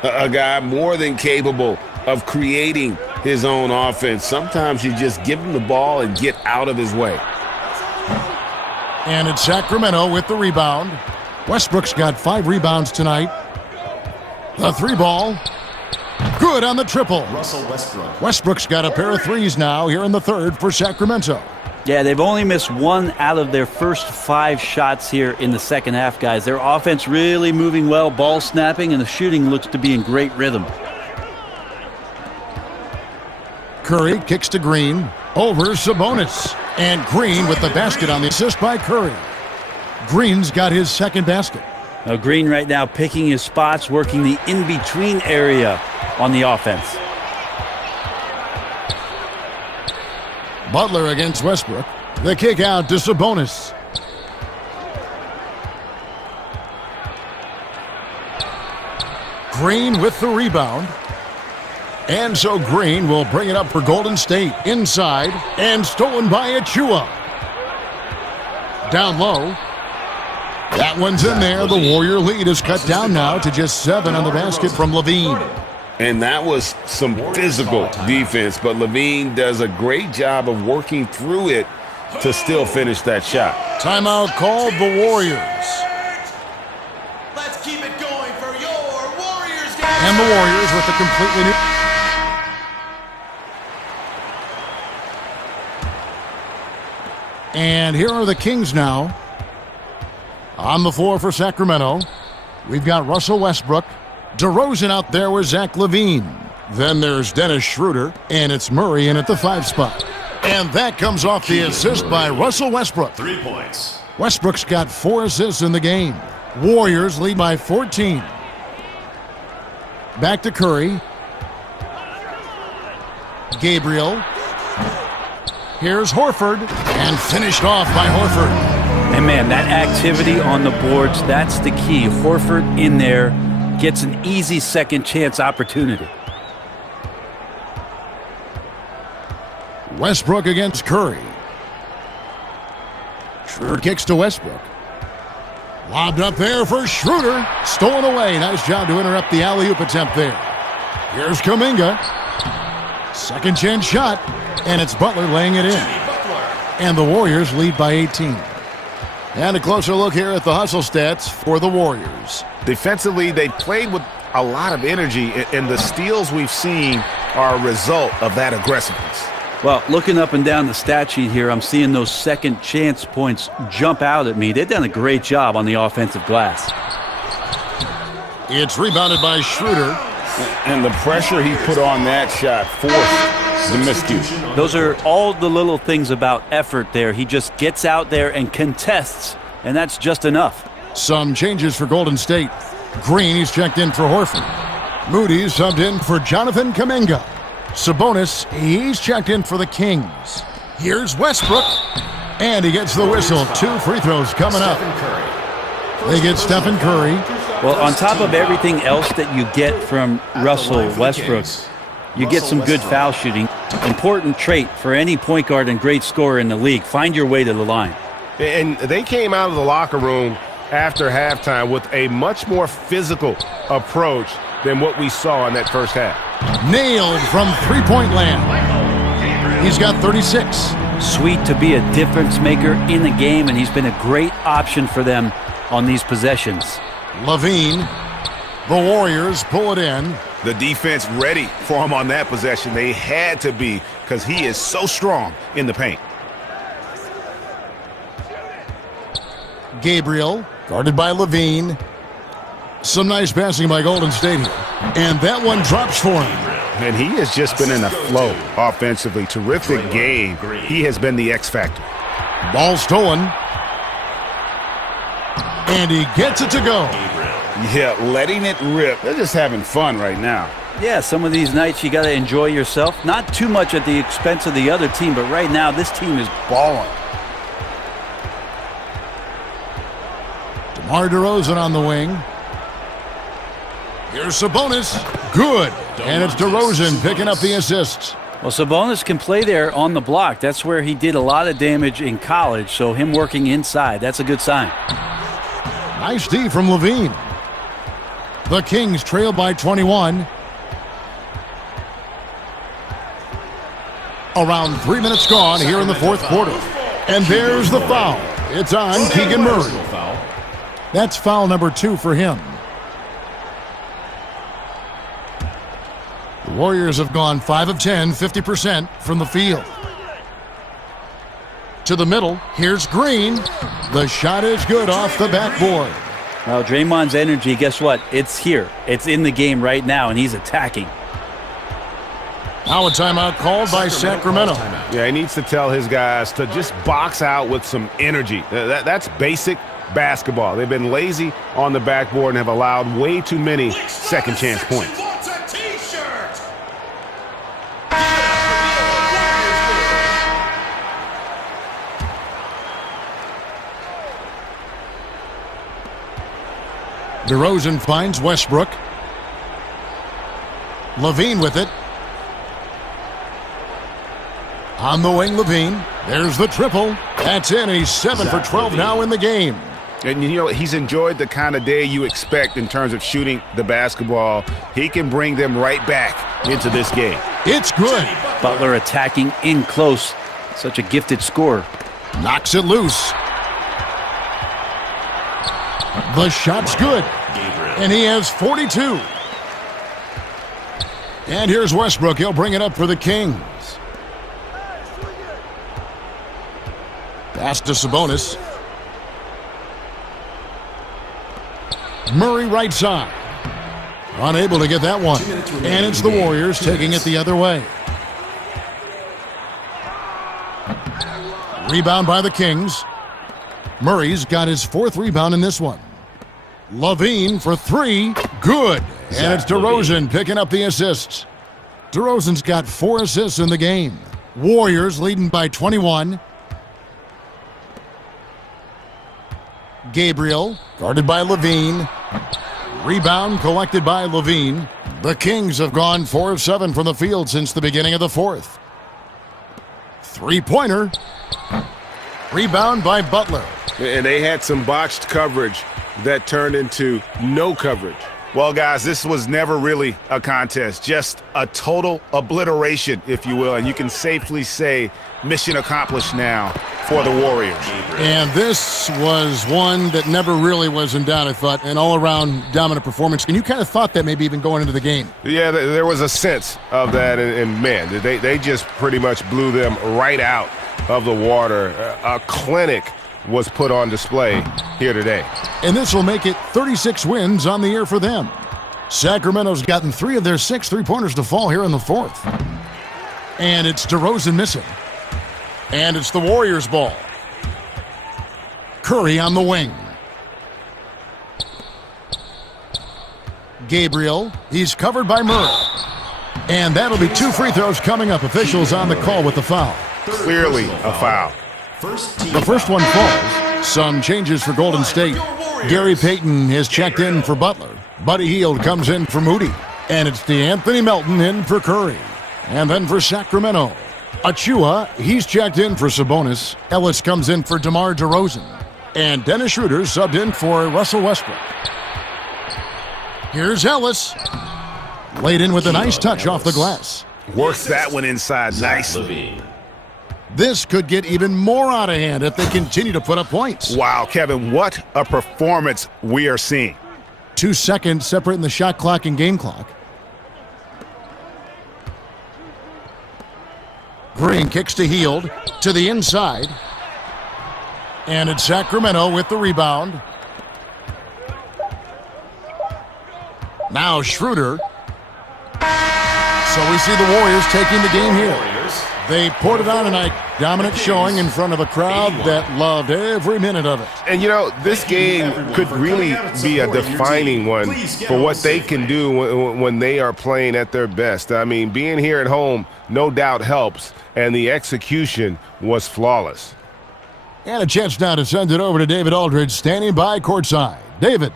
A guy more than capable of creating his own offense. Sometimes you just give him the ball and get out of his way. And it's Sacramento with the rebound. Westbrook's got 5 rebounds tonight. The three ball. Good on the triple. Russell Westbrook. Westbrook's got a pair of threes now here in the third for Sacramento. Yeah, they've only missed 1 out of their first 5 shots here in the second half, guys. Their offense really moving well, ball snapping, and the shooting looks to be in great rhythm. Curry kicks to Green. Over Sabonis. And Green with the basket on the assist by Curry. Green's got his second basket. Now Green right now picking his spots, working the in-between area on the offense. Butler against Westbrook. The kick out to Sabonis. Green with the rebound. And so Green will bring it up for Golden State. Inside and stolen by Achua. Down low. That one's in there. The Warrior lead is cut down now to just 7 on the basket from Levine. And that was some physical defense, but Levine does a great job of working through it to still finish that shot. Timeout called the Warriors. Let's keep it going for your Warriors game. And the Warriors with a completely new... And here are the Kings now. On the floor for Sacramento, we've got Russell Westbrook. DeRozan out there with Zach LaVine. Then there's Dennis Schroeder, and it's Murray in at the 5 spot. And that comes off the assist by Russell Westbrook. 3 points. Westbrook's got 4 assists in the game. Warriors lead by 14. Back to Curry. Gabriel. Here's Horford, and finished off by Horford. And man, that activity on the boards, that's the key. Horford in there gets an easy second chance opportunity. Westbrook against Curry. Schroeder kicks to Westbrook. Lobbed up there for Schroeder. Stolen away. Nice job to interrupt the alley-oop attempt there. Here's Kuminga. Second chance shot. And it's Butler laying it in. And the Warriors lead by 18. And a closer look here at the hustle stats for the Warriors. Defensively, they played with a lot of energy, and the steals we've seen are a result of that aggressiveness. Well, looking up and down the stat sheet here, I'm seeing those second chance points jump out at me. They've done a great job on the offensive glass. It's rebounded by Schroeder. And the pressure he put on that shot forced the miscue. Those are all the little things about effort there. He just gets out there and contests, and that's just enough. Some changes for Golden State. Green, he's checked in for Horford. Moody subbed in for Jonathan Kuminga. Sabonis, he's checked in for the Kings. Here's Westbrook, and he gets the whistle. 2 free throws coming up. They get Stephen Curry. Well, on top of everything else that you get from Russell Westbrook, you get some good foul shooting. Important trait for any point guard and great scorer in the league. Find your way to the line. And they came out of the locker room after halftime with a much more physical approach than what we saw in that first half. Nailed from three-point land. He's got 36. Sweet to be a difference maker in the game, and he's been a great option for them on these possessions. Levine, the Warriors pull it in. The defense ready for him on that possession. They had to be because he is so strong in the paint. Gabriel, guarded by Levine. Some nice passing by Golden State here. And that one drops for him. And he has just been in a flow offensively. Terrific game. He has been the X factor. Ball stolen. And he gets it to go. Yeah, letting it rip. They're just having fun right now. Yeah, some of these nights you got to enjoy yourself. Not too much at the expense of the other team, but right now this team is balling. DeMar DeRozan on the wing. Here's Sabonis. Good. And it's DeRozan picking up the assists. Well, Sabonis can play there on the block. That's where he did a lot of damage in college, so him working inside, that's a good sign. Nice D from Levine. The Kings trail by 21. Around 3 minutes gone here in the fourth quarter. And there's the foul. It's on Keegan Murray. That's foul number 2 for him. The Warriors have gone 5 of 10, 50% from the field. To the middle, here's Green. The shot is good off the backboard. Well, Draymond's energy, guess what? It's here. It's in the game right now, and he's attacking. Now a timeout called by Sacramento. Yeah, he needs to tell his guys to just box out with some energy. That's basic basketball. They've been lazy on the backboard and have allowed way too many second chance points. DeRozan finds Westbrook. Levine with it. On the wing, Levine. There's the triple. That's in. He's 7 for 12 now in the game. And, you know, he's enjoyed the kind of day you expect in terms of shooting the basketball. He can bring them right back into this game. It's good. Butler attacking in close. Such a gifted scorer. Knocks it loose. The shot's good. And he has 42. And here's Westbrook. He'll bring it up for the Kings. Pass to Sabonis. Murray right side. Unable to get that one. And it's the Warriors taking it the other way. Rebound by the Kings. Murray's got his 4th rebound in this one. Levine for 3. Good. And it's DeRozan picking up the assists. DeRozan's got 4 assists in the game. Warriors leading by 21. Gabriel, guarded by Levine. Rebound collected by Levine. The Kings have gone 4 of 7 from the field since the beginning of the 4th. 3-pointer. Rebound by Butler. And they had some botched coverage that turned into no coverage. Well, guys, this was never really a contest, just a total obliteration, if you will. And you can safely say mission accomplished now for the Warriors. And this was one that never really was in doubt, I thought, an all-around dominant performance. And you kind of thought that maybe even going into the game. Yeah, there was a sense of that, and man, they just pretty much blew them right out of the water. A clinic was put on display here today. And this will make it 36 wins on the year for them. Sacramento's gotten 3 of their 6 3-pointers to fall here in the fourth. And it's DeRozan missing. And it's the Warriors' ball. Curry on the wing. Gabriel, he's covered by Murray. And that'll be 2 free throws coming up. Officials on the call with the foul. Clearly a foul. The first one falls. Some changes for Golden State. Gary Payton has checked in for Butler. Buddy Hield comes in for Moody. And it's DeAnthony Melton in for Curry. And then for Sacramento, Achua, he's checked in for Sabonis. Ellis comes in for DeMar DeRozan. And Dennis Schroeder subbed in for Russell Westbrook. Here's Ellis. Laid in with a nice touch off the glass. Works that one inside nicely. This could get even more out of hand if they continue to put up points. Wow, Kevin, what a performance we are seeing. 2 seconds separating the shot clock and game clock. Green kicks to Hield, to the inside. And it's Sacramento with the rebound. Now Schroeder. So we see the Warriors taking the game here. They poured it on tonight. Dominant showing in front of a crowd that loved every minute of it. And you know, this game could really be a defining one for what they can do when they are playing at their best. I mean, being here at home no doubt helps, and the execution was flawless. And a chance now to send it over to David Aldridge, standing by courtside. David.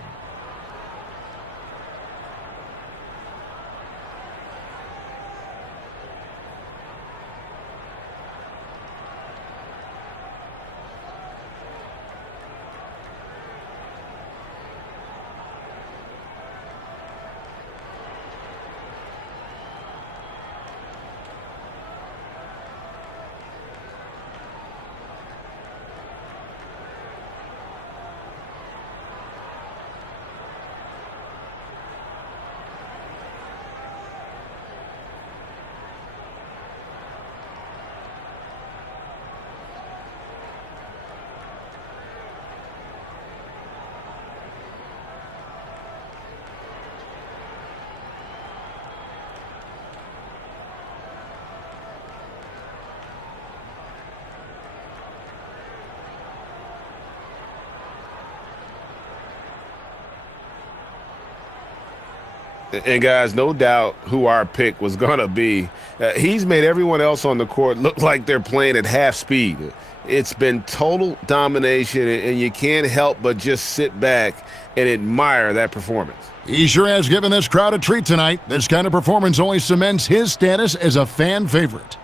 And guys, no doubt who our pick was going to be. He's made everyone else on the court look like they're playing at half speed. It's been total domination, and you can't help but just sit back and admire that performance. He sure has given this crowd a treat tonight. This kind of performance only cements his status as a fan favorite.